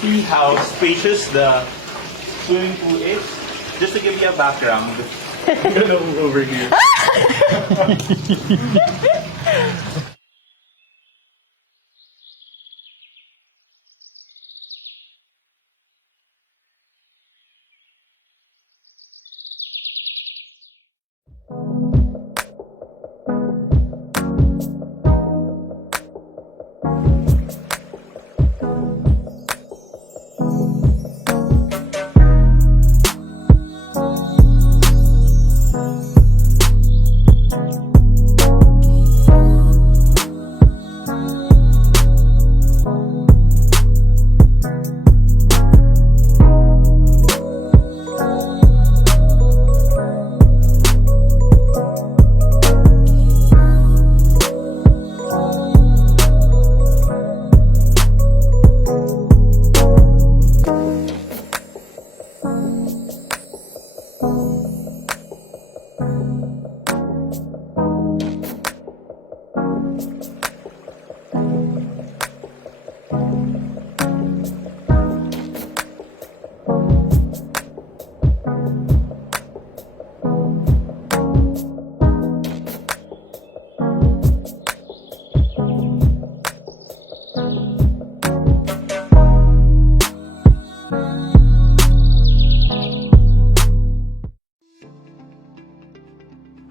see how spacious the swimming pool is. Just to give you a background, over here.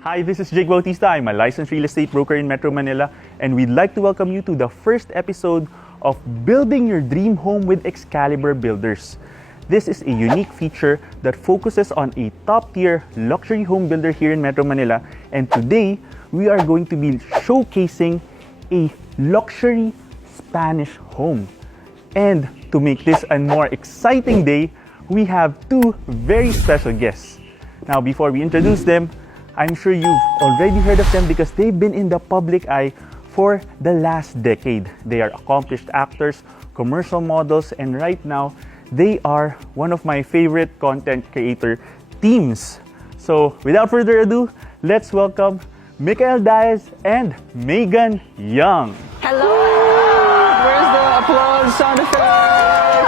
Hi, this is Jake Bautista. I'm a licensed real estate broker in Metro Manila, and we'd like to welcome you to the first episode of Building Your Dream Home with Excalibur Builders. This is a unique feature that focuses on a top-tier luxury home builder here in Metro Manila, and today we are going to be showcasing a luxury Spanish home. And to make this a more exciting day, we have two very special guests. Now, before we introduce them, I'm sure you've already heard of them because they've been in the public eye for the last decade. They are accomplished actors, commercial models, and right now, they are one of my favorite content creator teams. So, without further ado, let's welcome Mikael Daez and Megan Young. Hello! Where's the applause sound effects?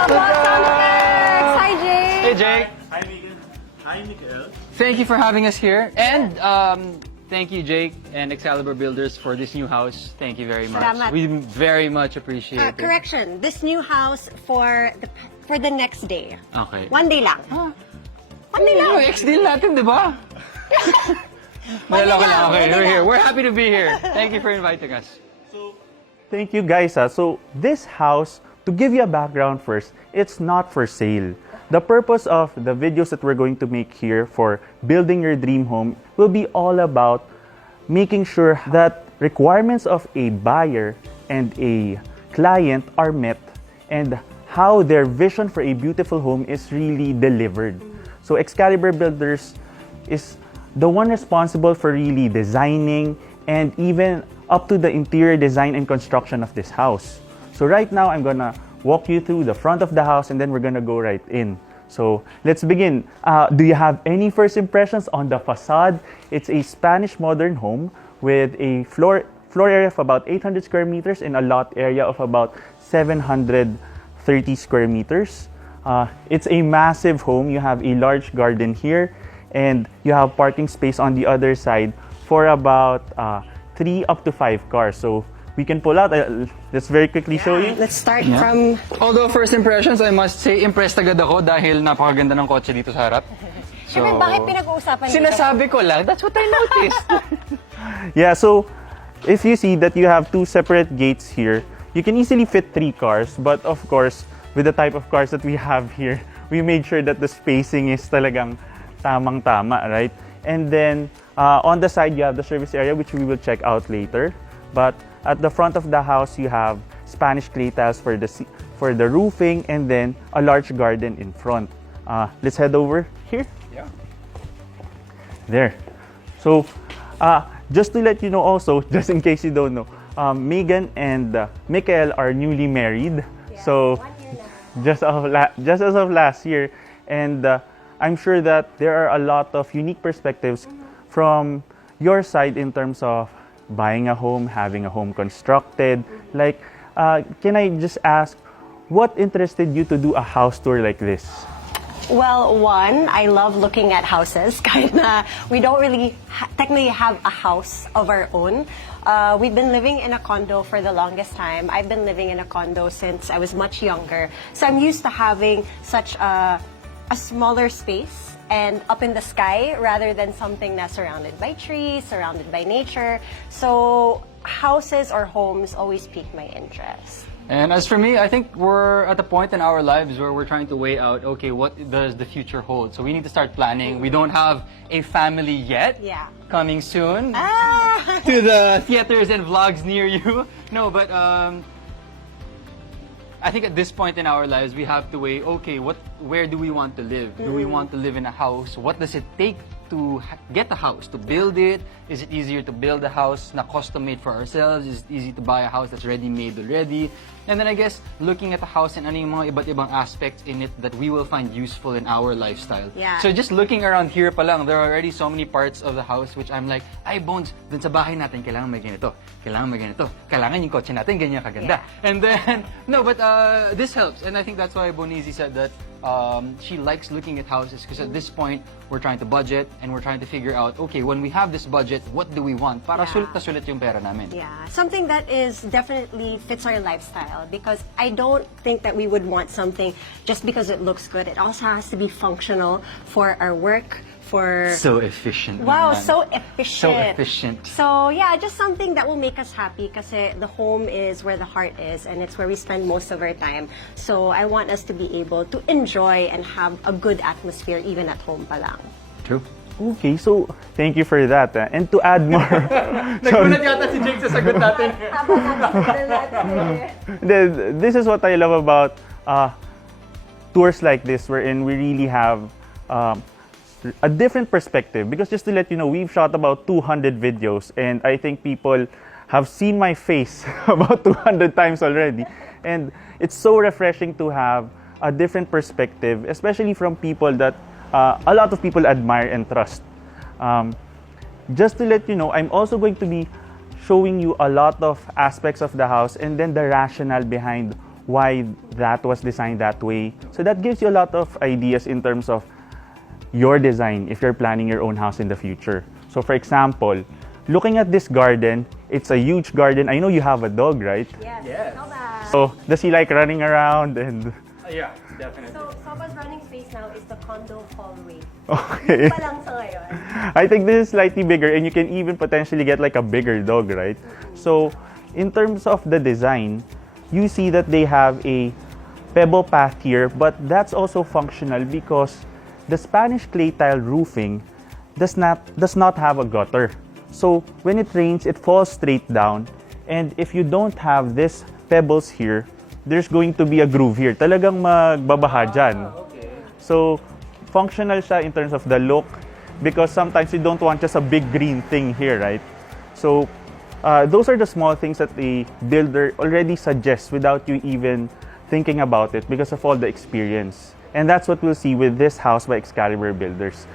Applause sound effects! Hi, Jake! Hey, Jake. Hi, Megan. Hi, Mikael. Thank you for having us here. And thank you, Jake and Excalibur Builders, for this new house. Thank you very much. Salamat. We very much appreciate it. Correction, this new house for the next day. Okay. One day lang. Huh? One day lang. Ex-deal natin, di ba? Malala ko lang. Okay, One day we're here. lang. We're happy to be here. Thank you for inviting us. Thank you guys. So this house, to give you a background first, it's not for sale. The purpose of the videos that we're going to make here for building your dream home will be all about making sure that requirements of a buyer and a client are met and how their vision for a beautiful home is really delivered. So Excalibur Builders is the one responsible for really designing and even up to the interior design and construction of this house. So right now, I'm gonna walk you through the front of the house and then we're gonna go right in. So let's begin. Do you have any first impressions on the facade? It's a Spanish modern home with a floor area of about 800 square meters and a lot area of about 730 square meters. It's a massive home. You have a large garden here and you have parking space on the other side for about 3 up to 5 cars. So we can pull out. Let's very quickly show you. Let's start from... Although first impressions, I must say, impressed agad ako dahil napakaganda ng kotse dito sa harap. Siyempre, bakit pinag-uusapan dito? Sinasabi ko lang, that's what I noticed. Yeah, so if you see that you have 2 separate gates here, you can easily fit 3 cars. But of course, with the type of cars that we have here, we made sure that the spacing is talagang tamang-tama, right? And then on the side, you have the service area, which we will check out later. But at the front of the house, you have Spanish clay tiles for the roofing, and then a large garden in front. Let's head over here. Yeah. There. So, just to let you know also, just in case you don't know, Megan and Mikael are newly married. Yeah, So, 1 year now. just as of last year, and I'm sure that there are a lot of unique perspectives from your side in terms of buying a home, having a home constructed. Like, can I just ask, what interested you to do a house tour like this? Well, one, I love looking at houses. Kahit na we don't really technically have a house of our own. We've been living in a condo for the longest time. I've been living in a condo since I was much younger. So I'm used to having such a smaller space and up in the sky rather than something that's surrounded by trees, surrounded by nature. So houses or homes always pique my interest. And as for me, I think we're at a point in our lives where we're trying to weigh out, okay, what does the future hold? So we need to start planning. We don't have a family yet. Yeah. Coming soon Ah! to the theaters and vlogs near you. No, but I think at this point in our lives, we have to weigh, okay, where do we want to live? Do we want to live in a house? What does it take to get a house, to build it? Is it easier to build a house na custom-made for ourselves? Is it easy to buy a house that's ready-made already? And then I guess, looking at the house and ano yung mga iba't ibang aspects in it that we will find useful in our lifestyle. Yeah. So just looking around here pa lang, there are already so many parts of the house which I'm like, ay Bones, dun sa bahay natin, kailangan may ganito, kailangan may ganito, kailangan yung kotse natin ganyan kaganda. Yeah. And then, no, but this helps. And I think that's why Bonizi said that she likes looking at houses because at this point, we're trying to budget and we're trying to figure out, okay, when we have this budget, what do we want? Para Yeah. sulit na sulit yung pera namin. Yeah, something that is definitely fits our lifestyle because I don't think that we would want something just because it looks good. It also has to be functional for our work, for... So efficient. Wow, naman. so efficient. So efficient. So yeah, just something that will make us happy kasi the home is where the heart is and it's where we spend most of our time. So I want us to be able to enjoy and have a good atmosphere even at home pa lang. True. Okay, so thank you for that. And to add more, Nagulat yata si Jake sa sagot natin. this is what I love about tours like this, wherein we really have a different perspective. Because just to let you know, we've shot about 200 videos, and I think people have seen my face about 200 times already. And it's so refreshing to have a different perspective, especially from people that a lot of people admire and trust. Just to let you know, I'm also going to be showing you a lot of aspects of the house and then the rationale behind why that was designed that way. So that gives you a lot of ideas in terms of your design if you're planning your own house in the future. So for example, looking at this garden, it's a huge garden. I know you have a dog, right? Yes. Yes. Soba. So does he like running around and... Yeah, definitely. So Soba's running space now is the condo hallway. Okay. Pa lang sa ngayon. I think this is slightly bigger and you can even potentially get like a bigger dog, right? So in terms of the design, you see that they have a pebble path here, but that's also functional because the Spanish clay tile roofing does not have a gutter. So when it rains, it falls straight down. And if you don't have this pebbles here, there's going to be a groove here. Talagang magbabaha dyan. Okay. So functional siya in terms of the look because sometimes you don't want just a big green thing here, right? So those are the small things that the builder already suggests without you even thinking about it because of all the experience. And that's what we'll see with this house by Excalibur Builders.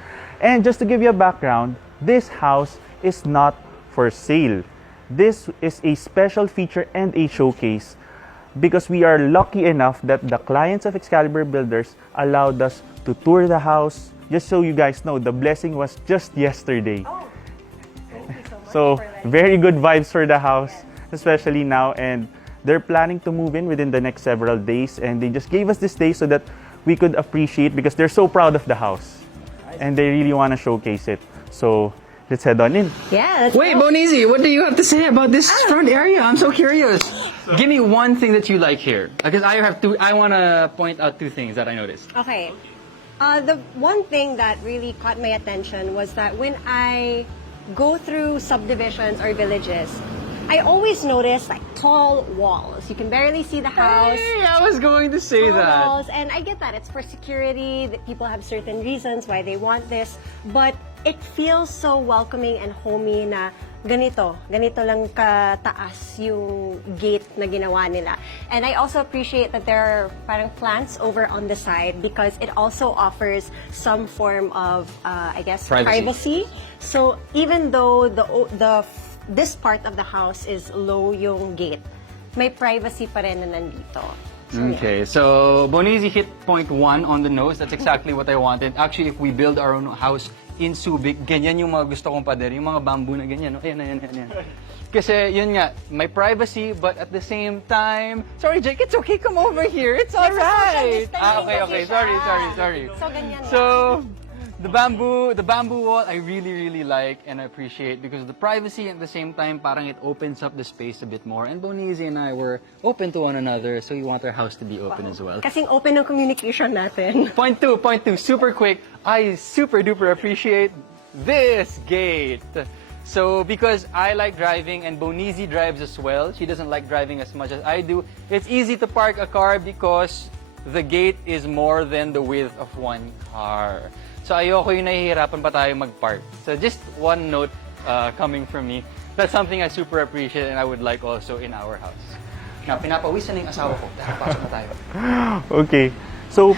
And just to give you a background, this house is not for sale. This is a special feature and a showcase because we are lucky enough that the clients of Excalibur Builders allowed us to tour the house. Just so you guys know, the blessing was just yesterday. Oh, thank you so much So for that. very good vibes for the house, especially now. And they're planning to move in within the next several days. And they just gave us this day so that we could appreciate because they're so proud of the house. And they really want to showcase it. So let's head on in. Yeah. Wait, Bonizi, what do you have to say about this front area? I'm so curious. Give me one thing that you like here. Because I have two. I want to point out two things that I noticed. Okay. The one thing that really caught my attention was that when I go through subdivisions or villages, I always notice like tall walls. You can barely see the house. Hey, I was going to say Tall that. walls, and I get that it's for security. That people have certain reasons why they want this, but it feels so welcoming and homey na ganito lang kataas yung gate na ginawa nila. And I also appreciate that there are parang plants over on the side because it also offers some form of, I guess, privacy. So even though this part of the house is low yung gate, may privacy pa rin na nandito. Okay, so Bonizi hit point 1 on the nose. That's exactly what I wanted. Actually, if we build our own house in Subic, ganyan yung mga gusto kong pader, yung mga bamboo na ganyan. No? Ayan. Kasi yun nga, my privacy, but at the same time, sorry Jake, it's okay, come over here. It's alright. Okay. Sorry. So, ganyan So, the bamboo wall, I really like and I appreciate because the privacy at the same time, parang it opens up the space a bit more. And Bonizi and I were open to one another, so we want our house to be open as well. Kasing open ng communication natin. Point two, super quick. I super duper appreciate this gate. So, because I like driving and Bonizi drives as well, she doesn't like driving as much as I do, it's easy to park a car because the gate is more than the width of one car. So, ayoko yung nahihirapan pa tayo mag-park. So, just one note coming from me. That's something I super appreciate and I would like also in our house. Now, pinapawisan na yung asawa ko. Dahil pasok na tayo. Okay. So,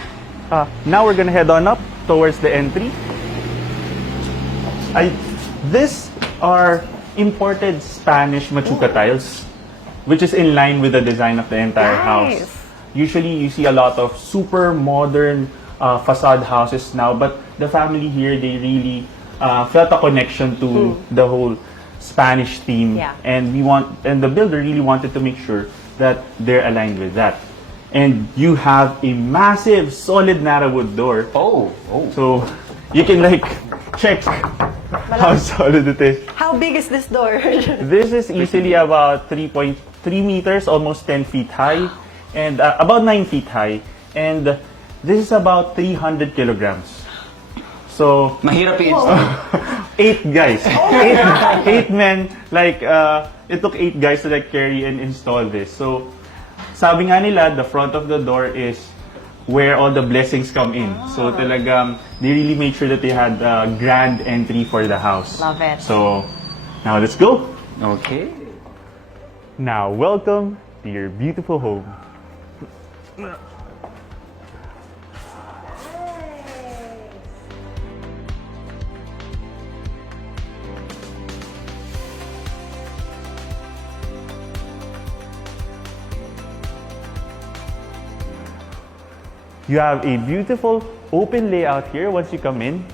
now we're gonna head on up towards the entry. These are imported Spanish machuca tiles, which is in line with the design of the entire house. Usually, you see a lot of super modern facade houses now, but the family here, they really felt a connection to the whole Spanish theme, and the builder really wanted to make sure that they're aligned with that. And you have a massive, solid Narawood door. Oh. So you can like check how solid it is. How big is this door? This is easily about 3.3 meters, almost 10 feet high, and about 9 feet high. And this is about 300 kilograms. So, Mahirap i-install. 8 guys. 8 men, like, it took 8 guys to like carry and install this. So, sabi nga nila, the front of the door is where all the blessings come in. So, talagang, they really made sure that they had a grand entry for the house. Love it. So, now let's go. Okay. Now, welcome to your beautiful home. You have a beautiful open layout here once you come in.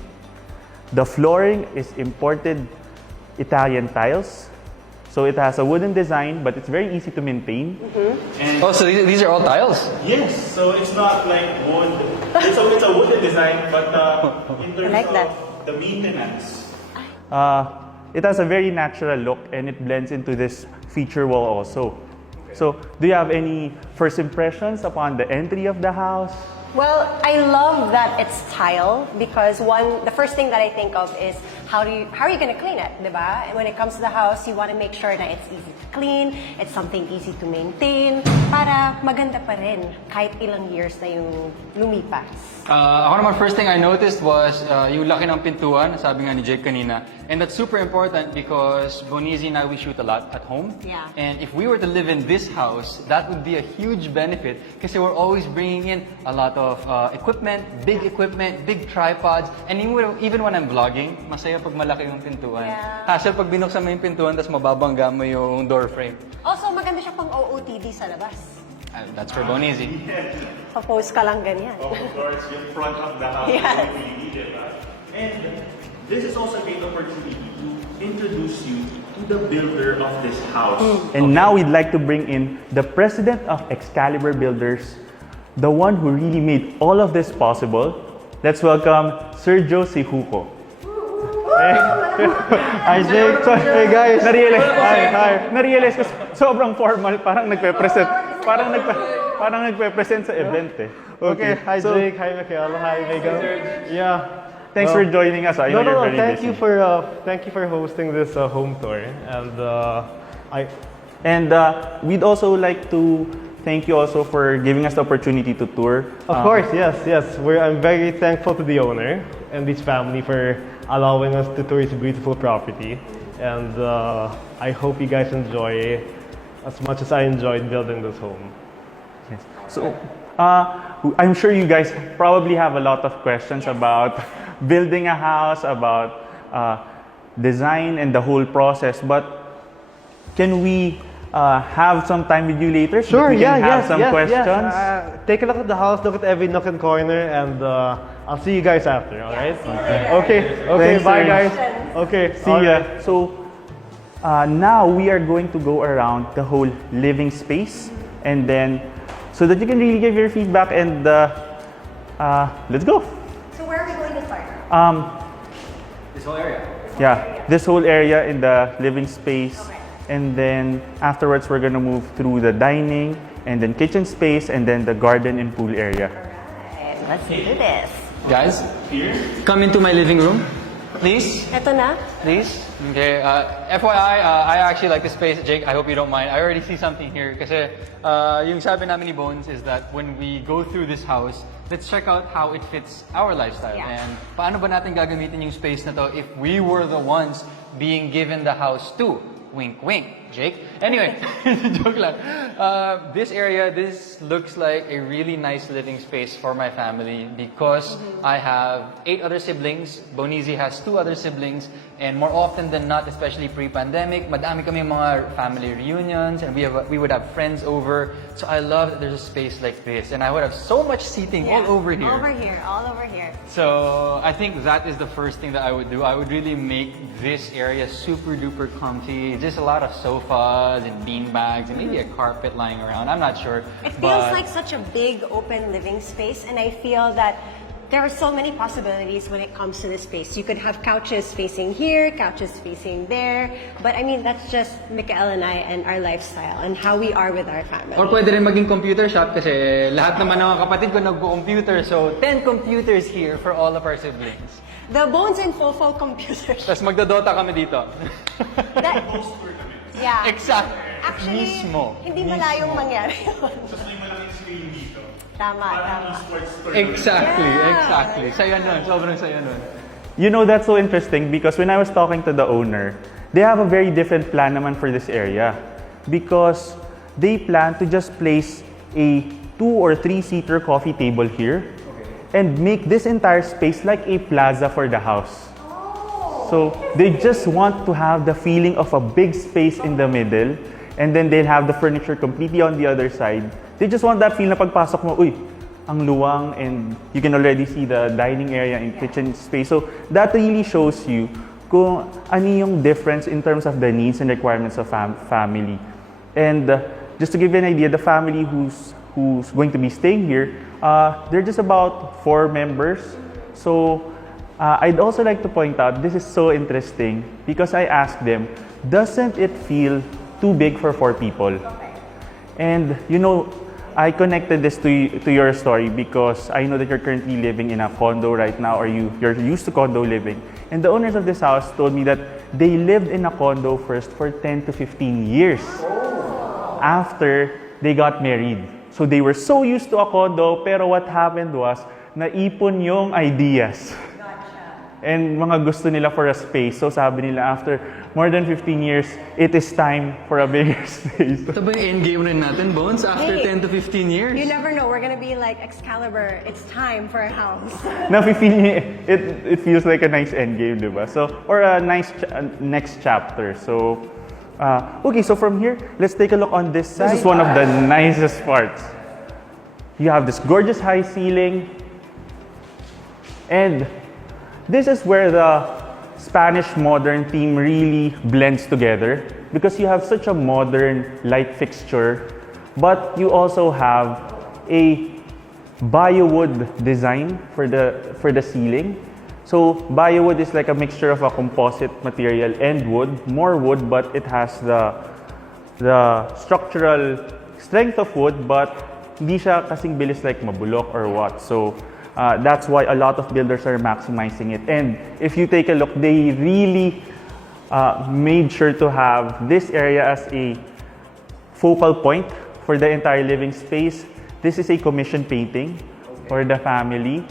The flooring is imported Italian tiles. So it has a wooden design, but it's very easy to maintain. And Oh, so these are all tiles? yes, so it's not like wood. It's a wooden design, but in terms like that. of the maintenance, it has a very natural look and it blends into this feature wall also. So, do you have any first impressions upon the entry of the house? Well, I love that it's tile because the first thing that I think of is how are you going to clean it, diba? And when it comes to the house, you want to make sure that it's easy to clean, it's something easy to maintain, para maganda pa rin kahit ilang years na yung lumipas. Ako naman, first thing I noticed was yung laki ng pintuan, sabi nga ni Jake kanina. And that's super important because Bonizi and I, we shoot a lot at home. Yeah. And if we were to live in this house, that would be a huge benefit kasi we're always bringing in a lot of equipment, big tripods. And even when I'm vlogging, masaya pag malaki yung pintuan. Yeah. Hassle pag binuksan mo yung pintuan tapos mababangga mo yung door frame. Also, maganda siya pang OOTD sa labas. That's for Bonizi. Pa-post ka lang ganyan. Of course, in front of the house. Yes. We need it, right? And this is also a great opportunity to introduce you to the builder of this house. And now we'd like to bring in the president of Excalibur Builders, the one who really made all of this possible. Let's welcome Sergio Sihuko. Hi, Jake. Hey, guys. Narealize ko sobrang formal, parang nagpe-present. Parang nagpe-present sa event eh. Okay, hi Jake, hi Mikael, hi Mikael. Yeah. Thanks for joining us. I know you're very thank busy. you for hosting this home tour. And We'd also like to thank you also for giving us the opportunity to tour. of course, yes. I'm very thankful to the owner and his family for allowing us to tour his beautiful property. And I hope you guys enjoy as much as I enjoyed building this home. Yes. So, I'm sure you guys probably have a lot of questions about building a house, about design and the whole process. But can we have some time with you later so that we can have some questions? Take a look at the house, look at every nook and corner, and I'll see you guys after, all right? Okay, Thanks, bye sir. guys. Okay, See ya. So now we are going to go around the whole living space, and then so that you can really give your feedback, and let's go. So where are we going to start? This whole area. Yeah, this whole area in the living space, and then afterwards we're gonna move through the dining, and then kitchen space, and then the garden and pool area. Alright, let's do this. Guys, come into my living room, please. Eto na? Please. Okay. FYI, I actually like this space. Jake, I hope you don't mind. I already see something here. Kasi yung sabi namin ni Bones is that when we go through this house, let's check out how it fits our lifestyle. Yeah. And paano ba natin gagamitin yung space na to if we were the ones being given the house too? Wink, wink, Jake. Anyway, joke lang. This area, this looks like a really nice living space for my family because I have 8 other siblings. Bonizi has 2 other siblings. And more often than not, especially pre-pandemic, madami kami mga family reunions and we would have friends over. So I love that there's a space like this. And I would have so much seating all over here. All over here. So I think that is the first thing that I would do. I would really make this area super duper comfy. Just a lot of sofas and bean bags and maybe a carpet lying around. I'm not sure. It feels like such a big open living space, and I feel that there are so many possibilities when it comes to this space. You could have couches facing here, couches facing there, but I mean, that's just Mikael and I and our lifestyle and how we are with our family. Or pwede rin maging computer shop kasi lahat naman ng mga kapatid ko nagko-computer. So 10 computers here for all of our siblings. The Bones and Fofo computers. Tapos magdodota kami dito. That, yeah. Exact. Actually, Mismo. hindi malayong mangyari yun. Tama. Exactly. Saya nun. Sobrang saya nun. You know, that's so interesting because when I was talking to the owner, they have a very different plan naman for this area because they plan to just place a 2 or 3-seater coffee table here and make this entire space like a plaza for the house. So they just want to have the feeling of a big space in the middle, and then they'll have the furniture completely on the other side. They just want that feel na pagpasok mo, uy, ang luwang, and you can already see the dining area and kitchen space. So that really shows you kung ano yung difference in terms of the needs and requirements of family. And just to give you an idea, the family who's going to be staying here, they're just about 4 members. So I'd also like to point out, this is so interesting because I asked them, doesn't it feel too big for 4 people? And you know, I connected this to your story because I know that you're currently living in a condo right now, or you're used to condo living. And the owners of this house told me that they lived in a condo first for 10 to 15 years after they got married. So they were so used to a condo, pero what happened was, naipon yung ideas. And mga gusto nila for a space. So sabi nila, after more than 15 years, it is time for a bigger space. Ito ba yung endgame rin natin, Bones? After Hey, 10 to 15 years? You never know. We're gonna be like Excalibur. It's time for a house. Nafe-feel niya, it feels like a nice endgame, di ba? So, or a nice next chapter. So, okay, so from here, let's take a look on this side. This is one of the nicest parts. You have this gorgeous high ceiling, and this is where the Spanish modern theme really blends together because you have such a modern light fixture, but you also have a biowood design for the ceiling. So biowood is like a mixture of a composite material and wood, more wood, but it has the structural strength of wood, but hindi siya kasing bilis like mabulok or what. So that's why a lot of builders are maximizing it. And if you take a look, they really made sure to have this area as a focal point for the entire living space. This is a commission painting for the family.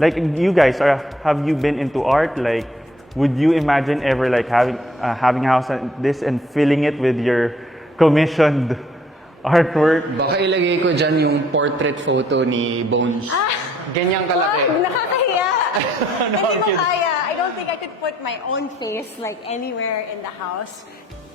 Like you guys, have you been into art? Like, would you imagine ever like having a house like this and filling it with your commissioned artwork? Baka ilagay ko dyan yung portrait photo ni Bones. Ganyang kalaki. Wow, nakakahiya. No, Hindi I'm ko kidding. kaya. I don't think I could put my own face like anywhere in the house.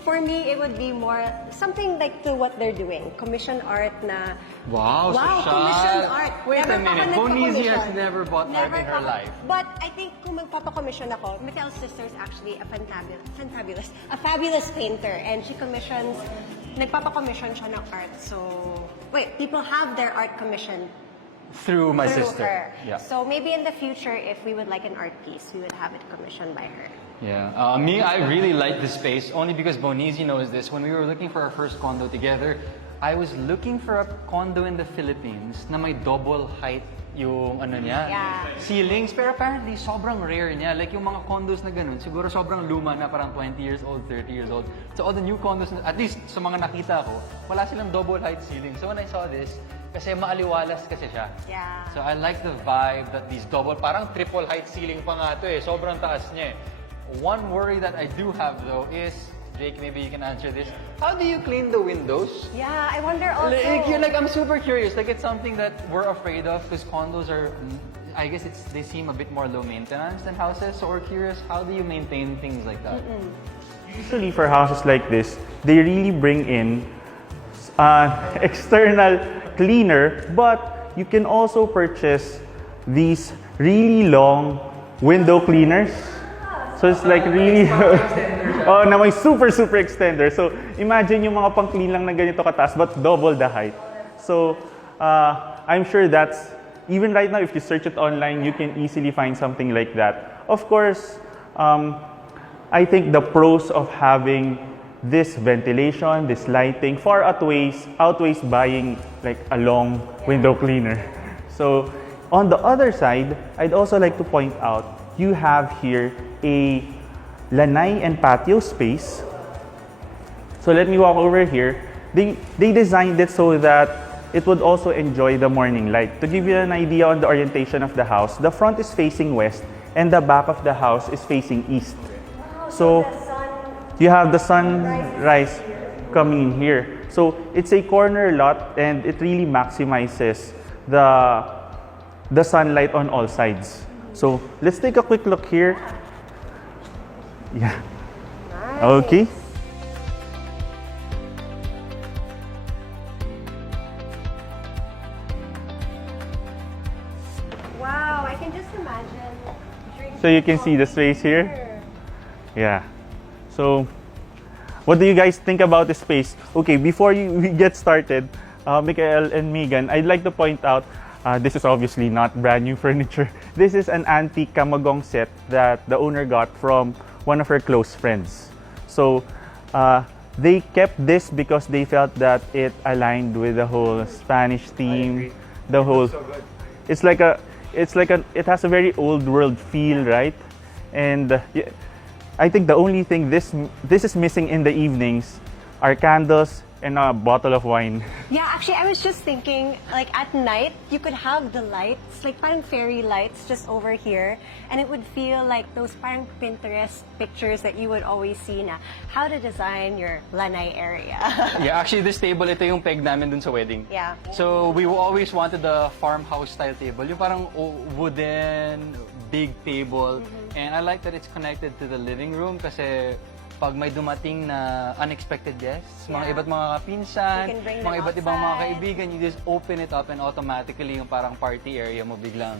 For me, it would be more something like to what they're doing. Commission art na... Wow, commission art. Wait Never a minute. ako Bonizi nagpa-commission. has never bought art in her life. But I think kung magpapa-commission ako, Mikael's sister is actually a fabulous painter. And she commissions, nagpapa-commission siya ng art. So, wait, people have their art commissioned Through my through sister. her. Yeah. So maybe in the future, if we would like an art piece, we would have it commissioned by her. Yeah. Me, I really like this space only because Bonizi knows this. When we were looking for our first condo together, I was looking for a condo in the Philippines na may double height yung ano niya, Yeah. ceilings. Pero apparently, sobrang rare niya. Like yung mga condos na ganun, siguro sobrang luma na, parang 20 years old, 30 years old. So all the new condos, at least sa mga nakita ko, wala silang double height ceiling. So when I saw this, kasi maaliwalas kasi siya. Yeah. So I like the vibe that these double, parang triple height ceiling pa nga to eh. Sobrang taas niya eh. One worry that I do have though is, Jake, maybe you can answer this. How do you clean the windows? Yeah, I wonder also. I'm super curious. Like, it's something that we're afraid of because condos are, I guess they seem a bit more low maintenance than houses. So we're curious, how do you maintain things like that? Usually for houses like this, they really bring in external cleaner, but you can also purchase these really long window cleaners. So it's like really, oh, na may super extender. So imagine yung mga pang-clean lang na ganito kataas, but double the height. So I'm sure that's, even right now, if you search it online, you can easily find something like that. Of course, I think the pros of having this ventilation, this lighting, far outweighs buying like a long window cleaner. So on the other side, I'd also like to point out, you have here a lanai and patio space. So let me walk over here. They designed it so that it would also enjoy the morning light. To give you an idea on the orientation of the house, the front is facing west and the back of the house is facing east. So you have the sunrise coming in here. So it's a corner lot and it really maximizes the sunlight on all sides. So let's take a quick look here. Yeah. Nice. Okay. Wow, I can just imagine. So you can see the space here. Yeah. So what do you guys think about this space? Okay, before we get started, Mikael and Megan, I'd like to point out, this is obviously not brand new furniture. This is an antique kamagong set that the owner got from one of her close friends. So they kept this because they felt that it aligned with the whole Spanish theme. The whole, so good. it has a very old world feel, right? And I think the only thing this is missing in the evenings are candles and a bottle of wine. Yeah, actually, I was just thinking, like at night, you could have the lights, like parang fairy lights just over here, and it would feel like those parang Pinterest pictures that you would always see na how to design your lanai area. Yeah, actually, this table, ito yung peg namin dun sa wedding. Yeah. So we always wanted the farmhouse style table. Yung parang wooden, big table. And I like that it's connected to the living room kasi pag may dumating na unexpected guests, mga Yeah. iba't mga kapinsan, You can bring mga them iba't ibang mga outside. kaibigan, you just open it up and automatically yung parang party area mo biglang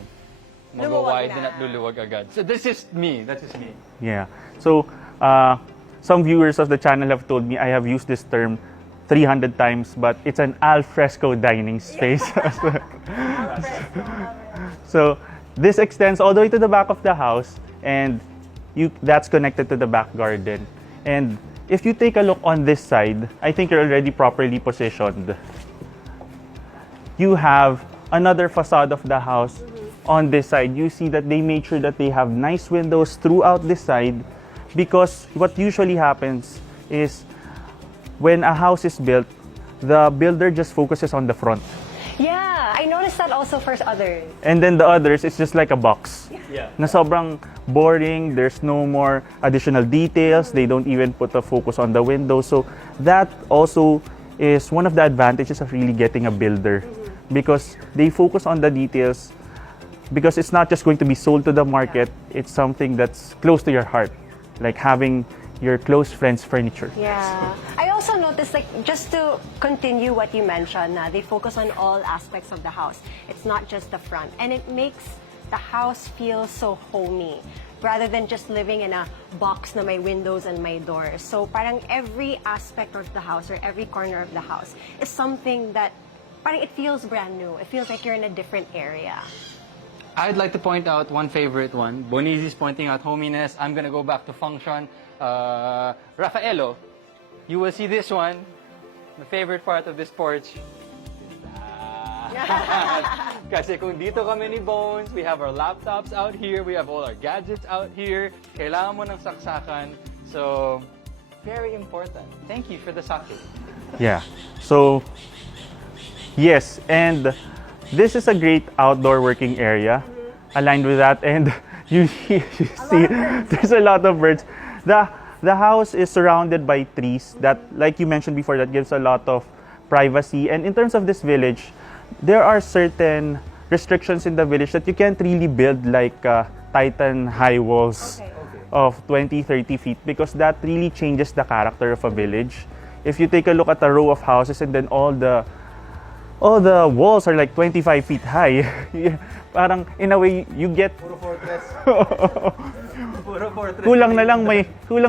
Luluwag mag-widen na. at luluwag agad. So this is me. That is me. Yeah. So some viewers of the channel have told me I have used this term 300 times, but it's an al fresco dining space. So this extends all the way to the back of the house, and that's connected to the back garden. And if you take a look on this side, I think you're already properly positioned. You have another facade of the house on this side. You see that they made sure that they have nice windows throughout this side, because what usually happens is when a house is built, the builder just focuses on the front. Yeah, I noticed that also for others. And then the others, it's just like a box. Yeah. Na sobrang boring, there's no more additional details, they don't even put a focus on the window. So that also is one of the advantages of really getting a builder, because they focus on the details, because it's not just going to be sold to the market, it's something that's close to your heart. Like having your close friends' furniture. Yeah. I also noticed, like, just to continue what you mentioned, they focus on all aspects of the house. It's not just the front. And it makes the house feel so homey, rather than just living in a box na may windows and may doors. So parang every aspect of the house or every corner of the house is something that parang it feels brand new. It feels like you're in a different area. I'd like to point out one favorite one. Bonizi's pointing out hominess. I'm gonna go back to function. Rafaelo, you will see this one. The favorite part of this porch. Kasi kung dito kami ni Bones, we have our laptops out here, we have all our gadgets out here. Kailangan mo ng saksakan. So, very important. Thank you for the socket. Yeah. So, yes, and this is a great outdoor working area aligned with that, and you see there's a lot of birds. The house is surrounded by trees that, like you mentioned before, that gives a lot of privacy. And in terms of this village, there are certain restrictions in the village that you can't really build like Titan high walls of 20-30 feet, because that really changes the character of a village. If you take a look at a row of houses and then all the walls are like 25 feet high, parang in a way you get Puro fortress. Puro fortress. kulang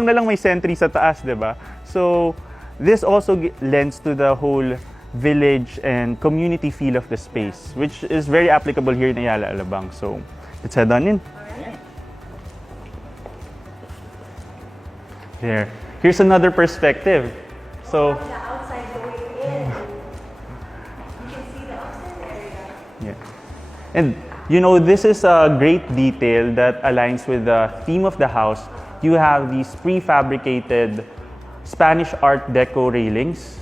na lang may sentry sa taas, 'di ba? So this also lends to the whole village and community feel of the space, which is very applicable here in Ayala, Alabang. So let's head on in. There. Here's another perspective. So The outside going in, you can see the upstairs area. yeah. And you know, this is a great detail that aligns with the theme of the house. You have these prefabricated Spanish Art Deco railings.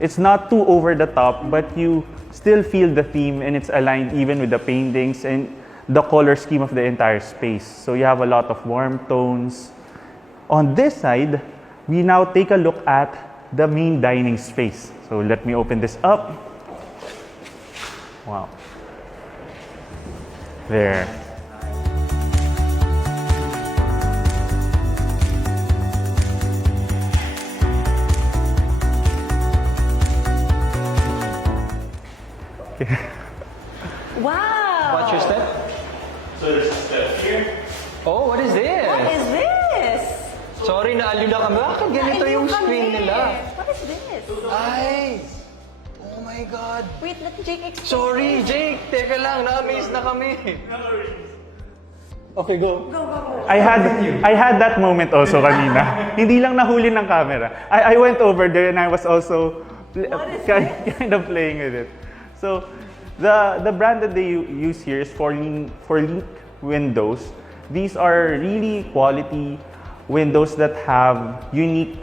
It's not too over the top, but you still feel the theme, and it's aligned even with the paintings and the color scheme of the entire space. So you have a lot of warm tones. On this side, we now take a look at the main dining space. So let me open this up. Wow. There. Wow! Watch your step. So there's a step here. Oh, what is this? What is this? Sorry, naalula kami. Bakit ganito yung screen nila? What is this? Ay! Oh my God! Wait, let Jake explain. Sorry, Jake! Teka lang, na-amaze na kami. Okay, go. I had that moment also kanina. Hindi lang nahuli ng camera. I went over there and I was also kind of playing with it. So the brand that they use here is for Link windows. These are really quality windows that have unique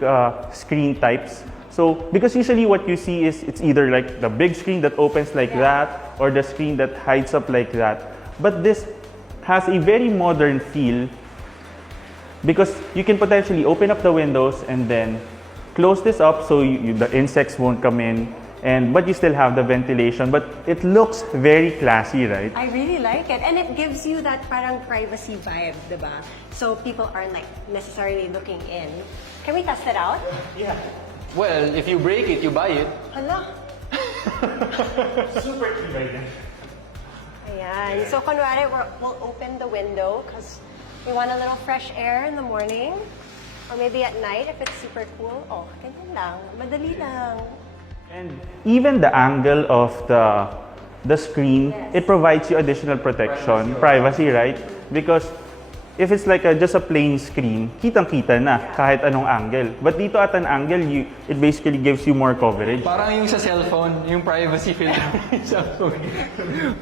screen types. So because usually what you see is it's either like the big screen that opens like that, or the screen that hides up like that. But this has a very modern feel, because you can potentially open up the windows and then close this up so the insects won't come in, but you still have the ventilation, but it looks very classy, right? I really like it. And it gives you that parang privacy vibe, diba? So people aren't like necessarily looking in. Can we test it out? Yeah. Well, if you break it, you buy it. Hala. Super clean right now. Ayan. So, kunwari, we'll open the window because we want a little fresh air in the morning. Or maybe at night if it's super cool. Oh, ganyan lang. Madali lang. And even the angle of the screen, it provides you additional protection, privacy, right? Because if it's like just a plain screen, kitang-kita na kahit anong angle. But dito at an angle, it basically gives you more coverage. Parang yung sa cellphone, yung privacy filter ng cellphone.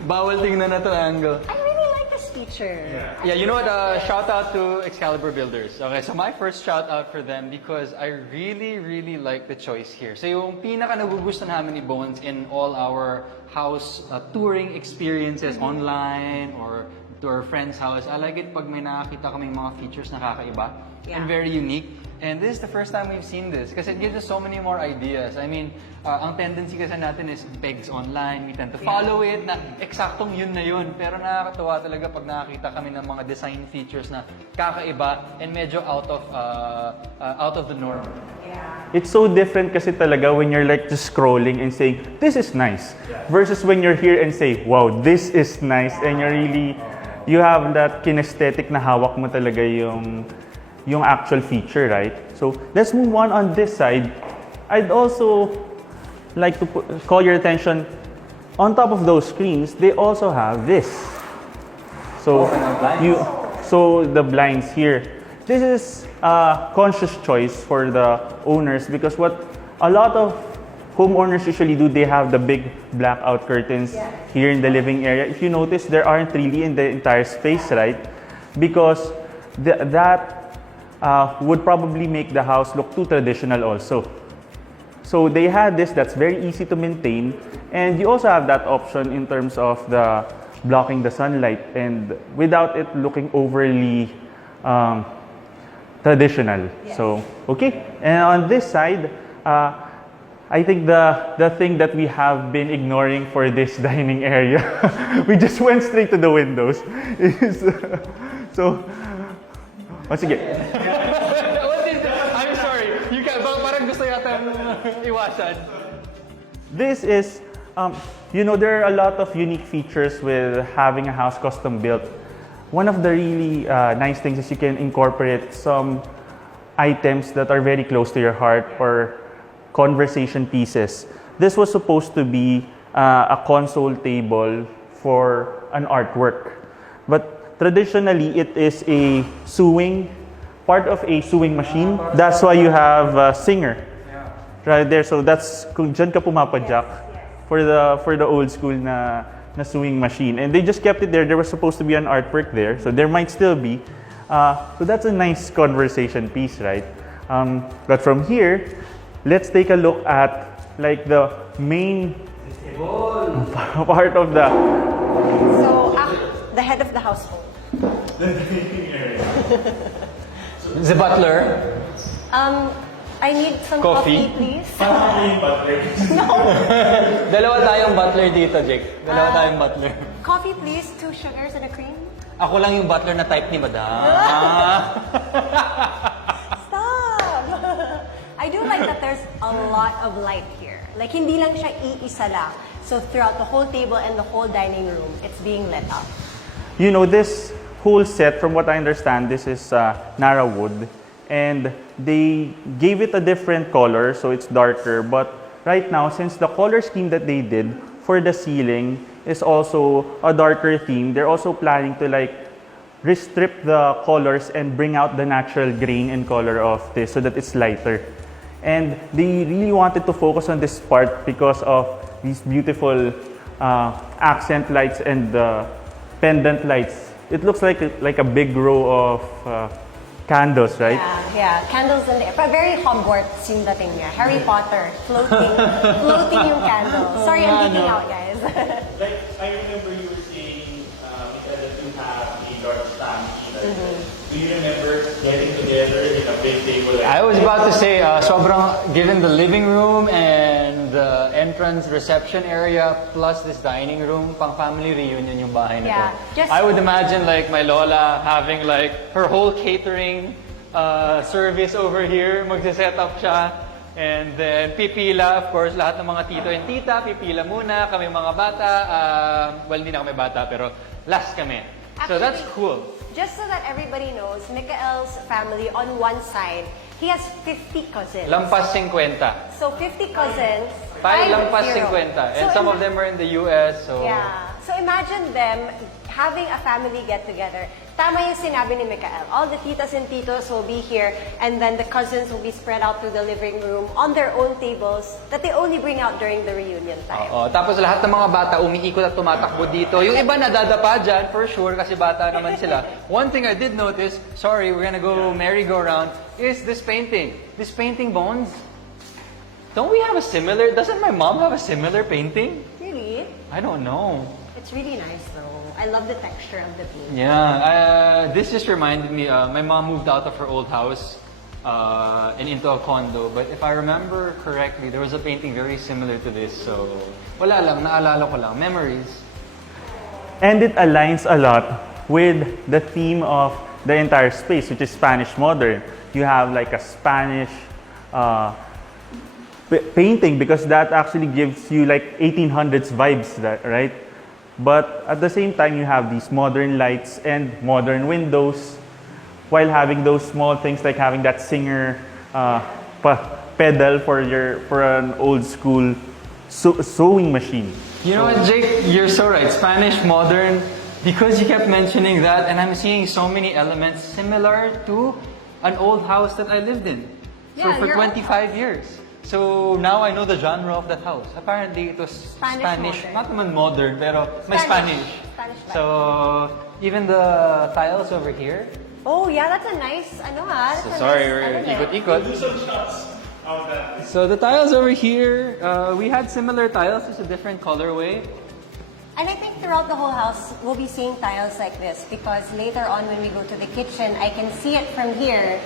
Bawal tingnan na ito angle. I really like this feature. Yeah, you know what? Shout out to Excalibur Builders. Okay, so my first shout out for them because I really, really like the choice here. So yung pinaka nagugustuhan namin ni Bones in all our house touring experiences online or to our friend's house, I like it pag may nakakita kaming mga features na kakaiba and very unique. And this is the first time we've seen this kasi it gives us so many more ideas. I mean, ang tendency kasi natin is pegs online. We tend to follow it na eksaktong yun na yun. Pero nakakatawa talaga pag nakakita kami ng mga design features na kakaiba and medyo out of the norm. It's so different kasi talaga when you're like just scrolling and saying, this is nice. Versus when you're here and say, wow, this is nice. And you have that kinesthetic na hawak mo talaga yung actual feature, right? So let's move on this side. I'd also like to call your attention, on top of those screens, they also have this. So the blinds here. This is a conscious choice for the owners because what a lot of homeowners usually do, they have the big blackout curtains here in the living area. If you notice, there aren't really in the entire space, right? Because that would probably make the house look too traditional also. So they had this that's very easy to maintain, and you also have that option in terms of the blocking the sunlight and without it looking overly traditional. So, okay. And on this side, I think the thing that we have been ignoring for this dining area, we just went straight to the windows. Once again. I'm sorry. You can, parang gusto yata iwasan. This is, there are a lot of unique features with having a house custom built. One of the really nice things is you can incorporate some items that are very close to your heart or conversation pieces. This was supposed to be a console table for an artwork. But traditionally, it is a part of a sewing machine. That's why you have a singer right there. So that's kung dyan ka pumapadyak for the old school na sewing machine. And they just kept it there. There was supposed to be an artwork there, so there might still be. So that's a nice conversation piece, right? But from here, let's take a look at like the main part of the. So, the head of the household. The butler. I need some Coffee? coffee, please. Dalawa tayong butler dito, Jake. Dalawa tayong butler. Coffee, please. 2 sugars and a cream. Ako lang yung butler na type ni Madam. Stop! I do like that there's a lot of light here. Like, hindi lang siya iisa lang. So, throughout the whole table and the whole dining room, it's being lit up. This whole set, from what I understand, this is Nara wood. And they gave it a different color, so it's darker. But right now, since the color scheme that they did for the ceiling is also a darker theme, they're also planning to like restrip the colors and bring out the natural grain and color of this so that it's lighter. And they really wanted to focus on this part because of these beautiful accent lights and pendant lights. It looks like a big row of candles, right? Yeah, candles in there. But very Hogwarts yung dating niya. Harry Potter, floating yung candle. Sorry, I'm geeking out, guys. Like, I remember you were saying, Mikael, that you have a large family. Do you remember getting together in a big table? I was about to say, sobrang, given the living room and the entrance reception area, plus this dining room, pang family reunion yung bahay na to. I would imagine like my lola having like her whole catering service over here, magsiset up siya. And then pipila, of course, lahat ng mga tito and tita, pipila muna, kami mga bata. Well, hindi na kami bata, pero last kami. So that's cool. Just so that everybody knows, Mikael's family on one side, he has 50 cousins. Lampas 50. So 50 cousins. Lampas 50. 50. And some of them are in the US, so... Yeah. So imagine them having a family get-together. Tama yung sinabi ni Mikael. All the titas and titos will be here, and then the cousins will be spread out through the living room on their own tables that they only bring out during the reunion time. Tapos lahat ng mga bata umiikot at tumatakbo dito. Yung iba nadadapa dyan, for sure, kasi bata naman sila. One thing I did notice, sorry, we're gonna go merry-go-round, is this painting. This painting, Bones. Don't we have a similar, doesn't my mom have a similar painting? Really? I don't know. It's really nice though. I love the texture of the paint. Yeah, this just reminded me, my mom moved out of her old house and into a condo. But if I remember correctly, there was a painting very similar to this. So, wala lang, naalala ko lang. Memories. And it aligns a lot with the theme of the entire space, which is Spanish modern. You have like a Spanish painting because that actually gives you like 1800s vibes, right? But at the same time, you have these modern lights and modern windows, while having those small things like having that Singer pedal for an old school sewing machine. You know what, Jake? You're so right. Spanish modern, because you kept mentioning that, and I'm seeing so many elements similar to an old house that I lived in. So Yeah, for your 25 years. So now I know the genre of that house. Apparently it was Spanish modern. not naman modern, pero may Spanish. Spanish vibe. So even the tiles over here. Oh yeah, that's a nice, that's So a sorry, nice we're element. ikot-ikot. So the tiles over here, we had similar tiles, just a different colorway. And I think throughout the whole house, we'll be seeing tiles like this because later on when we go to the kitchen, I can see it from here.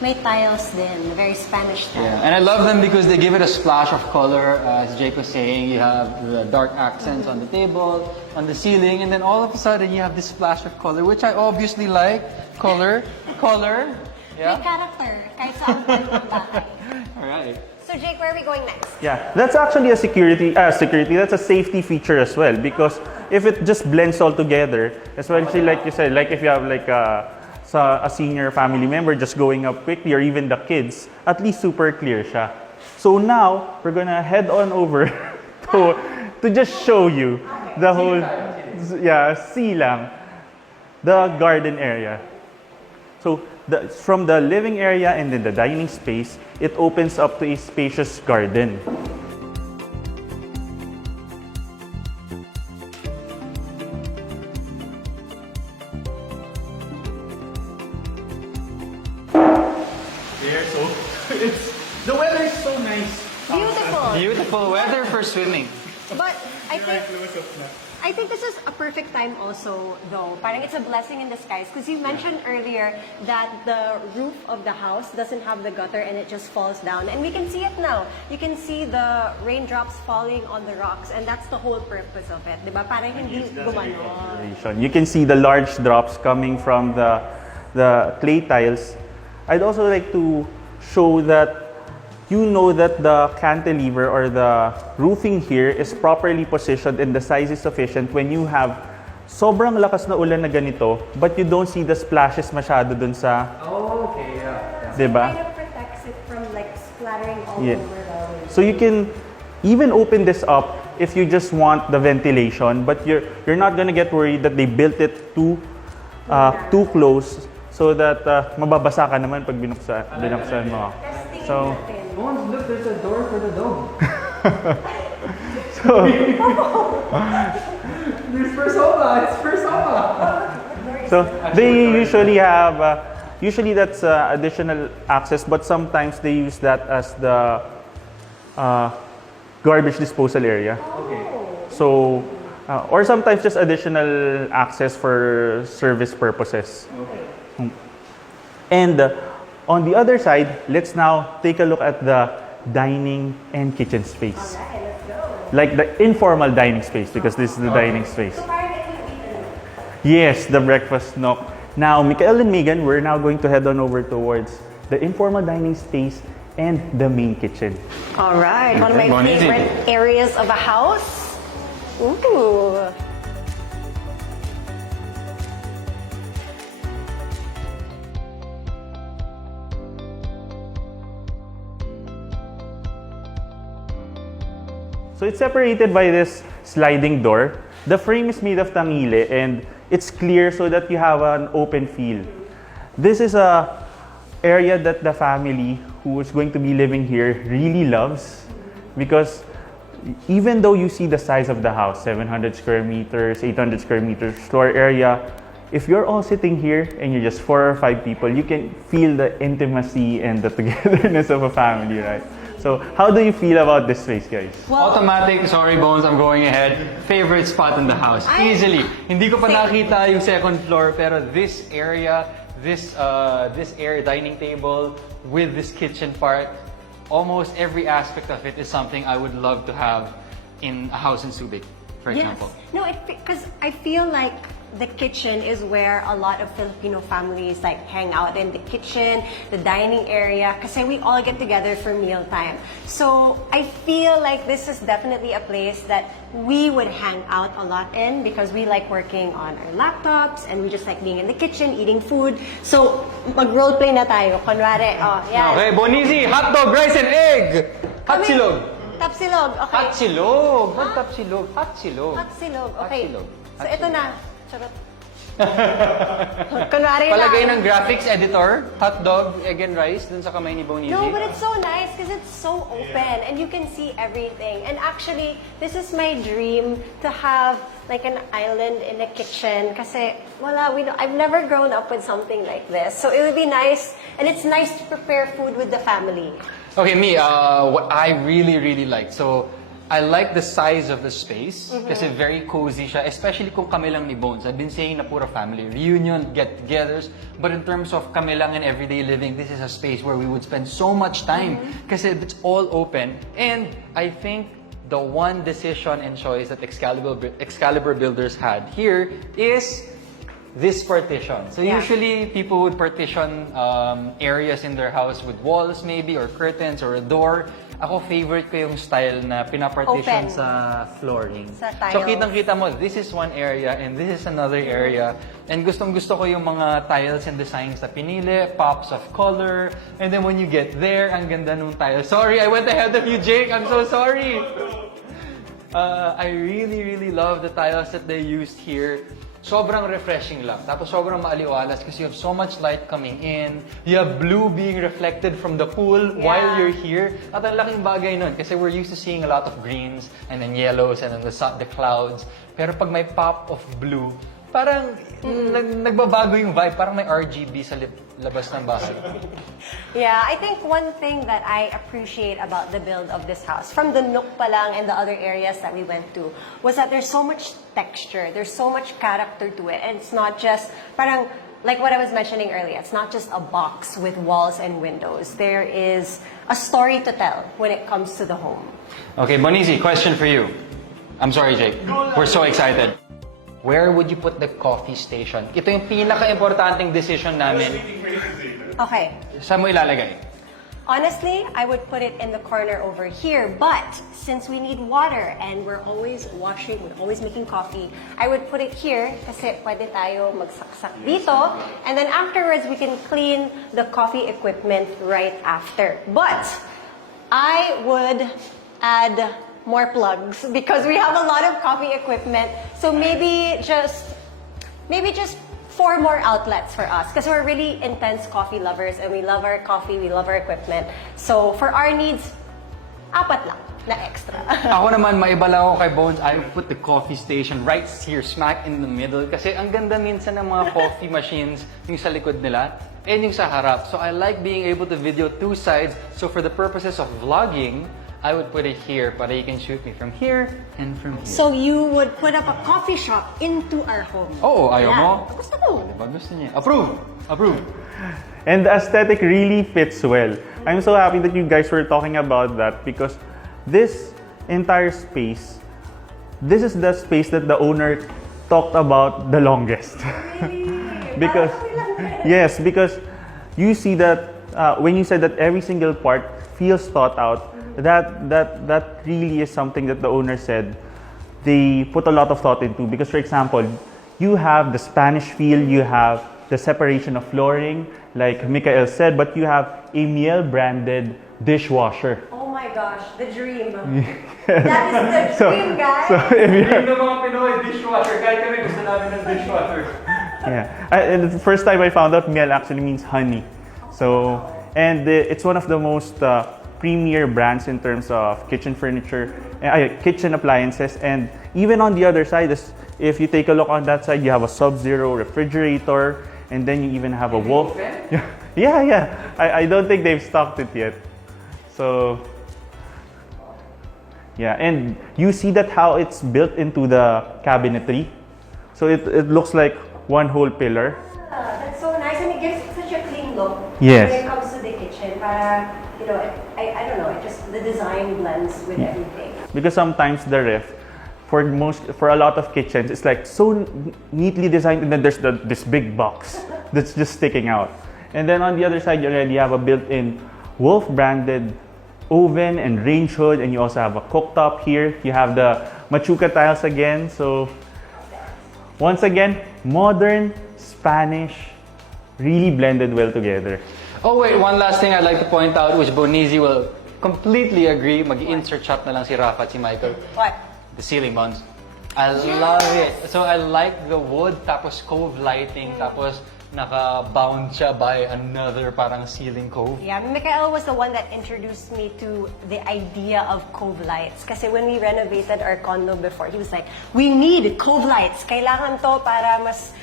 May tiles din, very Spanish style. Yeah, and I love them because they give it a splash of color. As Jake was saying, you have the dark accents on the table, on the ceiling, and then all of a sudden you have this splash of color, which I obviously like. Color. May Yeah. character, kahit saan tayo bagay. All right. So Jake, where are we going next? Yeah, that's actually a that's a safety feature as well, because if it just blends all together, especially like you said, like if you have like a senior family member just going up quickly, or even the kids, at least super clear siya. So now, we're gonna head on over to just show you the whole, silang, the garden area. So from the living area and then the dining space, it opens up to a spacious garden. The weather is so nice. Beautiful. Beautiful weather for swimming. But I think this is a perfect time also, though. Parang it's a blessing in disguise because you mentioned earlier that the roof of the house doesn't have the gutter and it just falls down. And we can see it now. You can see the raindrops falling on the rocks, and that's the whole purpose of it. Diba? Parang hindi gumano. You can see the large drops coming from the clay tiles. I'd also like to show that you know that the cantilever or the roofing here is properly positioned and the size is sufficient when you have sobrang lakas na ulan na ganito, but you don't see the splashes masyado dun sa... Oh, okay, yeah. Diba? It kind of protects it from like splattering all Yeah. over the way. So you can even open this up if you just want the ventilation, but you're not gonna get worried that they built it too close so that mababasa ka naman pag binuksan mo. So, Bones, look, there's a door for the dog. There's persona. It's persona. so they usually have, usually that's additional access, but sometimes they use that as the garbage disposal area. Okay. So, or sometimes just additional access for service purposes. Okay. And on the other side, let's now take a look at the dining and kitchen space. Alright, let's go. Like the informal dining space, because this is the dining space. So parang get you eaten. Yes, the breakfast nook. Now, Mikael and Megan, we're now going to head on over towards the informal dining space and the main kitchen. All right, one of my Bon, easy. favorite areas of a house. Ooh. So it's separated by this sliding door. The frame is made of tangile and it's clear so that you have an open feel. This is a area that the family who is going to be living here really loves, because even though you see the size of the house, 700 square meters, 800 square meters floor area, if you're all sitting here and you're just 4 or 5 people, you can feel the intimacy and the togetherness of a family, right? So, how do you feel about this space, guys? Automatic, sorry Bones, I'm going ahead. Favorite spot in the house, easily. Hindi ko pa nakita yung second floor, pero this area, this area dining table with this kitchen part, almost every aspect of it is something I would love to have in a house in Subic, for example. No, because I feel like the kitchen is where a lot of Filipino families like hang out in the kitchen, the dining area, kasi we all get together for mealtime. So I feel like this is definitely a place that we would hang out a lot in because we like working on our laptops and we just like being in the kitchen, eating food. So mag-roleplay na tayo. Kunwari, yan. Okay, Bonizi, hot dog, rice and egg! Hot silog! Tapsilog, okay. Hot silog! What tapsilog? Hot silog. Hot silog, okay. Hot silog. So ito na. Charot. Kunwari Palagay lang. ng graphics editor, hot dog, egg and rice, dun sa kamay ni Bonizi. No, but it's so nice because it's so open and you can see everything. And actually, this is my dream to have like an island in a kitchen kasi I've never grown up with something like this. So it would be nice, and it's nice to prepare food with the family. Okay, me, what I really like. So, I like the size of the space kasi very cozy siya, especially kung kami lang ni Bones. I've been saying na pura family reunion, get-togethers, but in terms of kami lang and everyday living, this is a space where we would spend so much time kasi it's all open. And I think the one decision and choice that Excalibur Builders had here is this partition. So usually people would partition areas in their house with walls maybe or curtains or a door. Ako favorite ko yung style na pinapartition Open. sa flooring. Sa tiles. So kitang-kita mo, this is one area and this is another area. And gustong-gusto ko yung mga tiles and designs na pinili, pops of color. And then when you get there, ang ganda nung tiles. Sorry, I went ahead of you, Jake. I'm so sorry. I really love the tiles that they used here. Sobrang refreshing lang. Tapos sobrang maaliwalas kasi you have so much light coming in. You have blue being reflected from the pool while you're here. At ang laking bagay nun kasi we're used to seeing a lot of greens and then yellows and then the clouds. Pero pag may pop of blue, parang nagbabago yung vibe. Parang may RGB sa labas ng bahay. Yeah, I think one thing that I appreciate about the build of this house, from the nook pa lang and the other areas that we went to, was that there's so much texture, there's so much character to it, and it's not just parang like what I was mentioning earlier. It's not just a box with walls and windows. There is a story to tell when it comes to the home. Okay, Bonizi, question for you. I'm sorry, Jake. We're so excited. Where would you put the coffee station? Ito yung pinaka-importanting decision namin. Okay. Saan mo ilalagay? Honestly, I would put it in the corner over here, but since we need water and we're always washing, we're always making coffee, I would put it here kasi pwede tayo magsaksak dito, and then afterwards we can clean the coffee equipment right after. But I would add more plugs because we have a lot of coffee equipment, so maybe just 4 more outlets for us because we're really intense coffee lovers and we love our coffee, we love our equipment. So for our needs, 4 lang na extra. Ako naman, maiba lang ako kay Bones. I would put the coffee station right here, smack in the middle. Kasi ang ganda minsan ng mga coffee machines, yung sa likod nila, and yung sa harap. So I like being able to video 2 sides. So for the purposes of vlogging, I would put it here, para you can shoot me from here and from here. So you would put up a coffee shop into our home. Oh, ayaw mo? Gusto ko. Diba gusto niya? Approve! Approve! And the aesthetic really fits well. I'm so happy that you guys were talking about that because this entire space, this is the space that the owner talked about the longest. Because, yes, because you see that when you said that every single part feels thought out, that really is something that the owner said they put a lot of thought into. Because, for example, you have the Spanish feel, you have the separation of flooring, like Mikael said, but you have a Miel branded dishwasher. Oh my gosh, the dream. That is the dream, guys. So if you Dream ng mga Pinoy, dishwasher. Kahit kami gusto namin ng dishwasher. and the first time I found out Miel actually means honey. So, and it's one of the most premier brands in terms of kitchen furniture, kitchen appliances, and even on the other side, if you take a look on that side, you have a Sub-Zero refrigerator, and then you even have a wall. Yeah. I don't think they've stocked it yet. So, yeah, and you see that how it's built into the cabinetry. So it looks like one whole pillar. That's so nice, and it gives look Yes. when it comes to the kitchen. Para, you know, I don't know, it just, the design blends with everything. Because sometimes the ref, for a lot of kitchens, it's like so neatly designed, and then there's this big box that's just sticking out. And then on the other side, you already have a built-in Wolf branded oven and range hood, and you also have a cooktop here. You have the machuca tiles again. So once again, modern, Spanish, really blended well together. Oh wait, one last thing I'd like to point out, which Bonizi will completely agree. Mag-insert shot na lang si Rafa at si Michael. What? The ceiling buns. I love it. So I like the wood, tapos cove lighting, tapos naka-bound siya by another parang ceiling cove. Yeah, Mikael was the one that introduced me to the idea of cove lights. Kasi when we renovated our condo before, he was like, we need cove lights. Kailangan to para mas,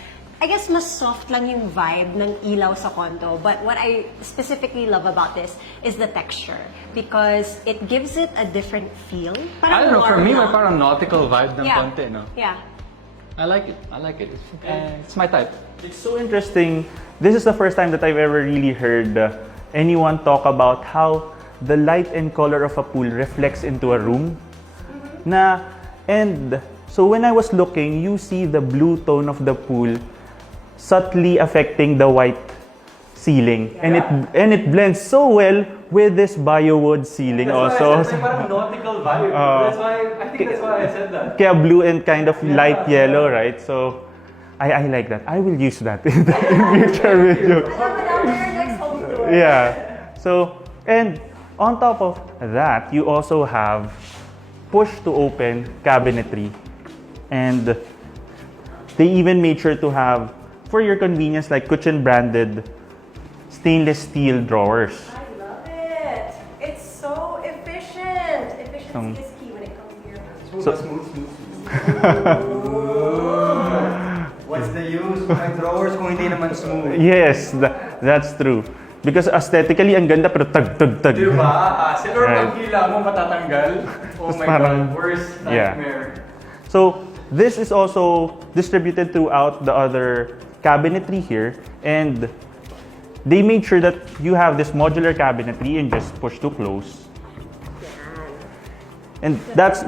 I guess mas soft lang yung vibe ng ilaw sa condo. But what I specifically love about this is the texture. Because it gives it a different feel. I don't know, for warm me, may lang. parang nautical vibe ng Yeah. konti, no? Yeah. I like it. It's my type. It's so interesting. This is the first time that I've ever really heard anyone talk about how the light and color of a pool reflects into a room. And so when I was looking, you see the blue tone of the pool subtly affecting the white ceiling, and it blends so well with this biowood ceiling also. parang nautical vibe. I think that's why I said that. Kaya blue and kind of light yellow, right? So I like that. I will use that in future videos. Yeah. So, and on top of that, you also have push to open cabinetry, and they even made sure to have, for your convenience, like kitchen branded stainless steel drawers. I love it. It's so efficient. Efficiency is key when it comes here. Smooth. What's the use? May drawers kung hindi naman smooth. Yes, that's true. Because aesthetically, ang ganda, pero tag. Diba? Silver Right. pagkila mo matatanggal. Oh my parang- God, worst Yeah. nightmare. So this is also distributed throughout the other cabinetry here, and they made sure that you have this modular cabinetry and just push to close. And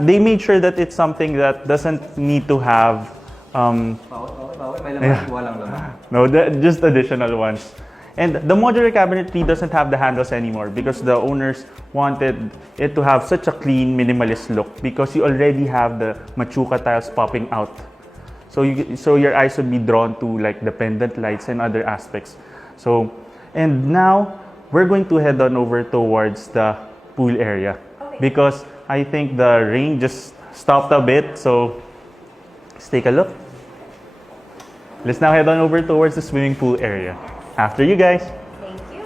they made sure that it's something that doesn't need to have Bawal, may laman, walang laman. just additional ones. And the modular cabinetry doesn't have the handles anymore because the owners wanted it to have such a clean, minimalist look because you already have the machuca tiles popping out. So your eyes would be drawn to like the pendant lights and other aspects. So, and now we're going to head on over towards the pool area because I think the rain just stopped a bit. So let's take a look. Let's now head on over towards the swimming pool area. After you guys. Thank you.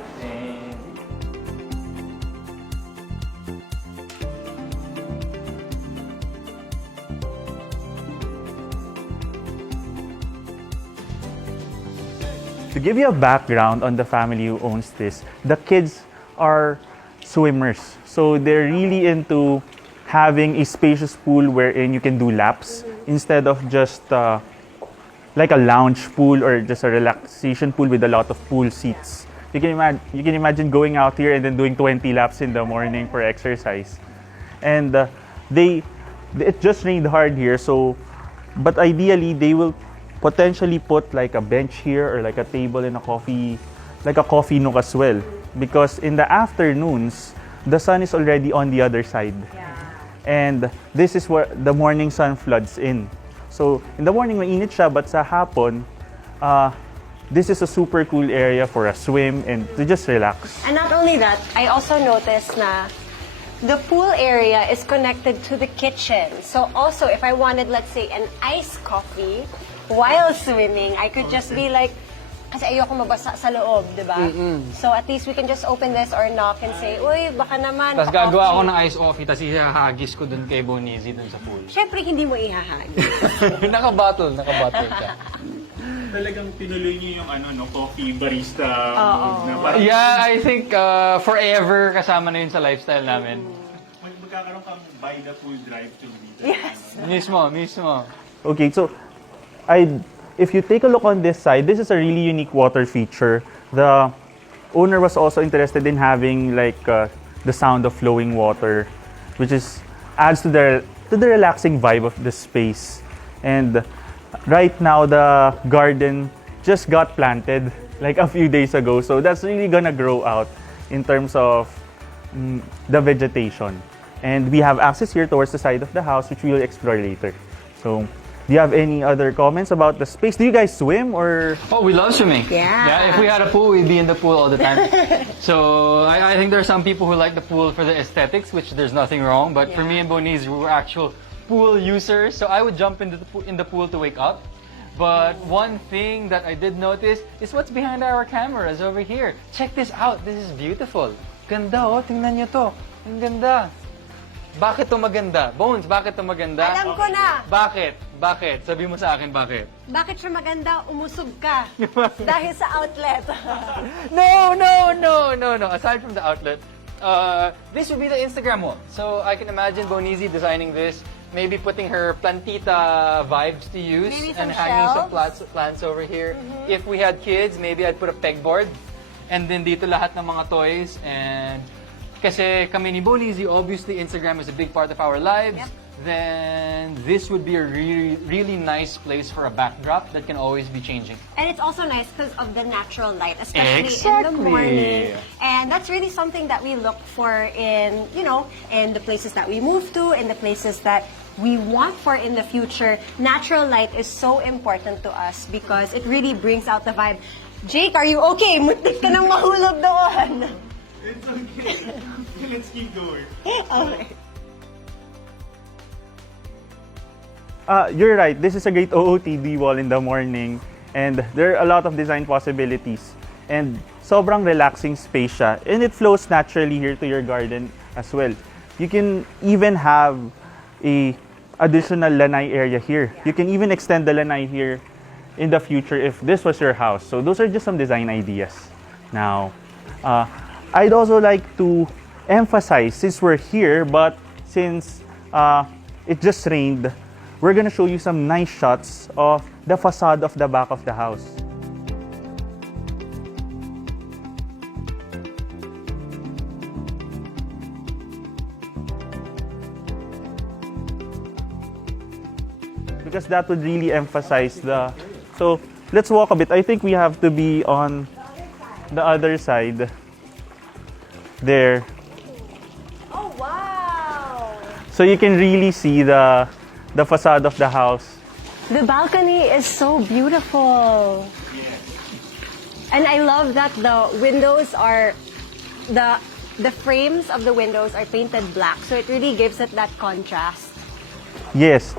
To give you a background on the family who owns this, the kids are swimmers. So they're really into having a spacious pool wherein you can do laps instead of just like a lounge pool or just a relaxation pool with a lot of pool seats. You can imagine going out here and then doing 20 laps in the morning for exercise. And it just rained hard here, so but ideally they will potentially put like a bench here or like a table and a coffee nook as well, because in the afternoons the sun is already on the other side. And this is where the morning sun floods in. So in the morning mainit siya, but sa hapon this is a super cool area for a swim and to just relax. And not only that, I also noticed na the pool area is connected to the kitchen. So also, if I wanted, let's say, an iced coffee while swimming, I could just be like, kasi ayoko mabasa sa loob, di ba? So at least we can just open this or knock and say, uy, baka naman, Tapos gagawa ako pa-coffee." ng ice coffee, tapos ihahagis ko dun kay Bonizi dun sa pool. Siyempre, hindi mo ihahag. Naka-bottle siya. Talagang tinuloy niyo yung coffee barista. Yeah, I think forever kasama na yun sa lifestyle namin. Magkakaroon kang by the pool drive-thru dito. Yes. Mismo. Okay, so if you take a look on this side, this is a really unique water feature. owner was also interested in having like the sound of flowing water, which is adds to the relaxing vibe of the space. And right now the garden just got planted like a few days ago, so that's really gonna grow out in terms of the vegetation. And we have access here towards the side of the house, which we will explore later. So, do you have any other comments about the space? Do you guys swim or? Oh, we love swimming. Yeah. If we had a pool, we'd be in the pool all the time. So I think there are some people who like the pool for the aesthetics, which there's nothing wrong. But for me and Boniz, we're actual pool users. So I would jump into in the pool to wake up. But one thing that I did notice is what's behind our cameras over here. Check this out. This is beautiful. Ganda oh, tingnan nyo to. Ang ganda. Bakit to maganda? Bones, bakit to maganda? Alam ko na. Bakit? Bakit? Sabi mo sa akin bakit? Bakit siya maganda? Umusog ka. Dahil sa outlet. No. Aside from the outlet, this would be the Instagram wall. So I can imagine Bonizi designing this, maybe putting her plantita vibes to use Maybe and some hanging some shelves. plants over here. If we had kids, maybe I'd put a pegboard. And then dito lahat ng mga toys. And kasi kami ni Bonizi, obviously Instagram is a big part of our lives. Yep. Then this would be a really nice place for a backdrop that can always be changing. And it's also nice because of the natural light, especially in the Exactly. morning. And that's really something that we look for in, in the places that we move to, in the places that we want for in the future. Natural light is so important to us because it really brings out the vibe. Jake, are you okay? Muntik ka nang mahulog doon. It's okay. Let's keep going. Okay. You're right. This is a great OOTD wall in the morning, and there are a lot of design possibilities. And sobrang relaxing space siya. And it flows naturally here to your garden as well. You can even have a additional lanai area here. You can even extend the lanai here in the future if this was your house. So those are just some design ideas. Now, I'd also like to emphasize, since we're here, but since it just rained, we're gonna show you some nice shots of the facade of the back of the house. Because that would really emphasize the... So, let's walk a bit. I think we have to be on the other side. There. Oh, wow! So you can really see the facade of the house. The balcony is so beautiful. And I love that the windows are, the frames of the windows are painted black. So it really gives it that contrast. Yes.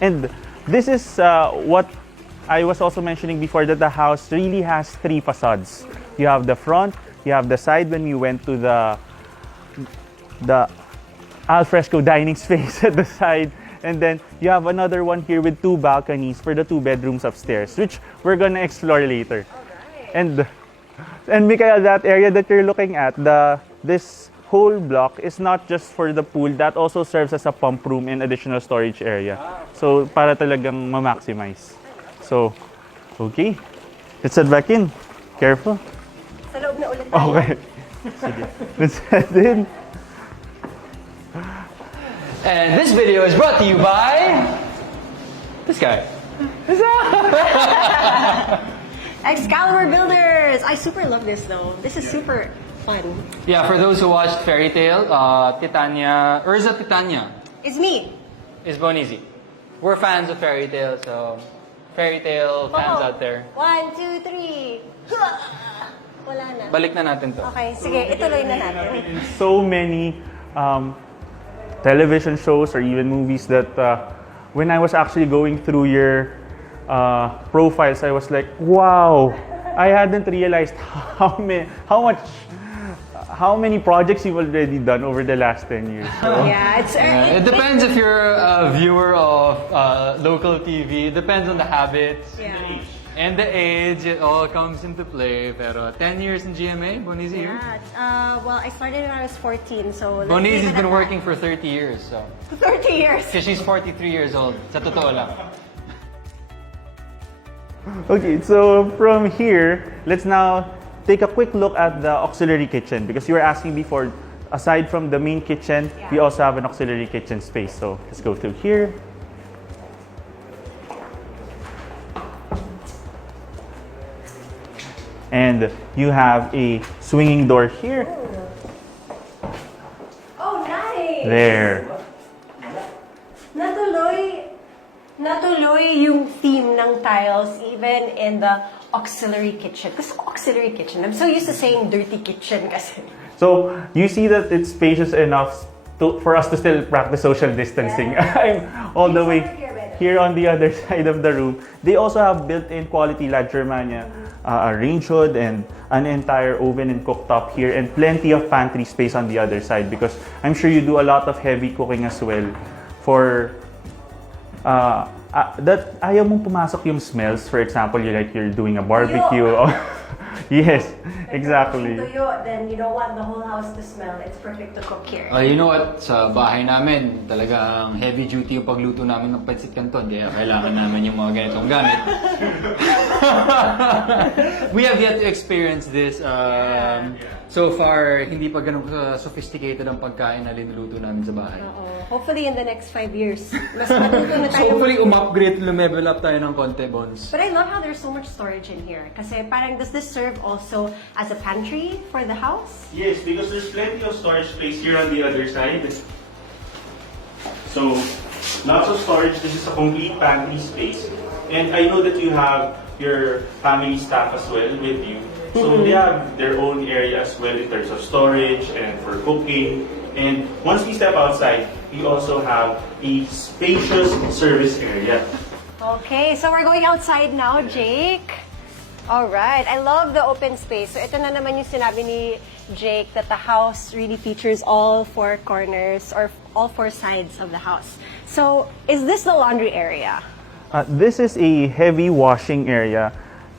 And this is what I was also mentioning before, that the house really has three facades. You have the front, you have the side when you went to the alfresco dining space at the side, and then you have another one here with two balconies for the two bedrooms upstairs, which we're gonna explore later. And Mikael, that area that you're looking at, this whole block is not just for the pool, that also serves as a pump room and additional storage area. So para talagang ma-maximize. So, okay. Let's head back in. Careful. Sa loob na ulit tayo. Okay. Sige. Let's head in. And this video is brought to you by this guy. Excalibur Builders! I super love this though. This is super fun. Yeah, for those who watched Fairy Tale, Urza Titania It's me. is Bonizi. We're fans of Fairy Tale, so Fairy Tale fans out there. 1, 2, 3. Wala na. Balik na natin to. Okay, sige, ituloy na natin. So many television shows or even movies that when I was actually going through your profiles, I was like, wow, I hadn't realized how many projects you've already done over the last 10 years. So, Yeah, It depends if you're a viewer of local TV. It depends on the habits. Yeah. And the age, it all comes into play. Pero 10 years in GMA, Bonizi here? Yeah. Well, I started when I was 14, so... let's leave Bonizi's it been at working for 30 years, so. that. 30 years. Because she's 43 years old. Sa totoo lang. okay, so from here, let's now take a quick look at the auxiliary kitchen because you were asking before, aside from the main kitchen, we also have an auxiliary kitchen space. So let's go through here. And you have a swinging door here. Oh, nice! There. Natuloy yung theme ng tiles even in the auxiliary kitchen. Kasi auxiliary kitchen, I'm so used to saying dirty kitchen kasi. So you see that it's spacious enough for us to still practice social distancing. I'm all the way here on the other side of the room. They also have built-in quality La Germania, a range hood, and an entire oven and cooktop here, and plenty of pantry space on the other side because I'm sure you do a lot of heavy cooking as well. For that ayaw mong pumasok yung smells. For example, you're doing a barbecue. Yes, exactly. Then you don't want the whole house to smell. It's perfect to cook here. You know what? Sa bahay namin, talagang heavy duty yung pagluto namin ng pancit canton. Kaya kailangan namin yung mga ganitong gamit. We have yet to experience this. So far, hindi pa ganun sophisticated ang pagkain na linuluto namin sa bahay. Hopefully in the next 5 years, mas matuto na So tayo. hopefully, umupgrade, level up tayo ng konti, Bones. But I love how there's so much storage in here. Kasi parang, does this serve also as a pantry for the house? Yes, because there's plenty of storage space here on the other side. So, lots of storage. This is a complete pantry space. And I know that you have your family staff as well with you. So they have their own area as well in terms of storage and for cooking. And once we step outside, we also have a spacious service area. Okay, so we're going outside now, Jake. All right, I love the open space. So ito na naman yung sinabi ni Jake that the house really features all four corners or all four sides of the house. So is this the laundry area? This is a heavy washing area.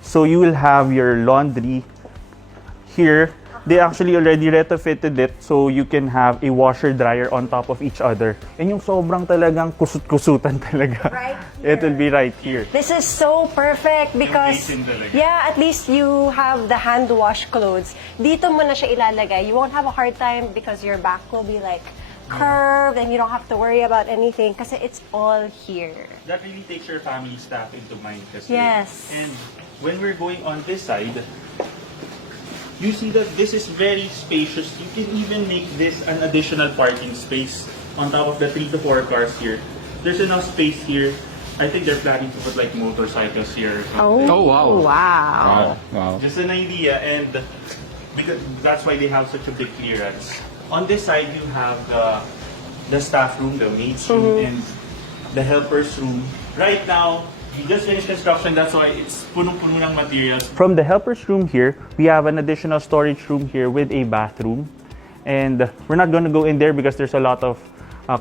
So you will have your laundry here. They actually already retrofitted it so you can have a washer dryer on top of each other. And yung sobrang talagang kusut-kusutan talaga. Right here. It will be right here. This is so perfect because, basin talaga. yeah, at least you have the hand wash clothes. Dito mo na siya ilalagay. You won't have a hard time because your back will be like curved and you don't have to worry about anything kasi it's all here. That really takes your family staff into mind. Kasi. Yes. And when we're going on this side, you see that this is very spacious. You can even make this an additional parking space on top of the 3 to 4 cars here. There's enough space here. I think they're planning to put like motorcycles here. Oh, wow. Wow. Wow. Just an idea, and because that's why they have such a big clearance. On this side, you have the staff room, the maid's room, and the helper's room. Right now, we just finished construction, that's why it's punong-puno ng materials. From the helper's room here, we have an additional storage room here with a bathroom. And we're not going to go in there because there's a lot of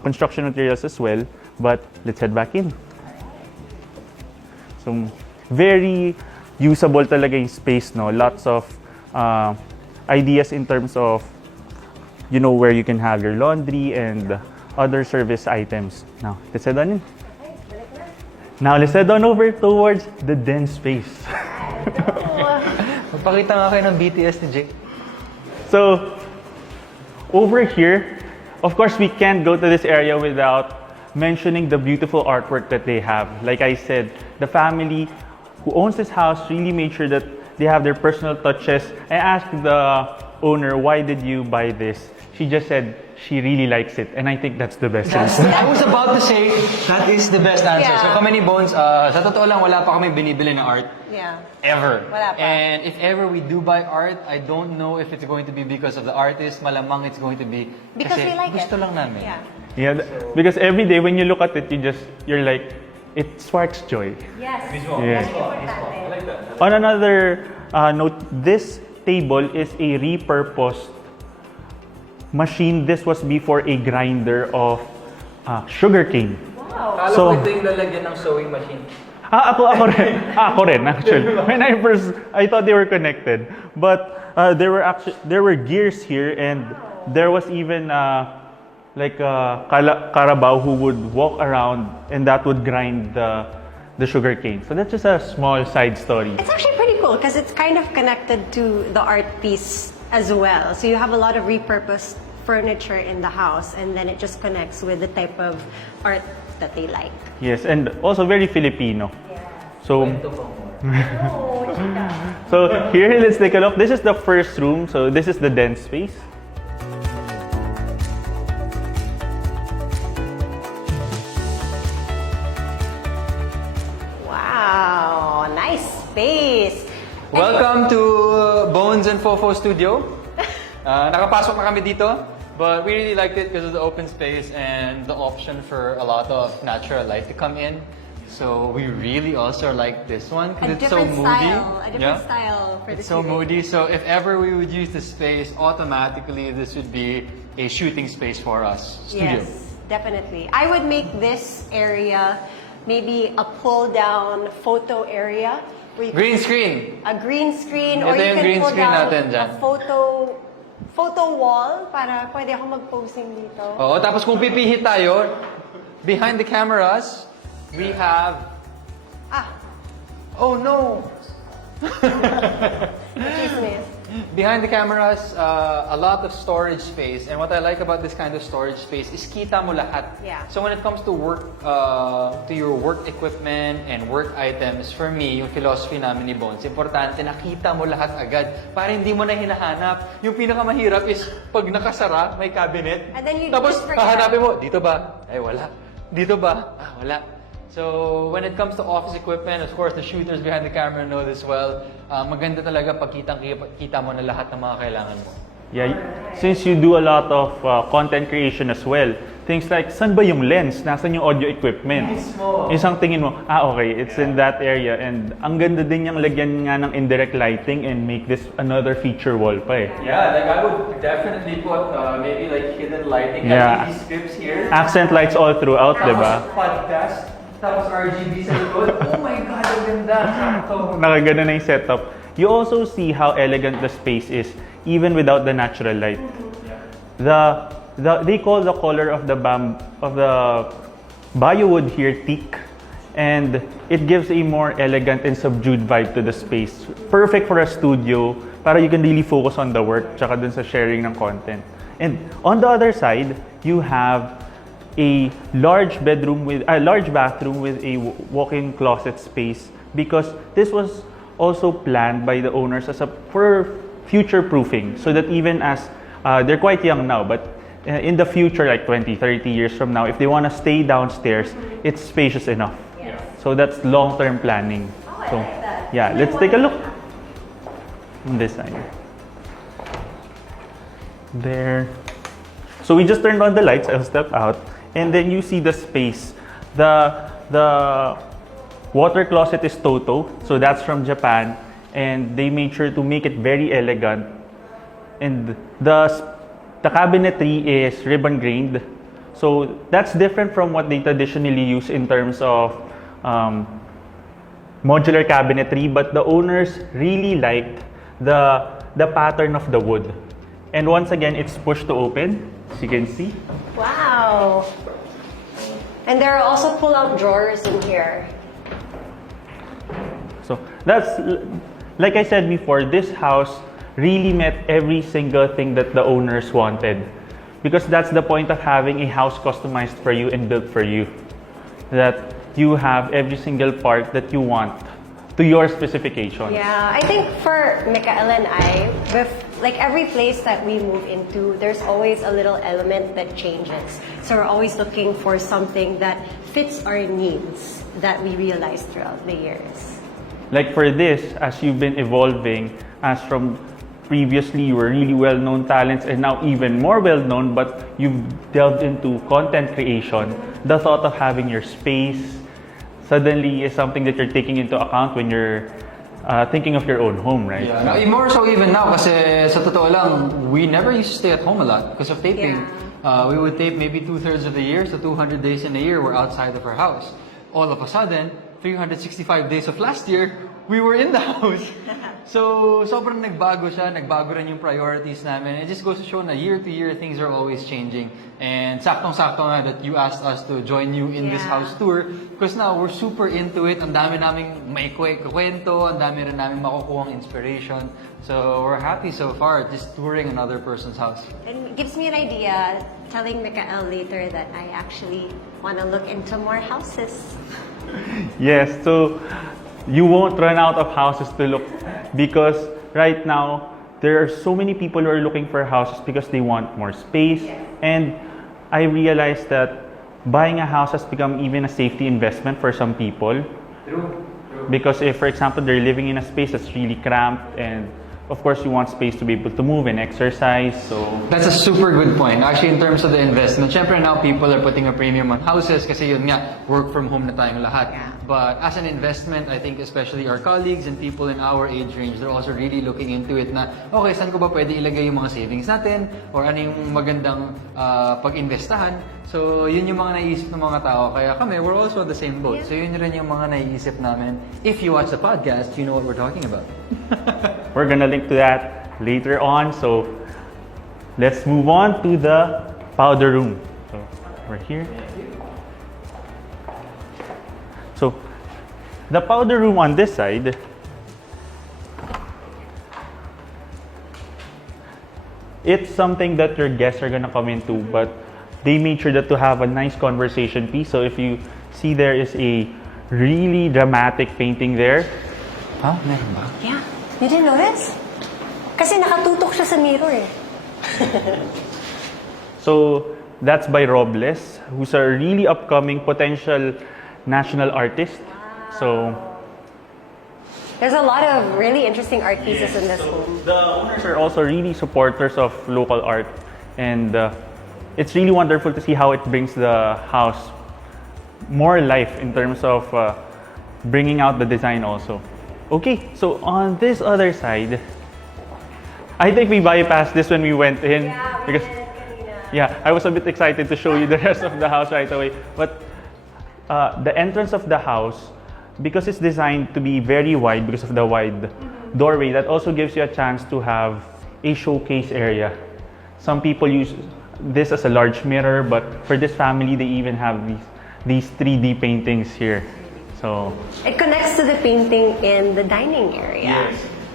construction materials as well. But let's head back in. So, very usable talaga yung space, no? Lots of ideas in terms of, you know, where you can have your laundry and other service items. Now, let's head on in. Now, let's head on over towards the den space. Magpakita nga kayo ng BTS ni Jake. So, over here, of course, we can't go to this area without mentioning the beautiful artwork that they have. Like I said, the family who owns this house really made sure that they have their personal touches. I asked the owner, why did you buy this? She just said she really likes it, and I think that's the best answer. I was about to say, that is the best answer. Yeah. So kami ni Bones, sa totoo lang, wala pa kami binibili na art. Yeah. Ever. Wala pa. And if ever we do buy art, I don't know if it's going to be because of the artist. Malamang it's going to be Because kasi we like gusto it. lang namin. Yeah. Yeah, because every day when you look at it, you're like, it sparks joy. Yes. Yeah. Importante. On another note, this table is a repurposed machine. This was before a grinder of sugarcane. Wow. Kala So- ko ito yung lalagyan ng sewing machine. Ako rin, actually. When I thought they were connected. But there were gears here, and there was even like a carabao who would walk around, and that would grind the sugarcane. So that's just a small side story. It's actually pretty cool because it's kind of connected to the art piece as well. So you have a lot of repurposed furniture in the house, and then it just connects with the type of art that they like. Yes, and also very Filipino. So, so here, let's take a look. This is the first room. So this is the den space. Wow, nice space. Welcome to Bones and Fofo Studio. Nakapasok na kami dito, but we really liked it because of the open space and the option for a lot of natural light to come in. So we really also like this one A because it's so different moody. style. A different style for the It's so studio. moody. So if ever we would use this space, automatically this would be a shooting space for us. Studio. Yes, definitely. I would make this area maybe a pull-down photo area. Where you Green screen. a green screen, or Ito you yung can green pull screen down natin dyan. a photo wall para pwede ako mag-posing dito. Oo, tapos kung pipihit tayo, behind the cameras, we have... Ah, Oh no! chismis. Behind the cameras, a lot of storage space. And what I like about this kind of storage space is kita mo lahat. Yeah. So when it comes to work, to your work equipment and work items, for me, yung philosophy namin ni Bones, importante nakita mo lahat agad para hindi mo na hinahanap. Yung pinakamahirap is pag nakasara, may cabinet. And then you Tapos just forget. hahanapin mo, dito ba? Ay, wala. Dito ba? Ah, wala. So, when it comes to office equipment, of course, the shooters behind the camera know this well. Maganda talaga pag kita mo na lahat ng mga kailangan mo. Yeah, since you do a lot of content creation as well, things like, saan ba yung lens? Nasaan yung audio equipment? Mismo. Isang tingin mo, okay, it's in that area. And ang ganda din yung lagyan nga ng indirect lighting and make this another feature wall pa eh. Yeah, like I would definitely put maybe like hidden lighting, Yeah. LED strips here. Accent lights all throughout, di ba? Tapos podcast, tapos RGB sa likod. Oh my God, ang ganda. Sakto. Nakagana na yung setup. You also see how elegant the space is, even without the natural light. They call the color of the biowood here teak, and it gives a more elegant and subdued vibe to the space. Perfect for a studio, para you can really focus on the work, tsaka dun sa sharing ng content. And on the other side, you have a large bathroom with a walk-in closet space, because this was also planned by the owners for future proofing, so that even as they're quite young now, but in the future, like 20-30 years from now, if they want to stay downstairs, it's spacious enough. Yes. So that's long-term planning. Oh, I So like that. yeah, let's take a look on this side. There. So we just turned on the lights. I'll step out, and then you see the space. The water closet is Toto, so that's from Japan, and they made sure to make it very elegant. And the cabinetry is ribbon grained, so that's different from what they traditionally use in terms of modular cabinetry. But the owners really liked the pattern of the wood, and once again, it's push to open, as you can see. Wow. And there are also pull-out drawers in here. So that's, like I said before, this house really met every single thing that the owners wanted, because that's the point of having a house customized for you and built for you, that you have every single part that you want to your specifications. Yeah, I think for Mikael and I, with like every place that we move into, there's always a little element that changes. So we're always looking for something that fits our needs that we realize throughout the years. Like for this, as you've been evolving, as from previously you were really well-known talents and now even more well-known, but you've delved into content creation, the thought of having your space suddenly is something that you're taking into account when you're thinking of your own home, right? Yeah, more so even now kasi sa totoo lang, we never used to stay at home a lot because of taping. Yeah. We would tape maybe 2/3 of the year, so 200 days in a year we're outside of our house. All of a sudden, 365 days of last year, we were in the house. So, sobrang nagbago siya, nagbago rin yung priorities namin. It just goes to show na year to year, things are always changing. And saktong-sakto nga that you asked us to join you in this Yeah. house tour because now we're super into it. Ang dami naming may kwento, ang dami rin naming makukuhang inspiration. So, we're happy so far just touring another person's house. And it gives me an idea, telling Mikael later that I actually want to look into more houses. Yes, so you won't run out of houses to look because right now there are so many people who are looking for houses because they want more space. And I realized that buying a house has become even a safety investment for some people. Because if, for example, they're living in a space that's really cramped and of course you want space to be able to move and exercise, so That's a super good point. Actually, in terms of the investment, syempre now people are putting a premium on houses kasi yun nga, work from home na tayong lahat. Yeah. But as an investment, I think especially our colleagues and people in our age range, they're also really looking into it na, okay, saan ko ba pwede ilagay yung mga savings natin? Or ano yung magandang pag-investahan? So, yun yung mga naiisip ng mga tao. Kaya kami, we're also on the same boat. So, yun rin yung mga naiisip namin. If you watch the podcast, you know what we're talking about. we're gonna link to that later on. So let's move on to the powder room. So we're here. So the powder room on this side, it's something that your guests are gonna come into, but they made sure that to have a nice conversation piece. So if you see, there is a really dramatic painting there. Ha? Meron ba? Yeah. You didn't notice? Kasi nakatutok siya sa mirror eh. So that's by Robles, who's a really upcoming potential national artist. So There's a lot of really interesting art pieces in this home. the owners are also really supporters of local art, and it's really wonderful to see how it brings the house more life in terms of bringing out the design also. Okay, so on this other side, I think we bypassed this when we went in because yeah, I was a bit excited to show you the rest of the house right away. But the entrance of the house, because it's designed to be very wide because of the wide doorway, that also gives you a chance to have a showcase area. Some people use this as a large mirror, but for this family, they even have these 3D paintings here. So It connects to the painting in the dining area.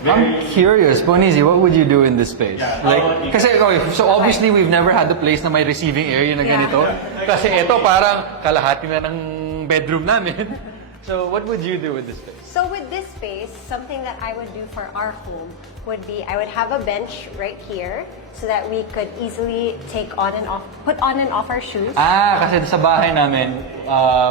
I'm curious, Bonizi, what would you do in this space? Like, kasi, okay, so obviously we've never had the place na may receiving area na ganito. Kasi ito parang kalahati na ng bedroom namin. So what would you do with this space? So with this space, something that I would do for our home would be I would have a bench right here so that we could easily put on and off our shoes. Kasi sa bahay namin,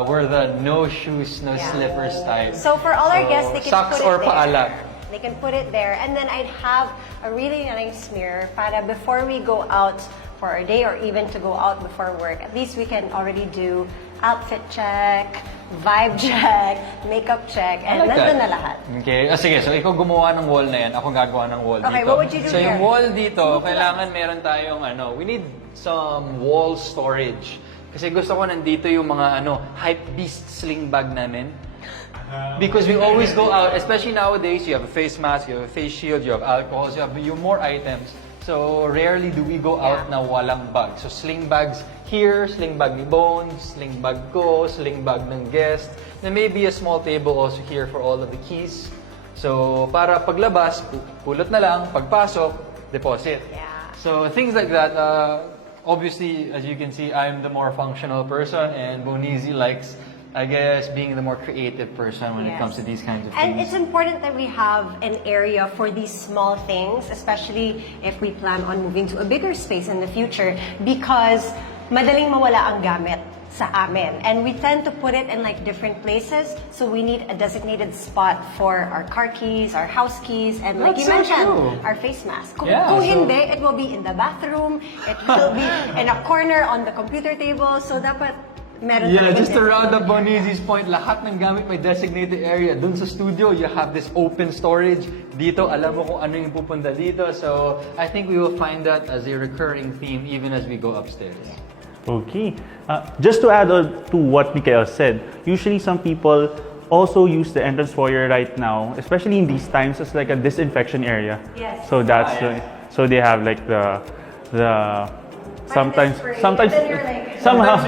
we're the no shoes, no slippers type. So for all our guests, they can socks put it or there. paala. They can put it there. And then I'd have a really nice mirror para before we go out for our day or even to go out before work, at least we can already do outfit check, vibe check, makeup check, and nandun na lahat. Okay. Sige, so ikaw gumawa ng wall na yan, ako gagawa ng wall Okay, dito. what would you do so yung here? wall dito, kailangan meron tayong we need some wall storage. Kasi gusto ko nandito yung mga hype beast sling bag namin. Because we always go out, especially nowadays, you have a face mask, you have a face shield, you have alcohols, you have more items. So rarely do we go out na walang bag. So sling bags here, sling bag ni Bones, sling bag ko, sling bag ng guest. There may be a small table also here for all of the keys. So para paglabas, pulot na lang, pagpasok, deposit. Yeah. So things like that. Obviously, as you can see, I'm the more functional person, and Bonizi likes, I guess, being the more creative person when it comes to these kinds of And things. it's important that we have an area for these small things, especially if we plan on moving to a bigger space in the future, because madaling mawala ang gamit sa amin. And we tend to put it in like different places, so we need a designated spot for our car keys, our house keys, and like That's you so mentioned, true. our face mask. Kung Yeah, so- hindi, it will be in the bathroom, it will be in a corner on the computer table, so dapat meron Yeah, talagang just to round up Bonizi's point, lahat ng gamit may designated area. Dun sa studio, you have this open storage. Dito, alam mo kung ano yung pupunta dito. So, I think we will find that as a recurring theme even as we go upstairs. okay, just to add on to what Mikael said, usually some people also use the entrance foyer right now, especially in these times, as like a disinfection area. Yes. So that's so they have like the sometimes And then you're like- somehow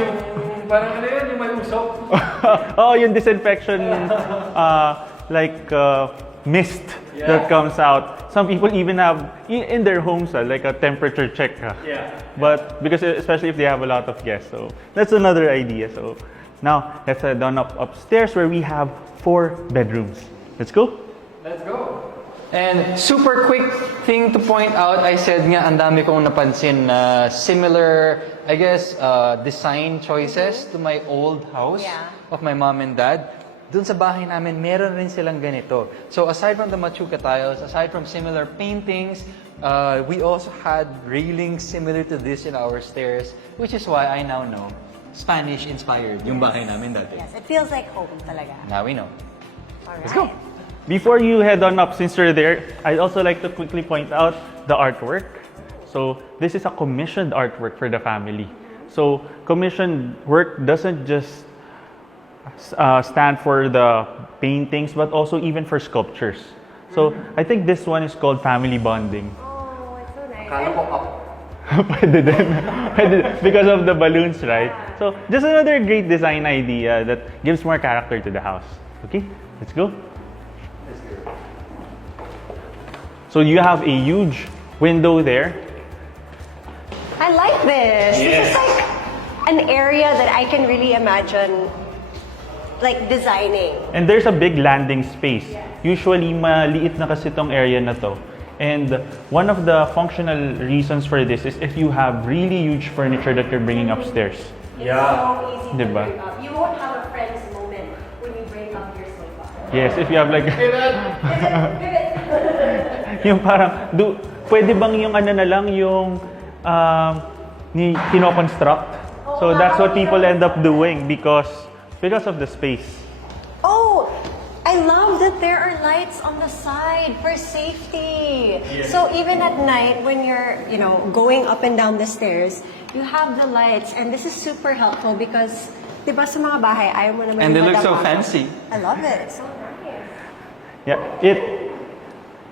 Parang ano yun, yung may usok. oh, yung disinfection mist that comes out. Some people even have in their homes like a temperature check. But because especially if they have a lot of guests, so that's another idea. So now let's head on upstairs where we have 4 bedrooms. Let's go. Let's go. And super quick thing to point out, I said nga, ang dami kong napansin na similar, I guess, design choices to my old house of my mom and dad. Dun sa bahay namin, meron rin silang ganito. So aside from the machuca tiles, aside from similar paintings, we also had railings similar to this in our stairs, which is why I now know Spanish-inspired yung bahay namin dati. Yes, it feels like home talaga. Now we know. Alright. Let's go. Before you head on up, since you're there, I'd also like to quickly point out the artwork. So this is a commissioned artwork for the family. So commissioned work doesn't just stand for the paintings, but also even for sculptures. So I think this one is called family bonding. Oh, it's so nice. Pwede din. Because of the balloons, right? So just another great design idea that gives more character to the house. Okay, let's go. So you have a huge window there. I like this. This is like an area that I can really imagine like designing. And there's a big landing space. Usually, maliit na kasi tong area na to. And one of the functional reasons for this is if you have really huge furniture that you're bringing upstairs. It's so easy to Diba? bring up. You won't have a friend's moment when you bring up your sofa. Yes, if you have like... Pivot. yung parang, pwede bang yung ano na lang, yung kino-construct? So that's what people end up doing because of the space. Oh, I love that there are lights on the side for safety. So even at night when you're, going up and down the stairs, you have the lights, and this is super helpful because, diba sa mga bahay, ayaw mo naman And they yung look so madamot. fancy. I love it. It's so nice. Yeah,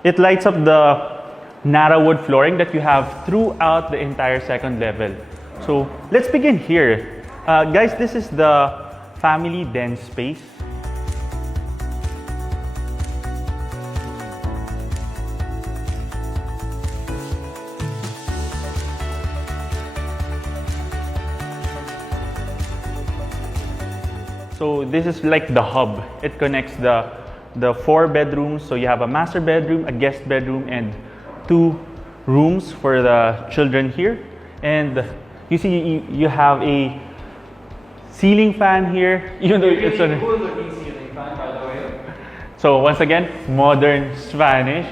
it lights up the narrow wood flooring that you have throughout the entire second level. So let's begin here. Guys, this is the family den space. So this is like the hub. It connects the 4 bedrooms. So you have a master bedroom, a guest bedroom, and 2 rooms for the children here. And you see, you have a ceiling fan here. Even though it's on. Cool looking ceiling fan, by the way. So once again, modern Spanish.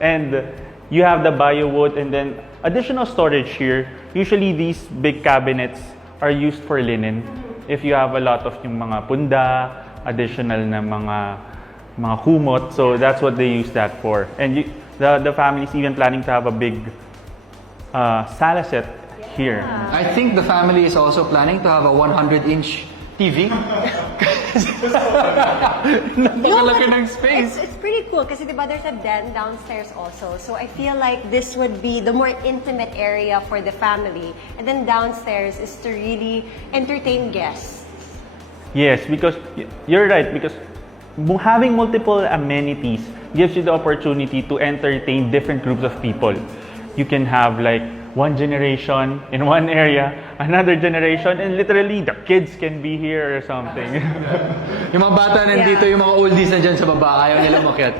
And you have the bio wood and then additional storage here. Usually these big cabinets are used for linen. If you have a lot of yung mga punda, additional na mga kumot, so that's what they use that for. And the family's even planning to have a big sala set here. I think the family is also planning to have a 100-inch TV. Napakalaki ng space. It's pretty cool kasi diba there's a den downstairs also. So I feel like this would be the more intimate area for the family. And then downstairs is to really entertain guests. Yes, because you're right, because having multiple amenities gives you the opportunity to entertain different groups of people. You can have like one generation in one area, another generation, and literally the kids can be here or something. Yung mga bata nandito, yung mga oldies na dyan sa baba, ayaw nila makiat.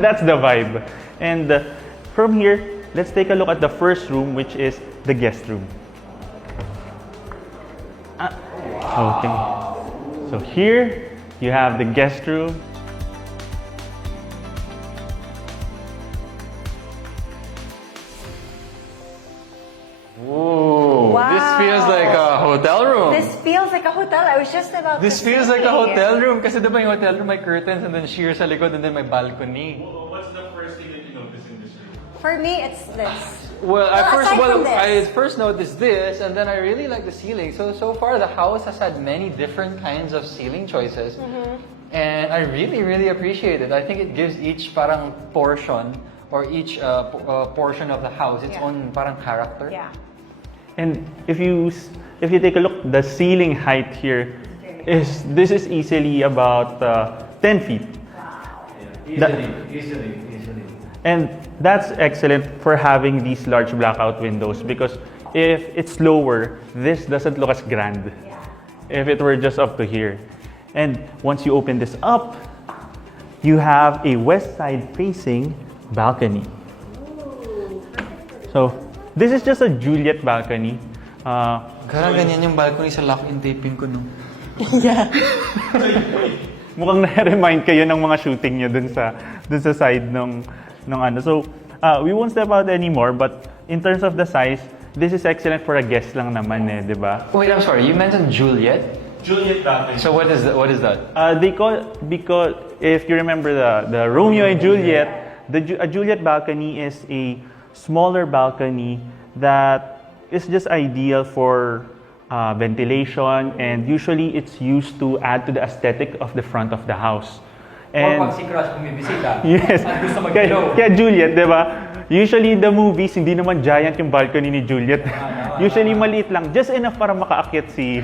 That's the vibe. And from here, let's take a look at the first room, which is the guest room. Okay. So here, you have the guest room. Ooh, Wow. this feels like a hotel room. This feels like a hotel. I was just about This to feels say. like a hotel room. Kasi diba yung hotel room may curtains and then sheer sa likod and then may balcony. What's the first thing that you notice in this room? For me, it's this. Well, aside from this. I first noticed this, and then I really like the ceiling. So far, the house has had many different kinds of ceiling choices, and I really appreciate it. I think it gives each parang portion or each portion of the house its Yeah. own parang character. Yeah. And if you take a look, the ceiling height here this is easily about 10 feet. Easily. And that's excellent for having these large blackout windows because if it's lower, this doesn't look as grand if it were just up to here. And once you open this up, you have a west side facing balcony. So this is just a Juliet balcony. Parang ganyan yung balcony sa lock-in taping ko, no? Mukhang na-remind kayo ng mga shooting nyo dun sa side ng ano. So, we won't step out anymore, but in terms of the size, this is excellent for a guest lang naman di ba? Wait, I'm sorry. You mentioned Juliet. Juliet balcony. So what is that? They call, because if you remember the Romeo and Juliet, a Juliet balcony is a smaller balcony that is just ideal for ventilation, and usually it's used to add to the aesthetic of the front of the house. And si Crush bumibisita. yes, At gusto mag-glow. kaya Juliet, di ba? Usually the movies, hindi naman giant yung balcony ni Juliet. Usually maliit lang, just enough para makaakyat si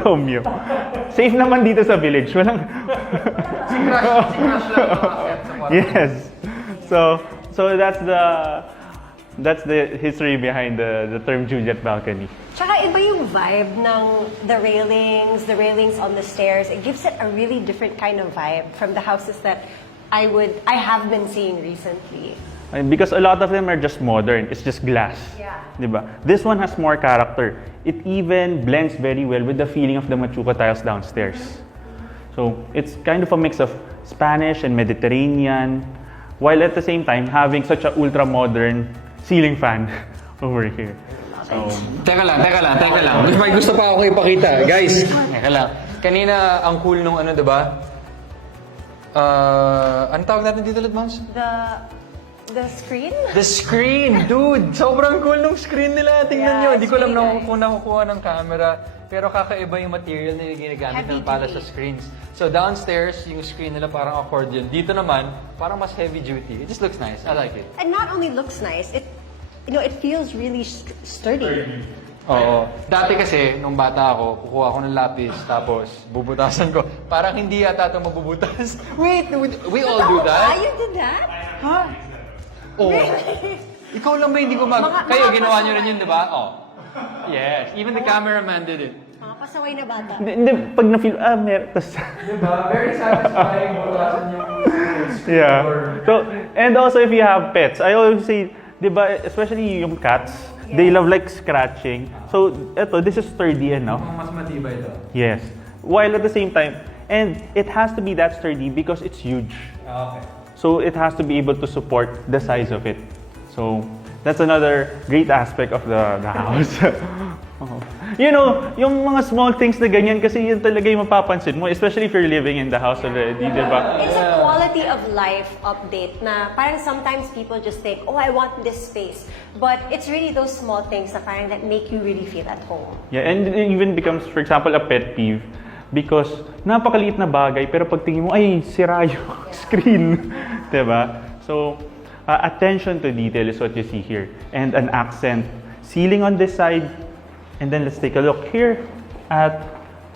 Romeo. Safe naman dito sa village, walang Si Crush lang makakit sa kwarto. yes. So that's the history behind the term Juliet balcony. Tsaka iba yung vibe ng the railings on the stairs. It gives it a really different kind of vibe from the houses that I have been seeing recently. And because a lot of them are just modern, it's just glass. Yeah. Diba? This one has more character. It even blends very well with the feeling of the machuca tiles downstairs. So it's kind of a mix of Spanish and Mediterranean, while at the same time having such a ultra-modern ceiling fan over here. So, Teka lang. May gusto pa ako ipakita. Guys, teka lang. Kanina, ang cool nung ano, diba? Ano tawag natin dito ulit, Mons? The screen? The screen! Dude! Sobrang cool nung screen nila. Tingnan Yeah, nyo. Hindi it's ko alam really na nice. kung nakukuha ng camera. Pero kakaiba yung material na ginagamit Heavy ng para duty. sa screens. So downstairs, yung screen nila parang accordion. Dito naman, parang mas heavy duty. It just looks nice. I like it. And not only looks nice, it feels really sturdy. Oo. Dati kasi, nung bata ako, kukuha ako ng lapis, tapos bubutasan ko. Parang hindi yata ito mabubutas. Wait, we all do that? You did that? Ha? Oo. Ikaw lang ba hindi ko Kayo, ginawa nyo rin yun, di ba? Oh. Yes. Even the cameraman did it. Mga pasaway na bata. hindi, pag na-feel, meron. Diba? Very satisfying butasan yung Yeah. So, and also if you have pets, I always say, diba, especially yung cats, they love like scratching. So, this is sturdy enough. mas matibay ito. Yes. While at the same time, and it has to be that sturdy because it's huge. Okay. So, it has to be able to support the size of it. So, that's another great aspect of the house. You know, yung mga small things na ganyan kasi yun talaga yung mapapansin mo, especially if you're living in the house already, di ba? It's a quality of life update na parang sometimes people just think, oh, I want this space. But it's really those small things na parang that make you really feel at home. Yeah, and it even becomes, for example, a pet peeve because napakaliit na bagay pero pag tingin mo, ay, sira yung screen. Diba? So, attention to detail is what you see here. And an accent ceiling on this side. And then let's take a look here at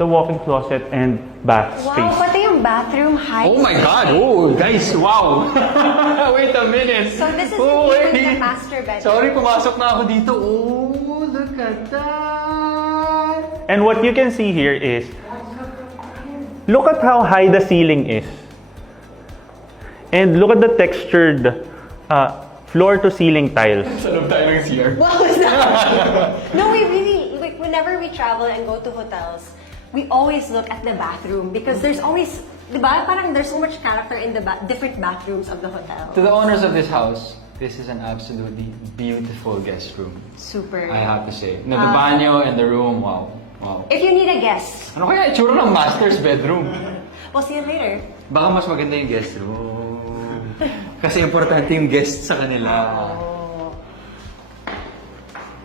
the walk-in closet and bath Wow, space. pati yung bathroom height. Oh my God! Oh, guys, wow! Wait a minute! So this is Oh, even wait. the master bedroom. Sorry, pumasok na ako dito. Oh, look at that! And what you can see here is, look at how high the ceiling is. And look at the textured floor-to-ceiling tiles. Salog tayo ng CR. What was that? No, whenever we travel and go to hotels, we always look at the bathroom because there's always, di ba? Parang there's so much character in the different bathrooms of the hotel. To the owners of this house, this is an absolutely beautiful guest room. Super. I have to say. No, the banyo and the room, wow. Wow. If you need a guest, Ano kaya itsura ng master's bedroom? we'll see you later. Baka mas maganda yung guest room. Kasi importante yung guest sa kanila.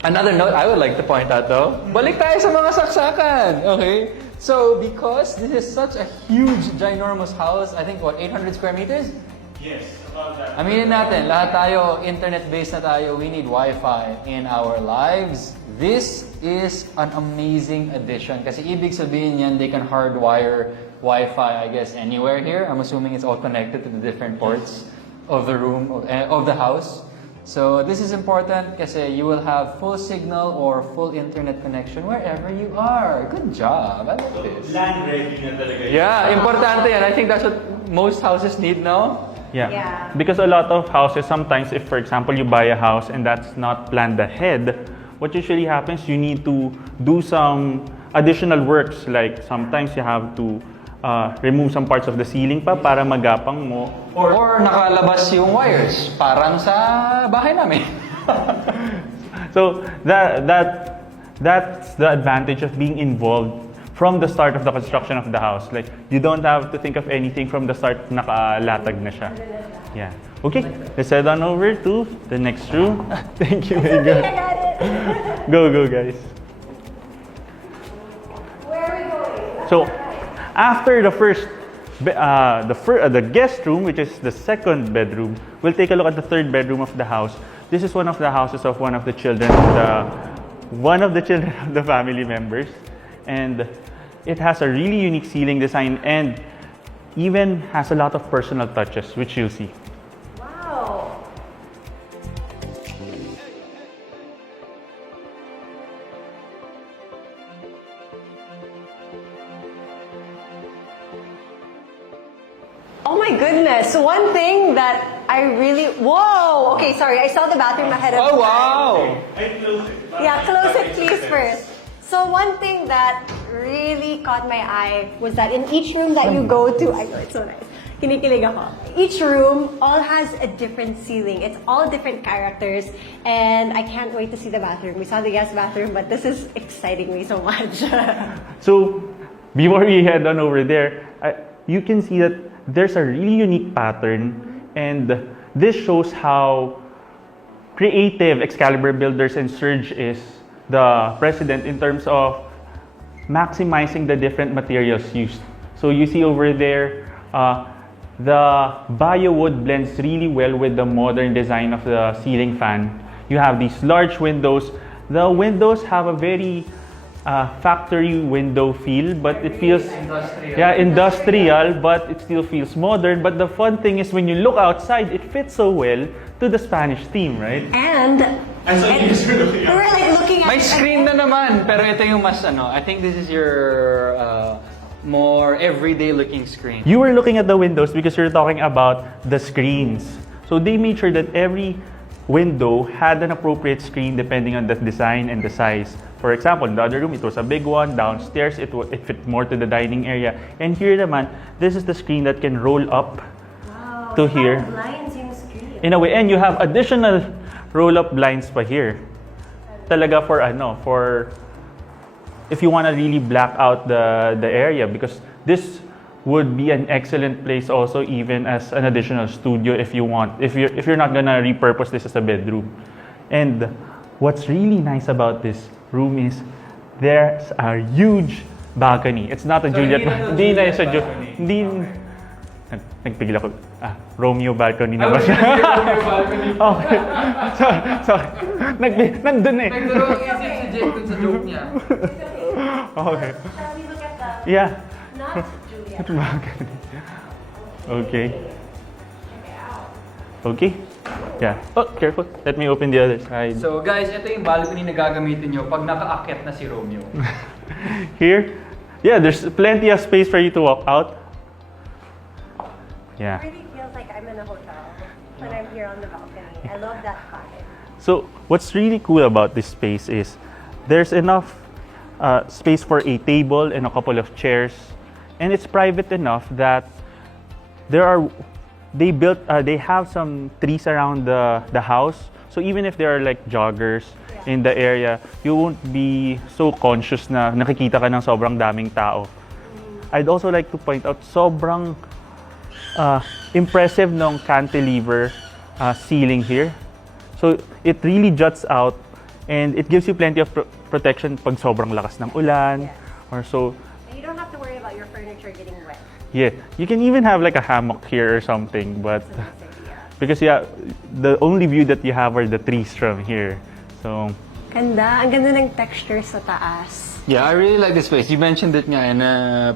Another note I would like to point out though, balik tayo sa mga saksakan, okay? So, because this is such a huge, ginormous house, I think, what, 800 square meters? Yes, about that. Aminin natin, lahat tayo, internet-based na tayo, we need Wi-Fi in our lives. This is an amazing addition kasi ibig sabihin yan, they can hardwire Wi-Fi, I guess, anywhere here. I'm assuming it's all connected to the different ports of the room, of the house. So this is important kasi you will have full signal or full internet connection wherever you are. Good job. I like this. Land ready na talaga yun. Yeah, importante yan. I think that's what most houses need now. Yeah. Yeah. Because a lot of houses, sometimes if, for example, you buy a house and that's not planned ahead, what usually happens, you need to do some additional works. Like sometimes you have to remove some parts of the ceiling pa para magapang mo. Or nakalabas yung wires, parang sa bahay namin. So that's the advantage of being involved from the start of the construction of the house. Like you don't have to think of anything from the start, nakalatag na siya. Yeah. Okay, let's head on over to the next room. Thank you, Mikael. I got it. Go, guys. Where are we going? So, after the the guest room, which is the second bedroom, we'll take a look at the third bedroom of the house. This is one of the houses of one of the children of the family members, and it has a really unique ceiling design and even has a lot of personal touches, which you'll see. Wow. Oh my goodness. One thing that I really... Whoa! Okay, sorry. I saw the bathroom ahead of Oh, time. wow! Yeah, close it please first. So one thing that really caught my eye was that in each room that you go to, I know it's so nice. Kinikilig ako. Each room all has a different ceiling. It's all different characters, and I can't wait to see the bathroom. We saw the guest bathroom, but this is exciting me so much. So, before we head on over there, you can see that there's a really unique pattern, and this shows how creative Excalibur Builders and Surge is, the president, in terms of maximizing the different materials used. So you see over there, the bio wood blends really well with the modern design of the ceiling fan. You have these large windows. The windows have a very factory window feel, but it feels industrial, but it still feels modern. But the fun thing is when you look outside, it fits so well to the Spanish theme, right? And we were like looking at May screen na naman, pero ito yung mas I think this is your more everyday looking screen. You were looking at the windows because you're talking about the screens. So they made sure that every window had an appropriate screen depending on the design and the size. For example, in the other room, it was a big one. Downstairs, it fit more to the dining area. And here naman, this is the screen that can roll up to here. blinds yung screen. In a way, and you have additional roll-up blinds pa here. Talaga for if you want to really black out the area, because this would be an excellent place also even as an additional studio if you want, if you're not gonna repurpose this as a bedroom. And what's really nice about this room is there's a huge balcony. It's not a Juliet. Hindi na sa nagpigil ako. Romeo balcony na ba siya? Okay. Sorry. Nandun eh. Nagdurong isip si Jake dun sa joke niya. Okay. Shall we look at the Yeah. not Juliet? Balcony. Okay. Okay. Yeah. Oh, careful. Let me open the other side. So guys, ito yung balcony na gagamitin nyo pag nakaakyat na si Romeo. Here, yeah, there's plenty of space for you to walk out. Yeah. It really feels like I'm in a hotel when I'm here on the balcony. I love that vibe. So what's really cool about this space is there's enough space for a table and a couple of chairs, and it's private enough that they have some trees around the house. So even if there are like joggers in the area, you won't be so conscious na nakikita ka ng sobrang daming tao. I'd also like to point out sobrang impressive ng cantilever ceiling here. So it really juts out And it gives you plenty of protection pag sobrang lakas ng ulan or so. And you don't have to worry about your furniture getting wet. Yeah, you can even have like a hammock here or something, but because the only view that you have are the trees from here. So Ganda. Ang ganda ng texture sa taas. Yeah, I really like this place. You mentioned it nga, and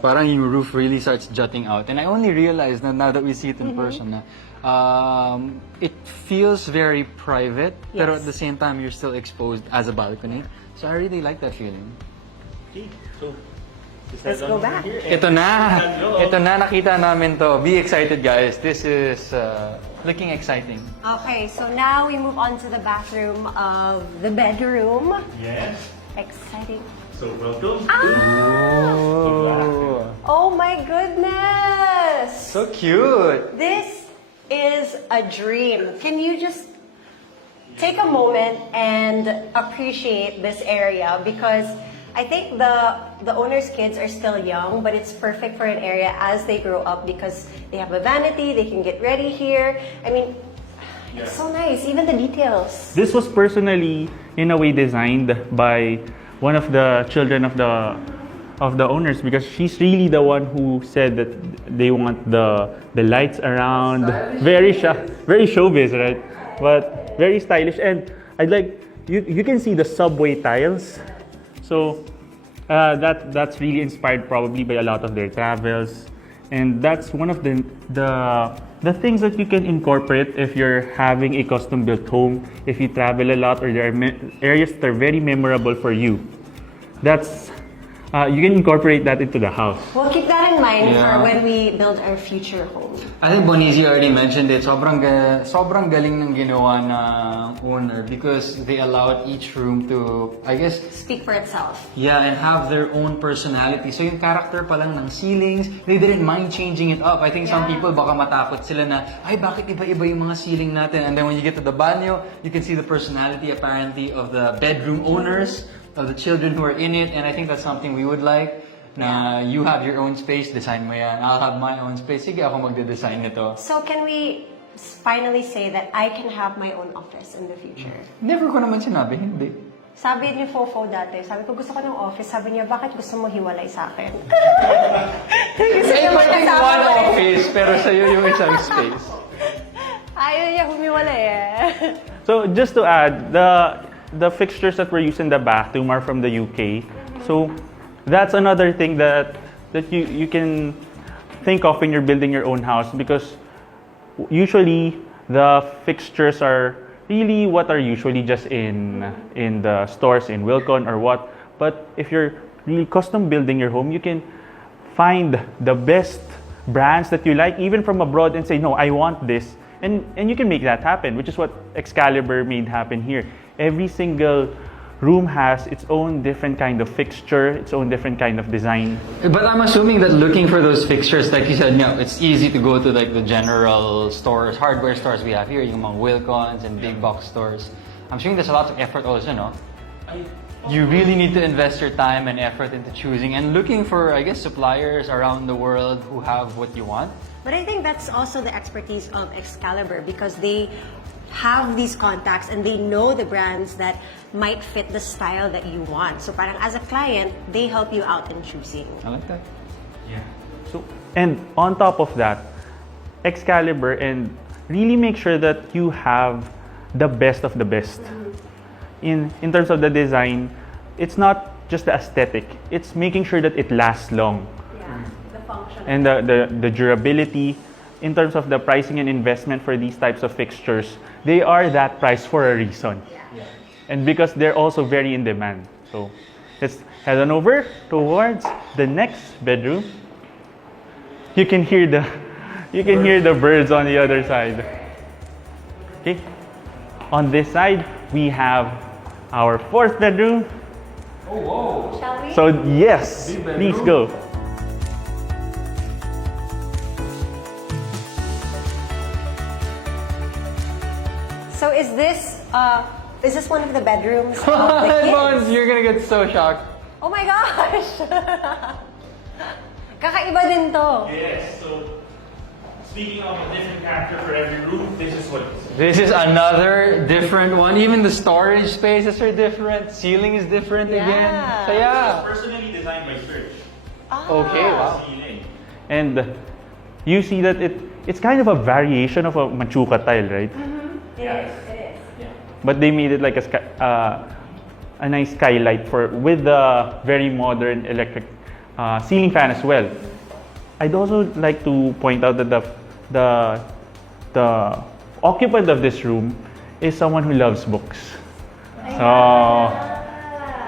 parang yung roof really starts jutting out. And I only realized now that we see it in person, it feels very private, pero at the same time, you're still exposed as a balcony. So I really like that feeling. so Let's go back. Ito na, nakita namin to. Be excited, guys. This is looking exciting. Okay, so now we move on to the bathroom of the bedroom. yes. Exciting. So welcome. Oh my goodness! So cute. This is a dream. Can you just take a moment and appreciate this area? Because I think the owner's kids are still young, but it's perfect for an area as they grow up because they have a vanity, they can get ready here. I mean, it's so nice, even the details. This was personally, in a way, designed by one of the children of the owners because she's really the one who said that they want the lights around, very showbiz, right? But very stylish, and I'd like you can see the subway tiles. So that's really inspired probably by a lot of their travels, and that's one of the things that you can incorporate if you're having a custom built home. If you travel a lot or there are areas that are very memorable for you, that's you can incorporate that into the house. We'll keep that in mind Yeah. for when we build our future home. I think Bonizi already mentioned it. Sobrang galing ng ginawa ng owner because they allowed each room to, I guess, Speak for itself. yeah, and have their own personality. So yung character pa lang ng ceilings, they didn't mind changing it up. I think some Yeah. people baka matakot sila na, ay bakit iba-iba yung mga ceiling natin? And then when you get to the banyo, you can see the personality apparently of the bedroom owners, of the children who are in it. And I think that's something we would like. Na you have your own space, design mo yan. I'll have my own space. Sige, ako magde-design nito. So can we finally say that I can have my own office in the future? Never ko naman sinabi, hindi. Sabi ni Fofo dati, sabi ko gusto ko ng office. Sabi niya, bakit gusto mo hiwalay sa akin? Gusto niya I think magkasama one ko eh. office, pero sa'yo yung isang space. Ayaw niya humiwalay eh. So just to add, the fixtures that were used in the bathroom are from the UK. So that's another thing that you can think of when you're building your own house because usually the fixtures are really what are usually just in the stores in Wilcon or what. But if you're really custom building your home, you can find the best brands that you like even from abroad and say, no, I want this. And you can make that happen, which is what Excalibur made happen here. Every single room has its own different kind of fixture, its own different kind of design. But I'm assuming that looking for those fixtures, like you said, it's easy to go to like the general stores, hardware stores we have here, yung mga Wilcons and big box stores. I'm assuming there's a lot of effort also, no? You really need to invest your time and effort into choosing and looking for, I guess, suppliers around the world who have what you want. But I think that's also the expertise of Excalibur because they have these contacts and they know the brands that might fit the style that you want. So parang as a client, they help you out in choosing. I like that. Yeah. So, and on top of that, Excalibur and really make sure that you have the best of the best. In terms of the design, it's not just the aesthetic. It's making sure that it lasts long. Yeah, the function. And the durability, in terms of the pricing and investment for these types of fixtures, they are that price for a reason. Yeah. And because they're also very in demand. So let's head on over towards the next bedroom. You can hear the birds on the other side. Okay. On this side, we have our fourth bedroom. Oh, whoa. Shall we? So yes, please go. So is this one of the bedrooms of the Bones, kids? you're gonna get so shocked. Oh my gosh! Kakaiba din to. Yes, speaking of a different character for every room, this is what it is. This is another different one. Even the storage spaces are different. Ceiling is different again. So yeah. Personally designed by Serge. Okay, wow. Ceiling. And you see that it's kind of a variation of a machuca tile, right? It is. But they made it like a nice skylight with the very modern electric ceiling fan as well. I'd also like to point out that the occupant of this room is someone who loves books.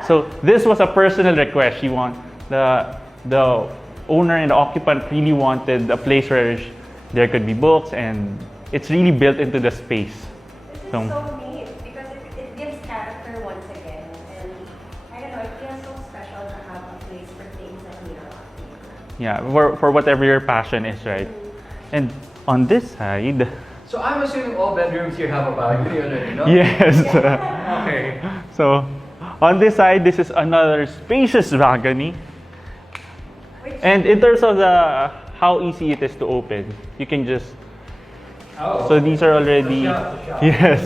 So this was a personal request. The owner and the occupant really wanted a place where there could be books, and it's really built into the space. This is so neat because it gives character once again, and I don't know, it feels so special to have a place for things that mean a lot to you. Yeah, for whatever your passion is, right? And on this side, So I'm assuming all bedrooms here have a balcony already, no? yes. Okay. So on this side, this is another spacious balcony. And in terms of how easy it is to open, you can just. So these are already yes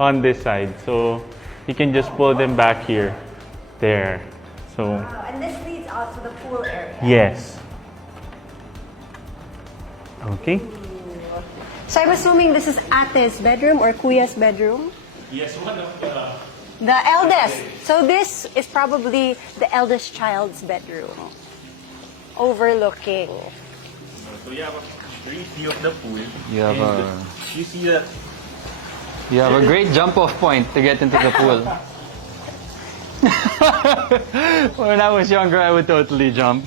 on this side. So you can just pull them back here, there. So Wow, and this leads out to the pool area. yes. Okay. So I'm assuming this is Ate's bedroom or Kuya's bedroom? Yes, one of The eldest. So this is probably the eldest child's bedroom. Overlooking. So you have a great view of the pool. You have and you see that. You have a great jump-off point to get into the pool. When I was younger, I would totally jump.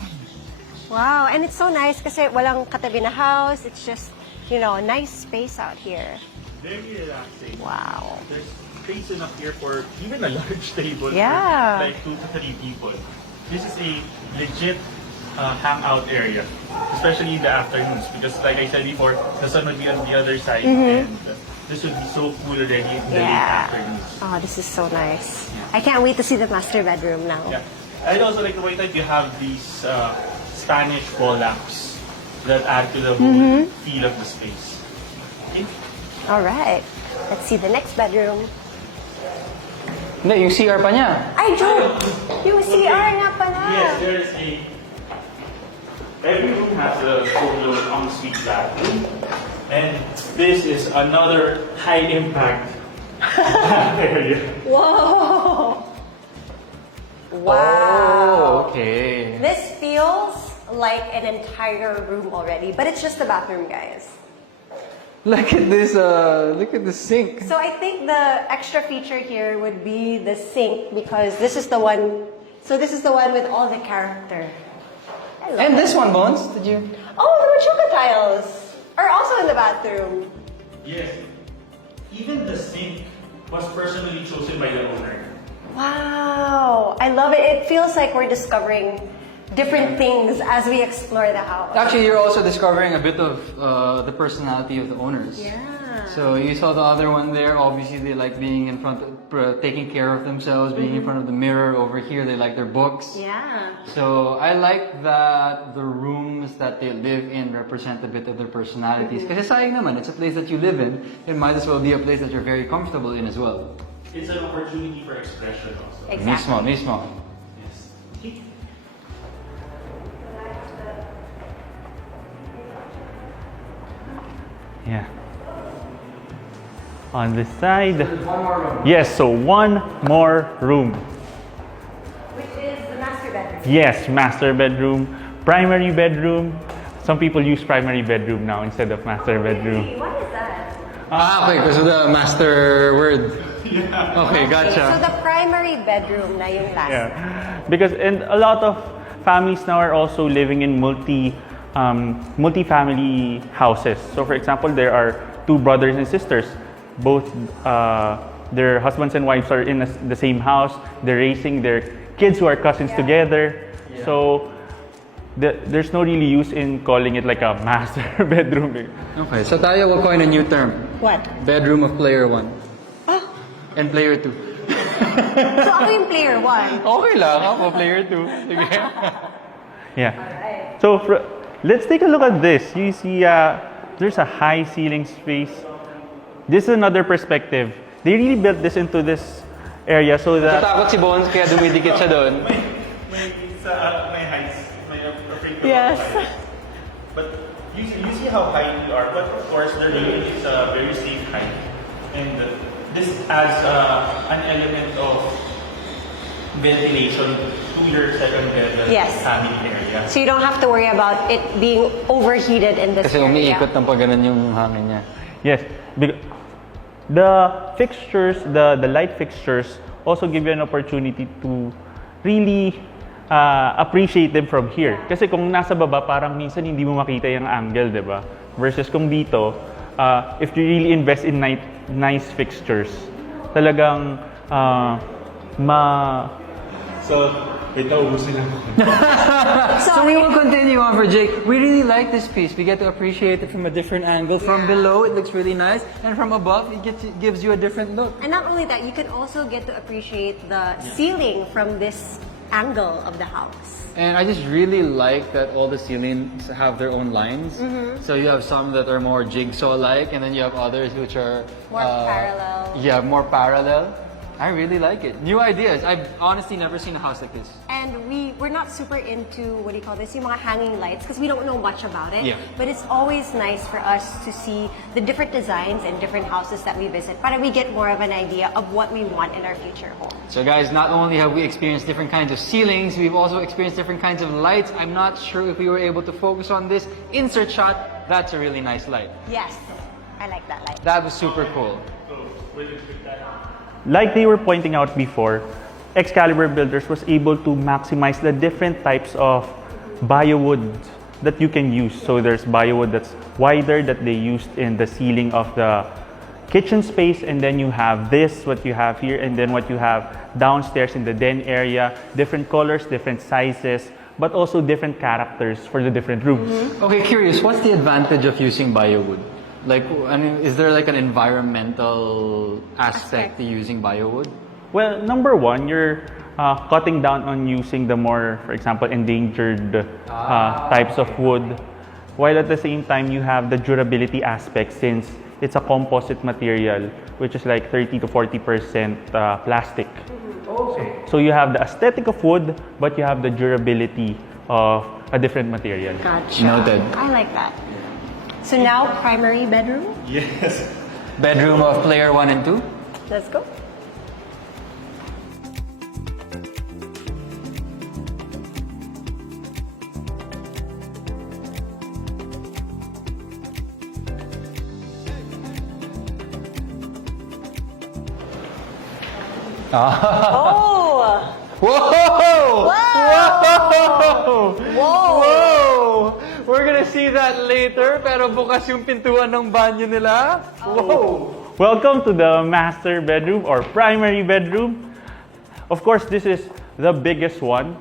Wow, and it's so nice kasi walang katabi na house. It's just, nice space out here. Very relaxing. Wow. There's space enough here for even a large table Yeah. for like 2 to 3 people. This is a legit hangout area, especially in the afternoons, because like I said before, the sun would be on the other side, and this would be so cool already in the late afternoons. Oh, this is so nice. I can't wait to see the master bedroom now. Yeah. I'd also like to point out you have these Spanish wall lamps that add to the whole feel of the space. Okay. All right. Let's see the next bedroom. Hindi, yung CR pa niya. Ay, Joe! Yung CR nga pala. Yes, there is every room has a solo ensuite bathroom, and this is another high impact area. Whoa! Wow. Oh, okay. This feels like an entire room already, but it's just the bathroom, guys. Look at this sink. So I think the extra feature here would be the sink because this is the one. So this is the one with all the character. I love And it. this one, Bones, did you? Oh, the machuca tiles are also in the bathroom. Yes, even the sink was personally chosen by the owner. Wow, I love it. It feels like we're discovering different things as we explore the house. Actually, you're also discovering a bit of the personality of the owners. Yeah. So you saw the other one there. Obviously, they like being in front, taking care of themselves, being in front of the mirror. Over here, they like their books. Yeah. So I like that the rooms that they live in represent a bit of their personalities. Kasi sayang naman, it's a place that you live in. It might as well be a place that you're very comfortable in as well. It's an opportunity for expression also. Exactly. Mismo. Yes. Okay. Yeah. On this side. One more room. Yes, so one more room. Which is the master bedroom. Yes, master bedroom, primary bedroom. Some people use primary bedroom now instead of master bedroom. Really? Why is that? Okay, because of the master word. Okay, So gotcha. the primary bedroom na yung last. Yeah, because and a lot of families now are also living in multi-family houses. So, for example, there are two brothers and sisters. Both their husbands and wives are in the same house. They're raising their kids who are cousins together. Yeah. So there's no really use in calling it like a master bedroom. Okay, so tayo will coin a new term. What? Bedroom of player 1. Oh, And player 2. so ako yung player one. Okay lang, ako player 2. Sige. Yeah. So let's take a look at this. You see there's a high ceiling space. This is another perspective. They really built this into this area so that Natakot si Bones kaya dumidikit siya doon. may heights, may afraid to Yes. But you see how high you are, but of course the railing is a very safe height. And this adds an element of ventilation to your second bed Yes. family area. So you don't have to worry about it being overheated in this Kasi area. umiikot ng pagganon yung hangin niya. Yes, the fixtures, the light fixtures also give you an opportunity to really appreciate them from here. Kasi kung nasa baba, parang minsan hindi mo makita yung angle, di ba? Versus kung dito, if you really invest in nice fixtures, talagang So, wait, naubusin lang ako. So we will continue on for Jake. We really like this piece. We get to appreciate it from a different angle. From below, it looks really nice. And from above, it gives you a different look. And not only that, you can also get to appreciate the ceiling from this angle of the house. And I just really like that all the ceilings have their own lines. So you have some that are more jigsaw-like, and then you have others which are More parallel. Yeah, more parallel. I really like it. New ideas. I've honestly never seen a house like this. And we're not super into, what do you call this, yung mga hanging lights, because we don't know much about it. Yeah. But it's always nice for us to see the different designs and different houses that we visit, para we get more of an idea of what we want in our future home. So guys, not only have we experienced different kinds of ceilings, we've also experienced different kinds of lights. I'm not sure if we were able to focus on this. Insert shot, that's a really nice light. Yes, I like that light. That was super cool. Like they were pointing out before, Excalibur Builders was able to maximize the different types of biowood that you can use. So there's biowood that's wider that they used in the ceiling of the kitchen space, and then you have this, what you have here, and then what you have downstairs in the den area, different colors, different sizes, but also different characters for the different rooms. Okay, curious, what's the advantage of using biowood? Like, I mean, is there like an environmental aspect to using biowood? Well, number one, you're cutting down on using the more, for example, endangered types of wood, while at the same time you have the durability aspect since it's a composite material, which is like 30 to 40% plastic. Okay. So you have the aesthetic of wood, but you have the durability of a different material. Gotcha. Noted. I like that. So now, primary bedroom. Yes. Bedroom of player 1 and 2? Let's go. Oh! Whoa! Whoa! Whoa! We're gonna see that later, pero bukas yung pintuan ng banyo nila. Whoa! Welcome to the master bedroom or primary bedroom. Of course, this is the biggest one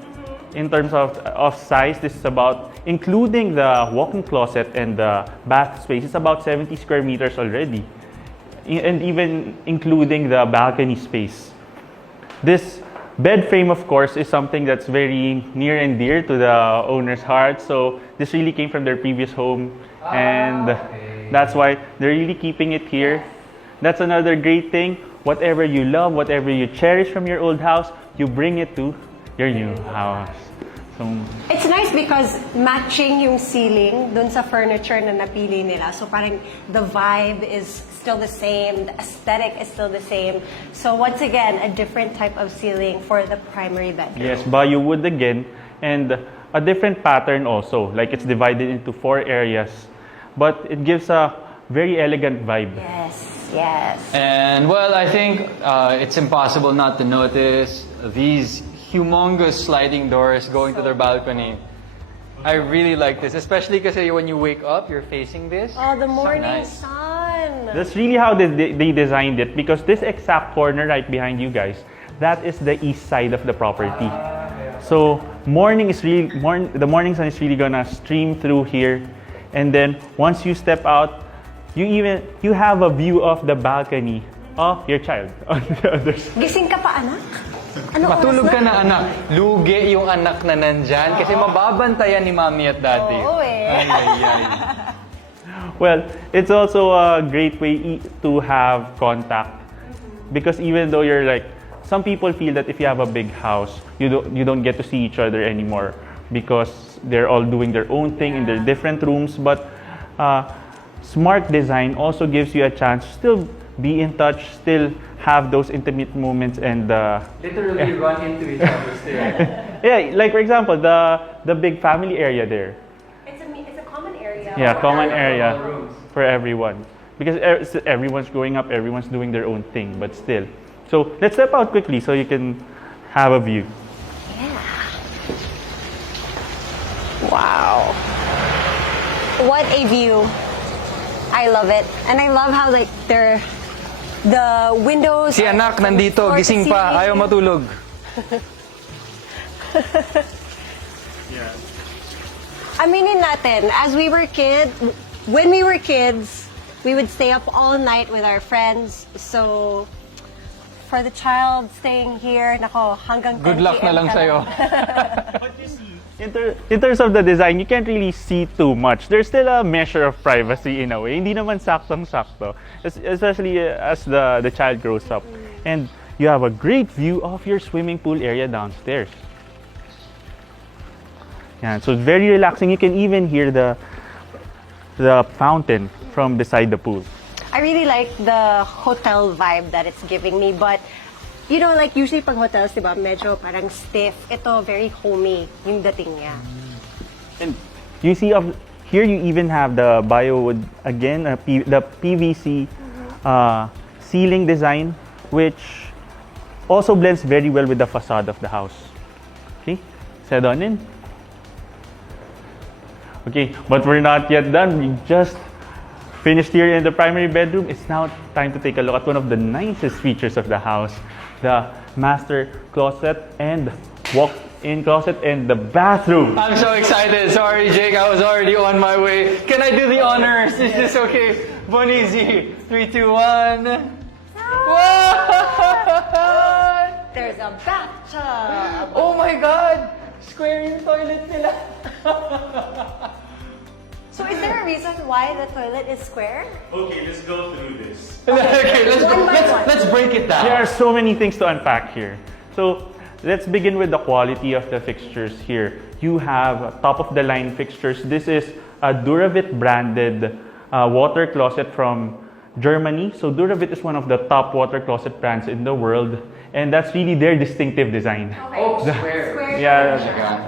in terms of size. This is about, including the walk-in closet and the bath space, it's about 70 square meters already. And even including the balcony space. This bed frame, of course, is something that's very near and dear to the owner's heart. So this really came from their previous home, and that's why they're really keeping it here. That's another great thing. Whatever you love, whatever you cherish from your old house, you bring it to your new house. So, It's nice because matching yung ceiling dun sa furniture na napili nila. So parang the vibe is still the same, the aesthetic is still the same. So once again, a different type of ceiling for the primary bedroom. yes, biowood again, and a different pattern also. Like it's divided into 4 areas, but it gives a very elegant vibe. Yes, yes. And well, I think it's impossible not to notice these humongous sliding doors going to their balcony. I really like this, especially because when you wake up, you're facing this. Oh, the So morning nice. sun. That's really how they designed it, because this exact corner right behind you guys, that is the east side of the property. So the morning sun is really gonna stream through here, and then once you step out, you have a view of the balcony of your child on the other side. Gising ka pa, anak? Ano Matulog oras ka na, anak. Lugi yung anak na nandyan kasi mababantayan ni mommy at daddy. Oo eh. Ay, ay, ay. Well, it's also a great way to have contact because even though you're like, some people feel that if you have a big house, you don't get to see each other anymore because they're all doing their own thing in their different rooms. But smart design also gives you a chance to still be in touch, still have those intimate moments and Literally run into each other still. yeah, like for example, the big family area there. It's a common area. Yeah, common area rooms. for everyone. Because everyone's growing up, everyone's doing their own thing, but still. So let's step out quickly so you can have a view. Wow. What a view. I love it. And I love how like the windows. Si anak nandito, floor to gising pa, ceiling. ayaw matulog. Aminin natin, when we were kids, we would stay up all night with our friends. So, for the child staying here, nako, hanggang 10 Good luck na PM lang ka sa'yo. In terms of the design, you can't really see too much. There's still a measure of privacy in a way. Hindi naman saktong-sakto, especially as the child grows up. And you have a great view of your swimming pool area downstairs. Yeah, so it's very relaxing. You can even hear the fountain from beside the pool. I really like the hotel vibe that it's giving me, but you know, like usually pag hotels, diba, medyo parang stiff. Ito, very homey yung dating niya. And you see here you even have the biowood again, the PVC ceiling design, which also blends very well with the facade of the house. Okay, set on in. Okay, but we're not yet done. We just finished here in the primary bedroom. It's now time to take a look at one of the nicest features of the house, the master closet and walk-in closet and the bathroom. I'm so excited. Sorry, Jake, I was already on my way. Can I do the honors? Is this okay? Bonizi, 3, 2, 1. What? There's a bathtub. Oh my God! Square yung toilet nila. So is there a reason why the toilet is square? Okay, let's go through this. Okay, One by one. let's break it down. There are so many things to unpack here. So let's begin with the quality of the fixtures here. You have top-of-the-line fixtures. This is a Duravit branded water closet from Germany. So Duravit is one of the top water closet brands in the world. And that's really their distinctive design. Oh, square. Yeah,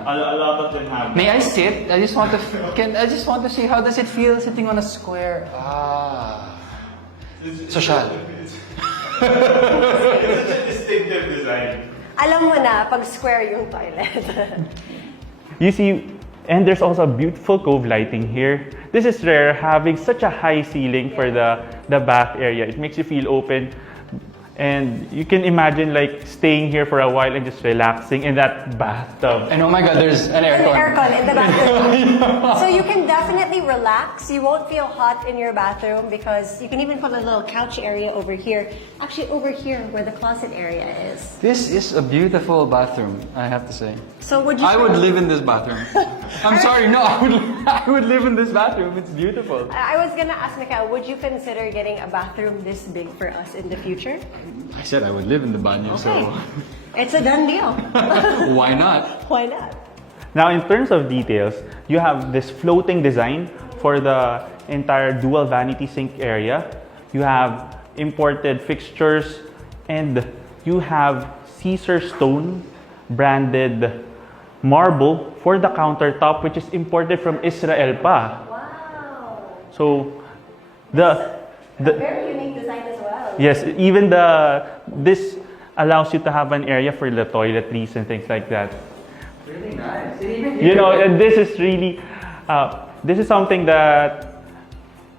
Oh a lot of them have. May I sit? I just want to see how does it feel sitting on a square. Ah. Social. It's a distinctive design. Alam mo na, pag square yung toilet. You see, and there's also beautiful cove lighting here. This is rare, having such a high ceiling for the bath area. It makes you feel open. And you can imagine like staying here for a while and just relaxing in that bathtub. And oh my God, there's an There's aircon. an aircon in the bathroom. So you can definitely relax. You won't feel hot in your bathroom because you can even put a little couch area over here. Actually, over here where the closet area is. This is a beautiful bathroom, I have to say. So would you? I would live in this bathroom. I'm sorry, no, I would live in this bathroom. It's beautiful. I was gonna ask Mikael, would you consider getting a bathroom this big for us in the future? I said I would live in the banyo, so It's a done deal. why not? Why not? Now, in terms of details, you have this floating design for the entire dual vanity sink area. You have imported fixtures and you have Caesar stone branded marble for the countertop, which is imported from Israel pa. Wow. So, A very unique design as well. yes, even this allows you to have an area for the toiletries and things like that. Really nice. You know, and this is really, this is something that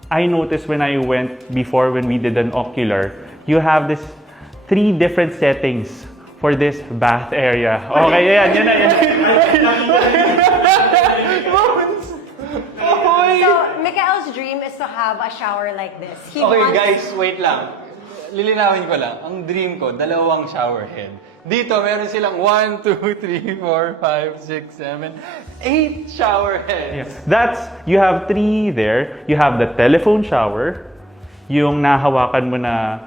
I noticed when I went before when we did an ocular. You have this 3 different settings for this bath area. Okay, yan. So Mikael's dream is to have a shower like this. He Okay, wants, guys, wait lang. lilinawin ko lang, ang dream ko, 2 shower head. Dito, meron silang 1, 2, 3, 4, 5, 6, 7, 8 shower heads. You have 3 there. You have the telephone shower, yung nahawakan mo na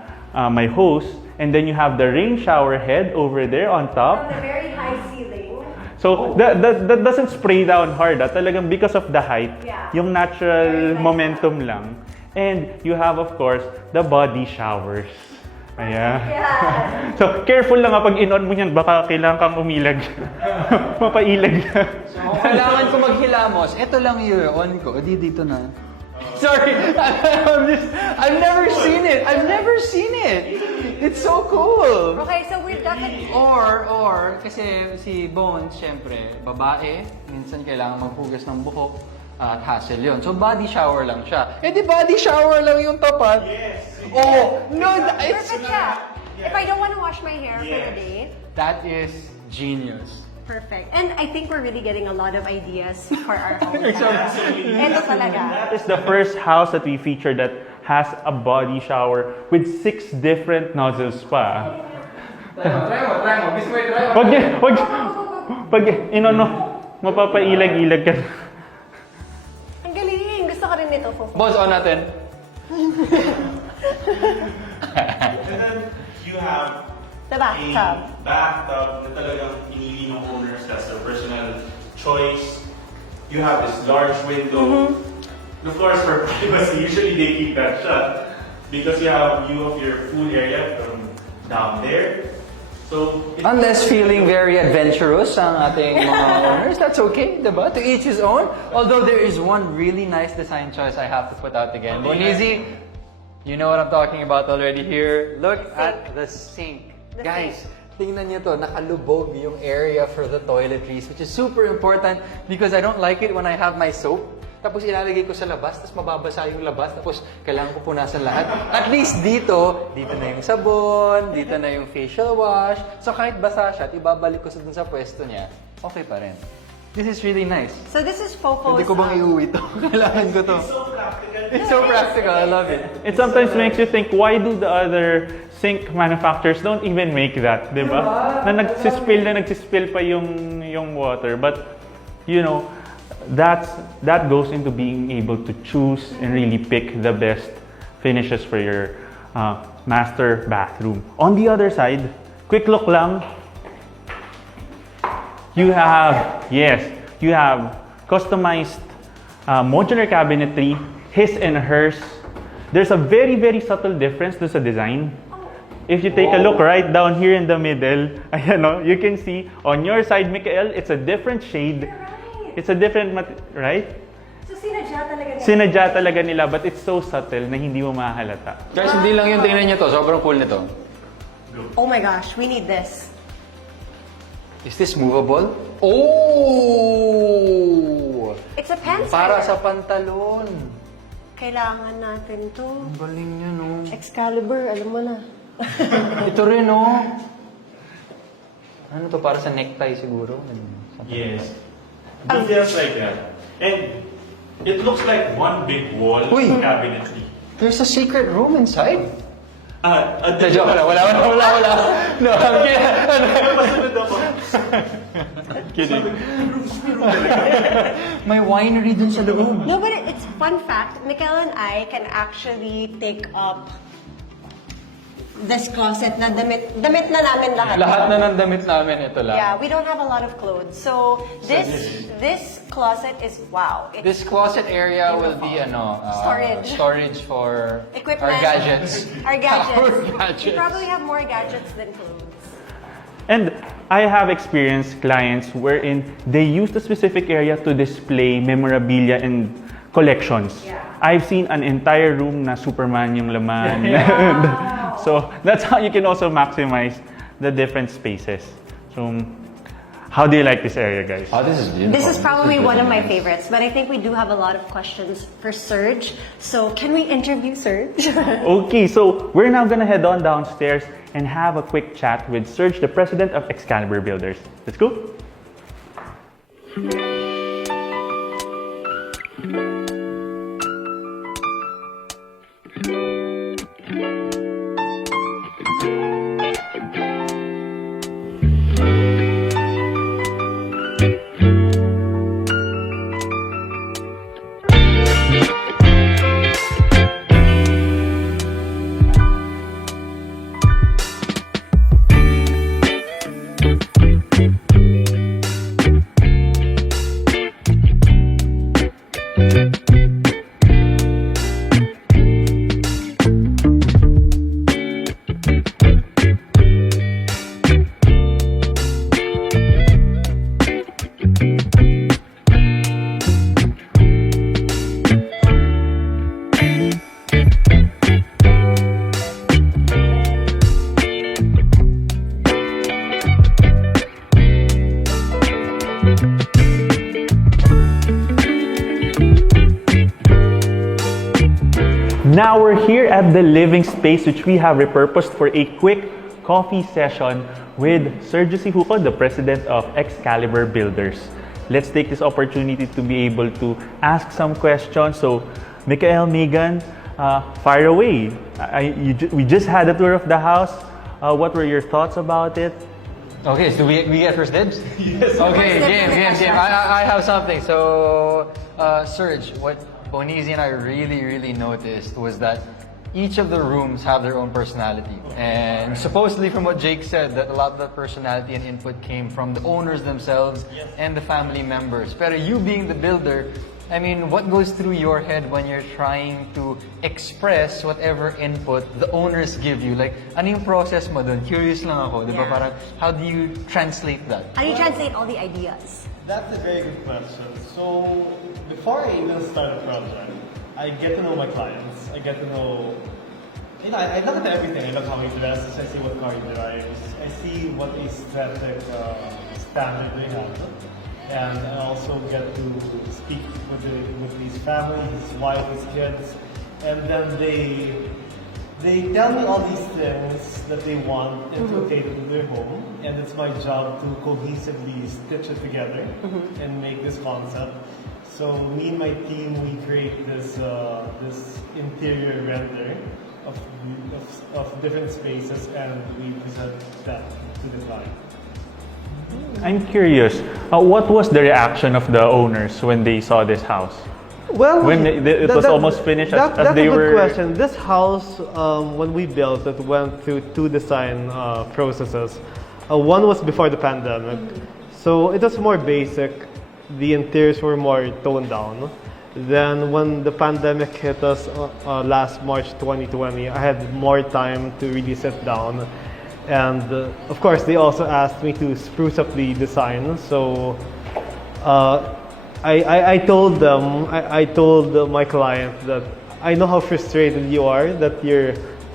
may hose, and then you have the rain shower head over there on top. From the very high ceiling. So that doesn't spray down hard. Talagang because of the height, Yeah. yung natural momentum lang. And you have, of course, the body showers. Ayan. Yeah. So, careful lang pag in-on mo yan, baka kailangan kang umilag. Mapailag. So, kung kailangan ko maghilamos, ito lang yung on ko. Dito na. Sorry, I've never seen it. I've never seen it. It's so cool. Okay, so we're definitely... Or, kasi si Bones, syempre, babae, minsan kailangan maghugas ng buhok at hassle yun. So, body shower lang siya. Eh, di body shower lang yung tapat. Yes. Oh, no, it's... Perfect siya. If I don't want to wash my hair for the day, That is genius. perfect. And I think we're really getting a lot of ideas for our home. Ito talaga. That is the first house that we featured that has a body shower with 6 different nozzles pa. Try mo. Gusto mo i-try mo? Pag in-on mo, mapapailag-ilag ka. Ang galing. Gusto ko rin nito. Boss, on natin. And then you have The bathtub. bathtub na talagang pinili ng owners. That's their personal choice. You have this large window. The floor is for privacy. Usually they keep that shut because you have view of your pool area from down there. So Unless feeling very adventurous ang ating mga owners, that's okay, diba? To each his own. Although there is one really nice design choice I have to put out again. Bonizi, you know what I'm talking about already here. Look at the sink. Guys, tingnan niyo to, nakalubog yung area for the toiletries, which is super important because I don't like it when I have my soap. Tapos ilalagay ko sa labas, tapos mababasa yung labas, tapos kailangan ko punasan lahat. At least dito na yung sabon, dito na yung facial wash. So kahit basa siya at ibabalik ko sa dun sa pwesto niya, okay pa rin. This is really nice. So this is Fofo's... Hindi ko bang iuwi to? Kailangan ko to. It's so practical. I love it. it sometimes makes you think, why do the other sink manufacturers don't even make that, di ba? Na nagsispill pa yung water. But, you know, that goes into being able to choose and really pick the best finishes for your master bathroom. On the other side, quick look lang, you have customized modular cabinetry, his and hers. There's a very, very subtle difference to the design. If you take a look right down here in the middle, ayan, no, you can see on your side, Mikael, it's a different shade. It's a different right? So sinadya talaga nila, but it's so subtle na hindi mo mahalata. Guys, hindi lang yung tingnan niyo to. Sobrang cool nito. Oh my gosh, we need this. Is this movable? Oh! It's a pencil. Para sa pantalon. Kailangan natin to. Ang galing niya, no? Excalibur, alam mo na. Ito rin, no? Ano to? Para sa necktie siguro? Yes. It feels like that. And it looks like one big wall Uy! cabinetry. There's a secret room inside. Joke lang. Wala. No, I'm kidding. May winery dun sa loob. No, but it's fun fact. Mikael and I can actually take up this closet na damit na namin lahat. Lahat na ng damit namin ito lang. Yeah, we don't have a lot of clothes. So this closet is wow. This closet area will be storage for Equipment. our gadgets. Our gadgets. Our gadgets. We probably have more gadgets than clothes. And I have experienced clients wherein they use the specific area to display memorabilia and collections. Yeah. I've seen an entire room na Superman yung laman. So that's how you can also maximize the different spaces. So how do you like this area, guys? Oh, this is beautiful. This is probably one of my favorites, but I think we do have a lot of questions for Serge. So can we interview Serge? Okay, so we're now gonna head on downstairs and have a quick chat with Serge, the president of Excalibur Builders. Let's go. Now we're here at the living space which we have repurposed for a quick coffee session with Sergio Sihuco, the president of Excalibur Builders. Let's take this opportunity to be able to ask some questions. So, Mikael, Megan, fire away. We just had a tour of the house. What were your thoughts about it? Okay, so we get first dibs? Yes. Okay, game. I have something. So, Serge, what Onizi and I really noticed was that each of the rooms have their own personality. And supposedly from what Jake said, that a lot of that personality and input came from the owners themselves and the family members. Pero you being the builder, I mean, what goes through your head when you're trying to express whatever input the owners give you? Like, ano yung process mo dun? Curious lang ako, di ba? Yeah. Parang, how do you translate that? How do you translate all the ideas? That's a very good question. So, before I even start a project, I get to know my clients. I get to know, I look at everything. I look how he dresses. I see what car he drives. I see what aesthetic standard they have. And I also get to speak with his family, his wife, his kids. And then they tell me all these things that they want inculcated in their home, and it's my job to cohesively stitch it together and make this concept. So me and my team, we create this interior render of different spaces, and we present that to the client. I'm curious, what was the reaction of the owners when they saw this house? Well, When it was almost finished, as that's they a good were. question. This house, when we built it, went through two design processes. One was before the pandemic, so it was more basic. The interiors were more toned down. Then when the pandemic hit us last March 2020, I had more time to really sit down. And of course, they also asked me to spruce up the design. So I told them, I told my client that I know how frustrated you are that your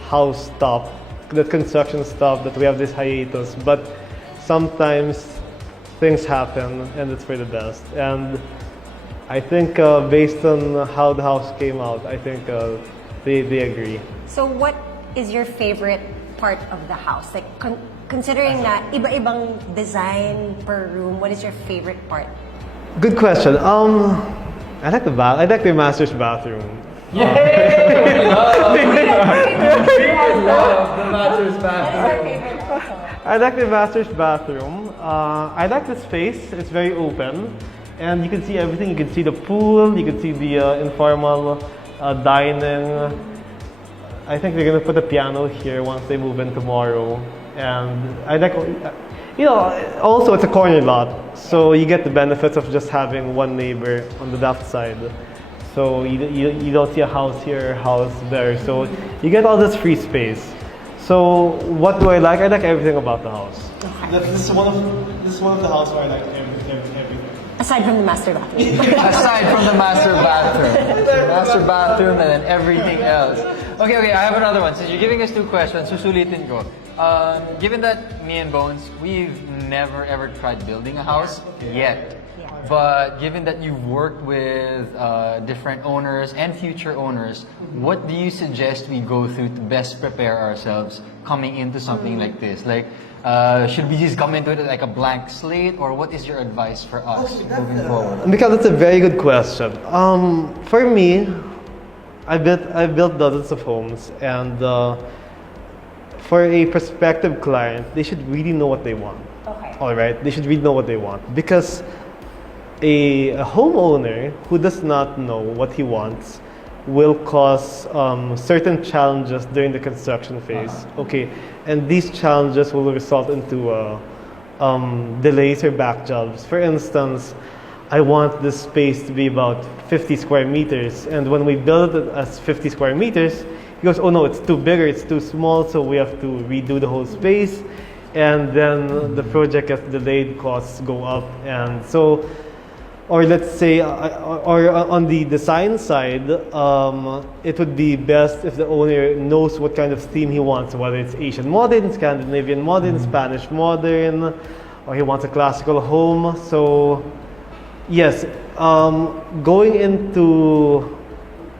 house stopped, that construction stopped, that we have this hiatus, but sometimes things happen and it's for the best. And I think based on how the house came out, I think they agree. So what is your favorite part of the house? Like considering na iba-ibang design per room, what is your favorite part? Good question. I like the master's bathroom. I like the master's bathroom. I like the space. It's very open, and you can see everything. You can see the pool. You can see the informal dining. I think they're gonna put a piano here once they move in tomorrow. And I like, also it's a corner lot, so you get the benefits of just having one neighbor on the left side. So you don't see a house here, a house there. So you get all this free space. So what do I like? I like everything about the house. This is one of the houses where I like everything. Aside from the master bathroom. Aside from the master bathroom and then everything else. Okay, I have another one. Since you're giving us two questions, susulitin ko. Given that me and Bones, we've never ever tried building a house yet. But given that you've worked with different owners and future owners, what do you suggest we go through to best prepare ourselves coming into something like this? Like, should we just come into it like a blank slate, or what is your advice for us moving forward? Because that's a very good question. For me, I built dozens of homes, and for a prospective client, they should really know what they want. Okay. All right, they should really know what they want, because a homeowner who does not know what he wants will cause certain challenges during the construction phase. Okay, and these challenges will result into delays or back jobs. For instance, I want this space to be about 50 square meters, and when we build it as 50 square meters, he goes, oh no, it's too big or it's too small, so we have to redo the whole space, and then the project gets delayed, costs go up, and so, or let's say, or on the design side, it would be best if the owner knows what kind of theme he wants, whether it's Asian modern, Scandinavian modern, Spanish modern, or he wants a classical home. So, yes, going into,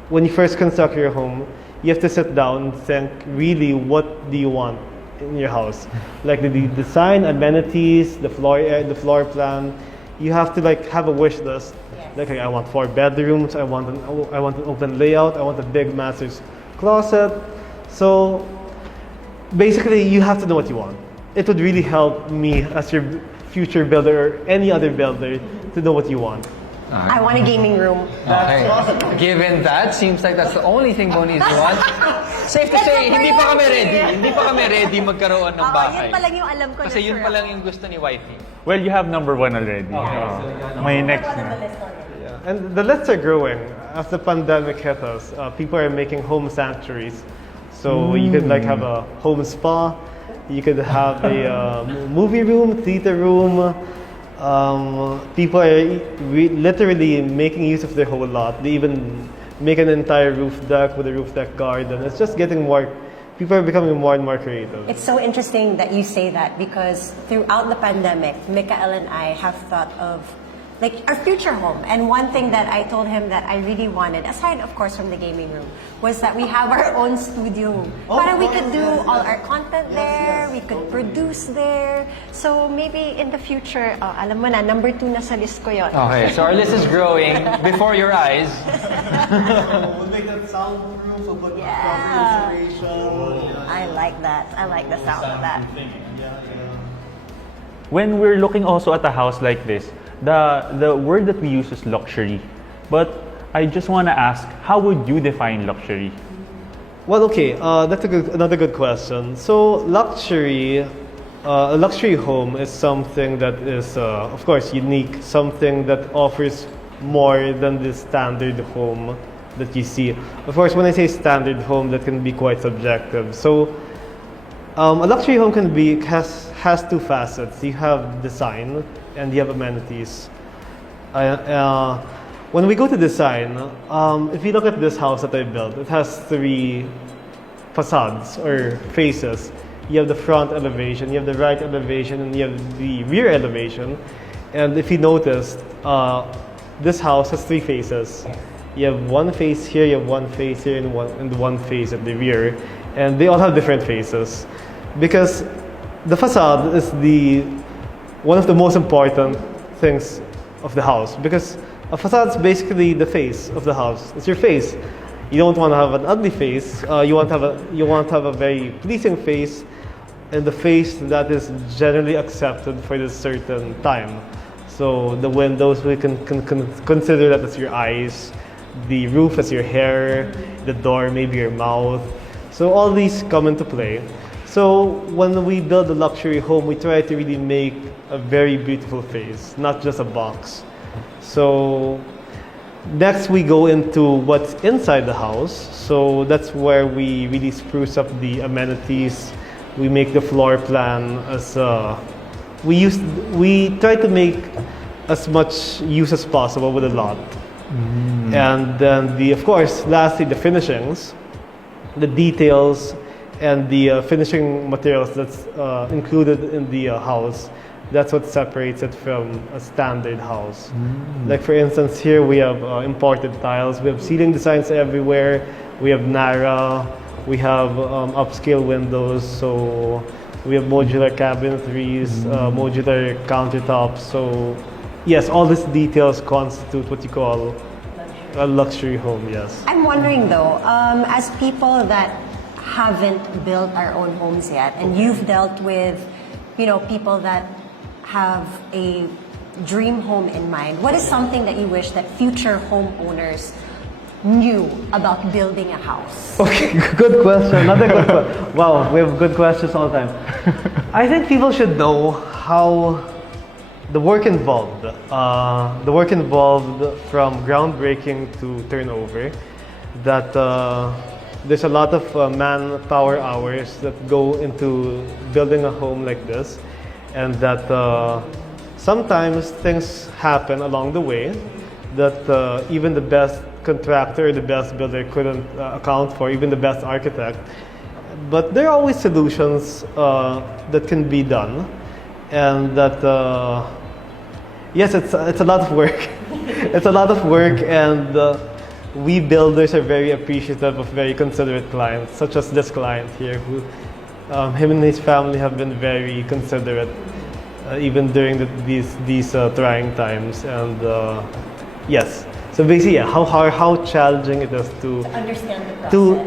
when you first construct your home, you have to sit down and think really what do you want in your house, like the design, amenities, the floor plan. You have to like have a wish list. Yes. Like I want 4 bedrooms. I want an open layout. I want a big master's closet. So basically, you have to know what you want. It would really help me as your future builder or any other builder to know what you want. I want a gaming room. Okay. Given that, seems like that's the only thing Bonnie wants. Safe to say, hindi pa kami ready. Hindi pa kami ready magkaroon ng bahay. Yun pa lang yung alam ko Kasi na yun sure pa lang ako. yung gusto ni wifey. Well, you have number 1 already. May next One on na. the list already. Yeah. And the lists are growing. As the pandemic hit us, people are making home sanctuaries. So you could like have a home spa. You could have a movie room, theater room. People are literally making use of their whole lot. They even make an entire roof deck with a roof deck garden. It's just getting more, people are becoming more and more creative. It's so interesting that you say that because throughout the pandemic, Mikael and I have thought of like our future home. And one thing that I told him that I really wanted, aside of course from the gaming room, was that we have our own studio. Para we could do all our content there, we could produce there. So maybe in the future, alam mo na, number 2 na sa list ko yun. Okay, so our list is growing before your eyes. We'll make that soundproof, we'll put Yeah. proper insulation. I like that. I like the sound of that. When we're looking also at a house like this, the word that we use is luxury. But I just want to ask, how would you define luxury? Well, okay, that's another good question. So luxury, a luxury home is something that is, of course, unique, something that offers more than the standard home that you see. Of course, when I say standard home, that can be quite subjective. So a luxury home has 2 facets. You have design and you have amenities. When we go to design, if you look at this house that I built, it has 3 facades or faces. You have the front elevation, you have the right elevation, and you have the rear elevation. And if you notice, this house has 3 faces. You have 1 face here, you have 1 face here, and one face at the rear. And they all have different faces. Because the facade is one of the most important things of the house. Because a facade is basically the face of the house. It's your face. You don't want to have an ugly face. You want to have a very pleasing face, and the face that is generally accepted for this certain time. So the windows, we can consider that as your eyes. The roof as your hair. The door, maybe your mouth. So all these come into play. So when we build a luxury home, we try to really make a very beautiful face, not just a box. So next we go into what's inside the house. So that's where we really spruce up the amenities. We make the floor plan as we try to make as much use as possible with a lot. And then of course, lastly, the finishings, the details, and the finishing materials that's included in the house. That's what separates it from a standard house. Like for instance, here we have imported tiles. We have ceiling designs everywhere. We have Nara. We have upscale windows. So we have modular cabinetries, modular countertops. So yes, all these details constitute what you call a luxury home. Yes. I'm wondering though, as people that haven't built our own homes yet, and you've dealt with, people that have a dream home in mind, what is something that you wish that future homeowners knew about building a house? Okay, good question. Another good question. Wow, we have good questions all the time. I think people should know how the work involved from groundbreaking to turnover, that there's a lot of manpower hours that go into building a home like this, and that sometimes things happen along the way that even the best contractor, the best builder couldn't account for, even the best architect. But there are always solutions that can be done, and that yes, it's a lot of work. It's a lot of work, and we builders are very appreciative of very considerate clients, such as this client here, who him and his family have been very considerate, even during these trying times. And yes, so basically, yeah, how challenging it is to Understand the process. to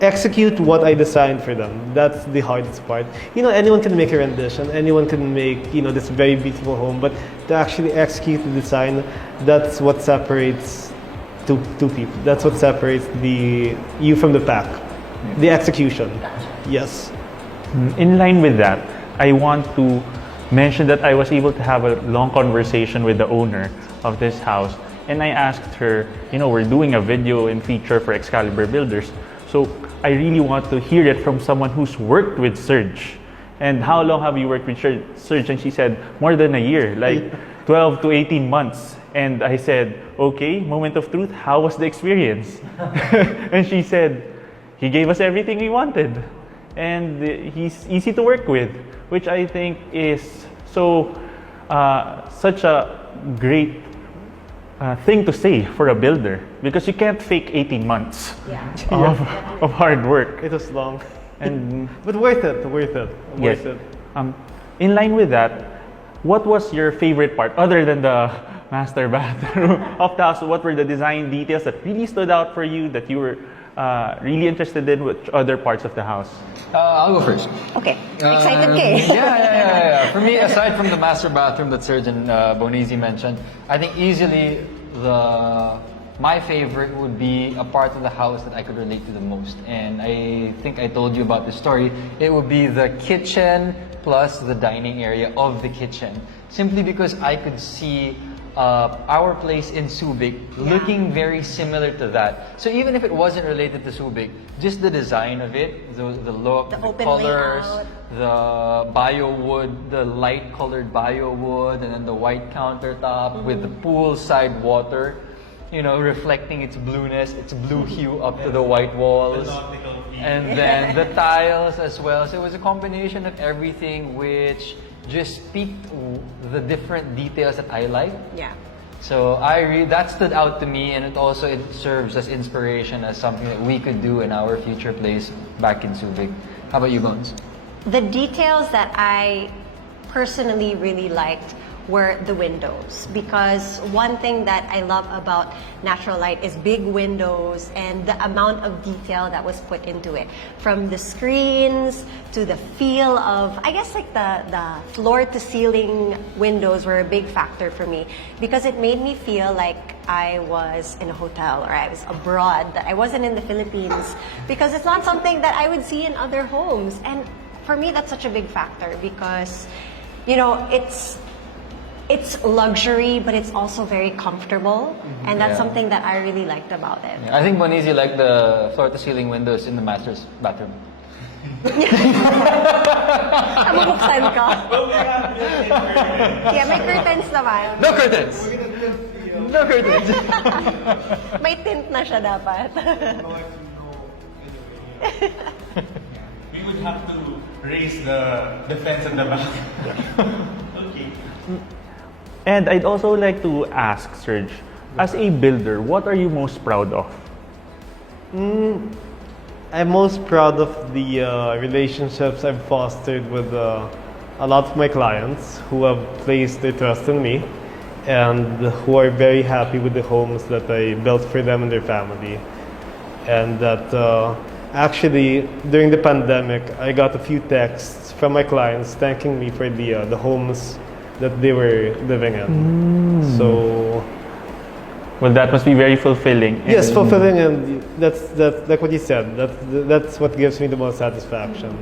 execute what I designed for them. That's the hardest part. You know, anyone can make a rendition, anyone can make, you know, this very beautiful home, but to actually execute the design, that's what separates two people. That's what separates you from the pack. The execution. Yes. In line with that, I want to mention that I was able to have a long conversation with the owner of this house, and I asked her, you know, we're doing a video and feature for Excalibur Builders, so I really want to hear it from someone who's worked with Serge. And how long have you worked with Serge? And she said, more than a year, like 12 to 18 months. And I said, okay, moment of truth, how was the experience? And she said, he gave us everything we wanted. And he's easy to work with, which I think is such a great thing to say for a builder, because you can't fake 18 months of hard work. It was long. And But worth it. yes, in line with that, what was your favorite part other than the master bathroom of the house? What were the design details that really stood out for you, that you were really interested in, with other parts of the house? I'll go first. Okay, excited Kay. Yeah. For me, aside from the master bathroom that Serge and Bonizi mentioned, I think easily my favorite would be a part of the house that I could relate to the most. And I think I told you about this story. It would be the kitchen plus the dining area of the kitchen. Simply because I could see our place in Subic looking very similar to that. So even if it wasn't related to Subic, just the design of it, the look, the open colors, layout. the bio wood, the light colored bio wood, and then the white countertop with the poolside water, you know, reflecting its blueness, its blue hue up to the white walls. And then the tiles as well. So it was a combination of everything which just speaked the different details that I like. Yeah. So that stood out to me, and it serves as inspiration, as something that we could do in our future place back in Subic. How about you, Bones? The details that I personally really liked were the windows, because one thing that I love about natural light is big windows and the amount of detail that was put into it, from the screens to the feel of, I guess, like the floor to ceiling windows were a big factor for me, because it made me feel like I was in a hotel or I was abroad, that I wasn't in the Philippines, because it's not something that I would see in other homes. And for me, that's such a big factor, because, you know, it's luxury, but it's also very comfortable, and that's something that I really liked about it. I think Bonizi liked the floor-to-ceiling windows in the master's bathroom. Mabuksan ko. Yeah, may curtains naman. No curtains! No curtains! May tint na siya dapat. We would have to raise the fence in the back. Okay. And I'd also like to ask, Serge, as a builder, what are you most proud of? I'm most proud of the relationships I've fostered with a lot of my clients who have placed their trust in me and who are very happy with the homes that I built for them and their family. And that actually, during the pandemic, I got a few texts from my clients thanking me for the homes that they were living in. So, well, that must be very fulfilling. yes, fulfilling, and that's like what you said. That's what gives me the most satisfaction.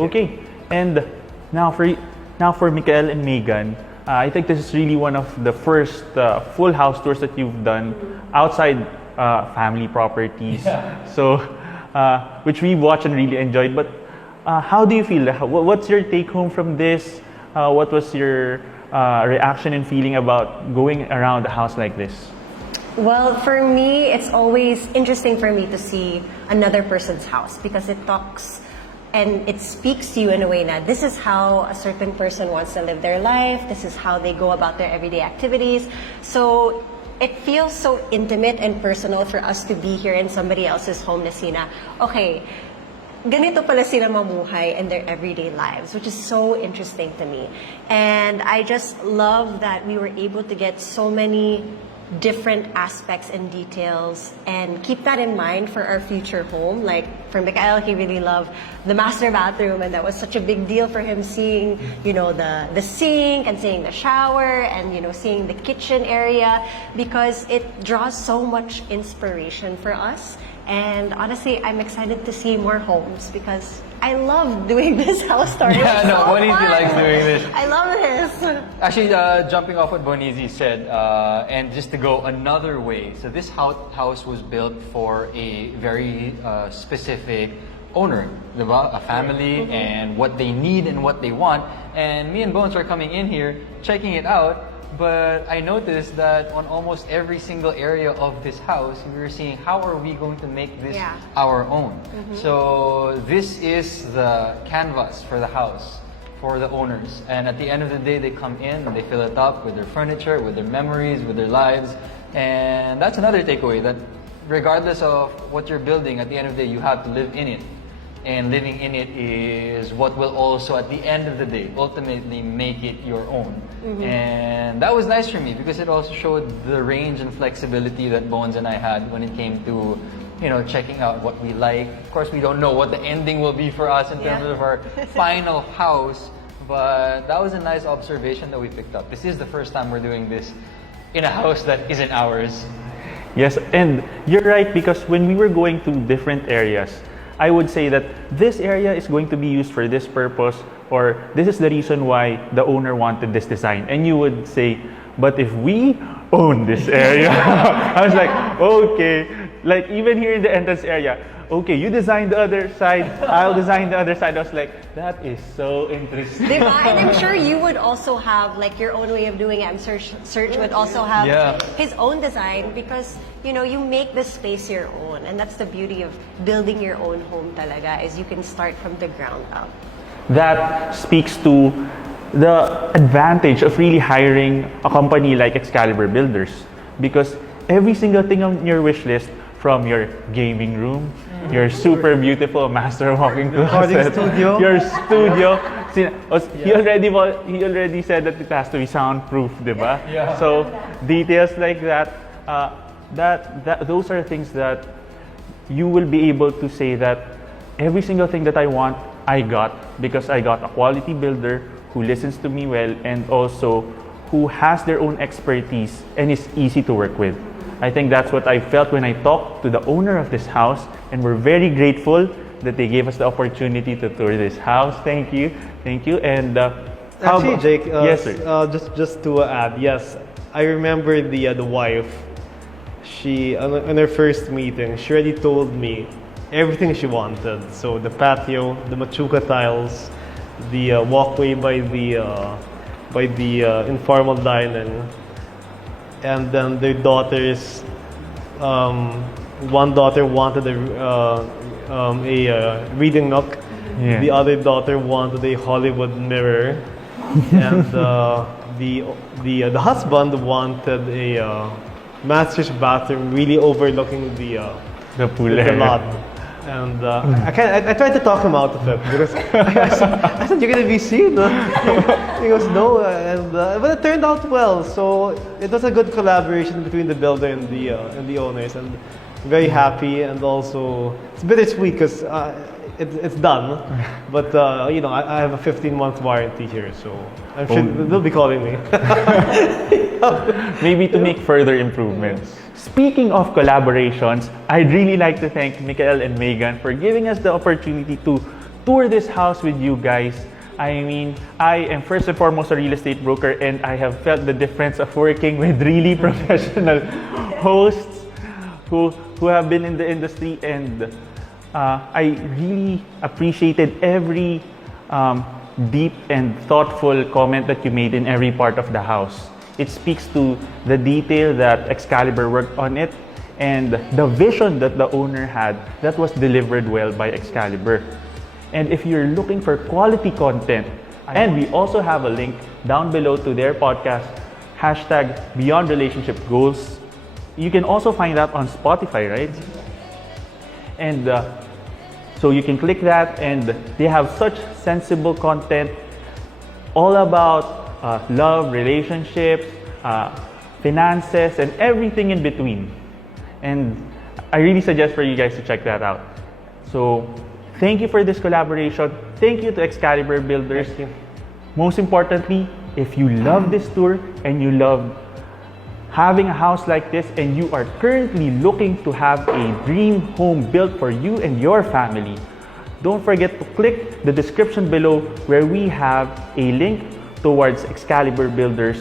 Okay, and now for Mikael and Megan, I think this is really one of the first full house tours that you've done outside family properties. So, which we watched and really enjoyed. But how do you feel? What's your take home from this? What was your reaction and feeling about going around a house like this? Well, for me, it's always interesting for me to see another person's house, because it talks and it speaks to you in a way that this is how a certain person wants to live their life, this is how they go about their everyday activities. So it feels so intimate and personal for us to be here in somebody else's home na sina, okay, ganito pala sila mamuhay in their everyday lives, which is so interesting to me. And I just love that we were able to get so many different aspects and details and keep that in mind for our future home. Like for Mikael, he really loved the master bathroom, and that was such a big deal for him, seeing, you know, the sink and seeing the shower and, you know, seeing the kitchen area, because it draws so much inspiration for us. And honestly, I'm excited to see more homes because I love doing this house tour. Yeah, It's no, so Bonizi fun. likes doing this. I love this. Actually, jumping off what Bonizi said, and just to go another way, so this house was built for a very specific owner, diba? A family, and what they need and what they want. And me and Bones are coming in here, checking it out, but I noticed that on almost every single area of this house, we were seeing how are we going to make this our own. So this is the canvas for the house, for the owners. And at the end of the day, they come in and they fill it up with their furniture, with their memories, with their lives. And that's another takeaway, that regardless of what you're building, at the end of the day, you have to live in it. And living in it is what will also, at the end of the day, ultimately make it your own. And that was nice for me because it also showed the range and flexibility that Bones and I had when it came to, you know, checking out what we like. Of course, we don't know what the ending will be for us in terms of our final house, but that was a nice observation that we picked up. This is the first time we're doing this in a house that isn't ours. Yes, and you're right, because when we were going to different areas, I would say that this area is going to be used for this purpose, or this is the reason why the owner wanted this design. And you would say, but if we own this area, I was like, okay, like even here in the entrance area, okay, you design the other side, I'll design the other side. I was like, that is so interesting. Diba? And I'm sure you would also have like your own way of doing it. I'm sure Serge would also have his own design, because you know, you make the space your own, and that's the beauty of building your own home talaga, is you can start from the ground up. That speaks to the advantage of really hiring a company like Excalibur Builders, because every single thing on your wish list, from your gaming room, your super beautiful master walking closet, studio. your studio. He already said that it has to be soundproof, diba? Yeah. So details like that, those are things that you will be able to say that every single thing that I want, I got, because I got a quality builder who listens to me well, and also who has their own expertise and is easy to work with. I think that's what I felt when I talked to the owner of this house, and we're very grateful that they gave us the opportunity to tour this house. Thank you. And Actually, Jake, yes, sir. just to add, yes, I remember the wife. She on her first meeting, she already told me everything she wanted. So the patio, the machuca tiles, the walkway by the informal dining, and then their daughters. One daughter wanted a reading nook. Yeah. The other daughter wanted a Hollywood mirror, and the husband wanted a master's bathroom really overlooking the pool the area. lot. And I tried to talk him out of it because I said, you're gonna be seen. He goes, no, but it turned out well. So it was a good collaboration between the builder and the owners, and very happy. And also it's bittersweet because it's done, but you know, I have a 15-month warranty here, so I'm sure they'll be calling me. Maybe to make further improvements. Speaking of collaborations, I'd really like to thank Mikael and Megan for giving us the opportunity to tour this house with you guys. I mean, I am first and foremost a real estate broker, and I have felt the difference of working with really professional hosts who have been in the industry, and I really appreciated every deep and thoughtful comment that you made in every part of the house. It speaks to the detail that Excalibur worked on it, and the vision that the owner had that was delivered well by Excalibur. And if you're looking for quality content, and we also have a link down below to their podcast, #Beyond Relationship Goals, You can also find that on Spotify, right? And so you can click that, and they have such sensible content all about love, relationships, finances, and everything in between. And I really suggest for you guys to check that out. So thank you for this collaboration. Thank you to Excalibur Builders. Thank you. Most importantly, if you love this tour and you love having a house like this and you are currently looking to have a dream home built for you and your family, don't forget to click the description below where we have a link towards Excalibur Builders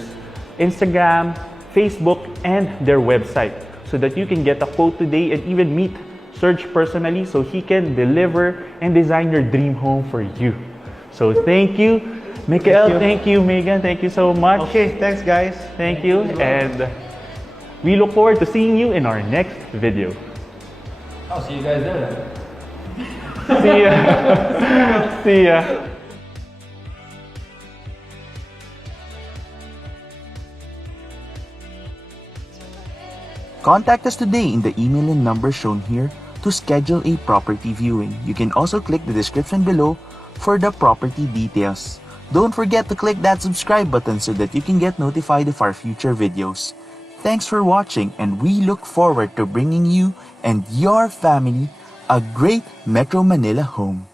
Instagram, Facebook, and their website so that you can get a quote today and even meet Serge personally so he can deliver and design your dream home for you. So thank you. Mikael, thank you. Megan, thank you so much. Okay, thanks guys. Thank you. And we look forward to seeing you in our next video. I'll see you guys there. See ya. See ya. Contact us today in the email and number shown here to schedule a property viewing. You can also click the description below for the property details. Don't forget to click that subscribe button so that you can get notified of our future videos. Thanks for watching, and we look forward to bringing you and your family a great Metro Manila home.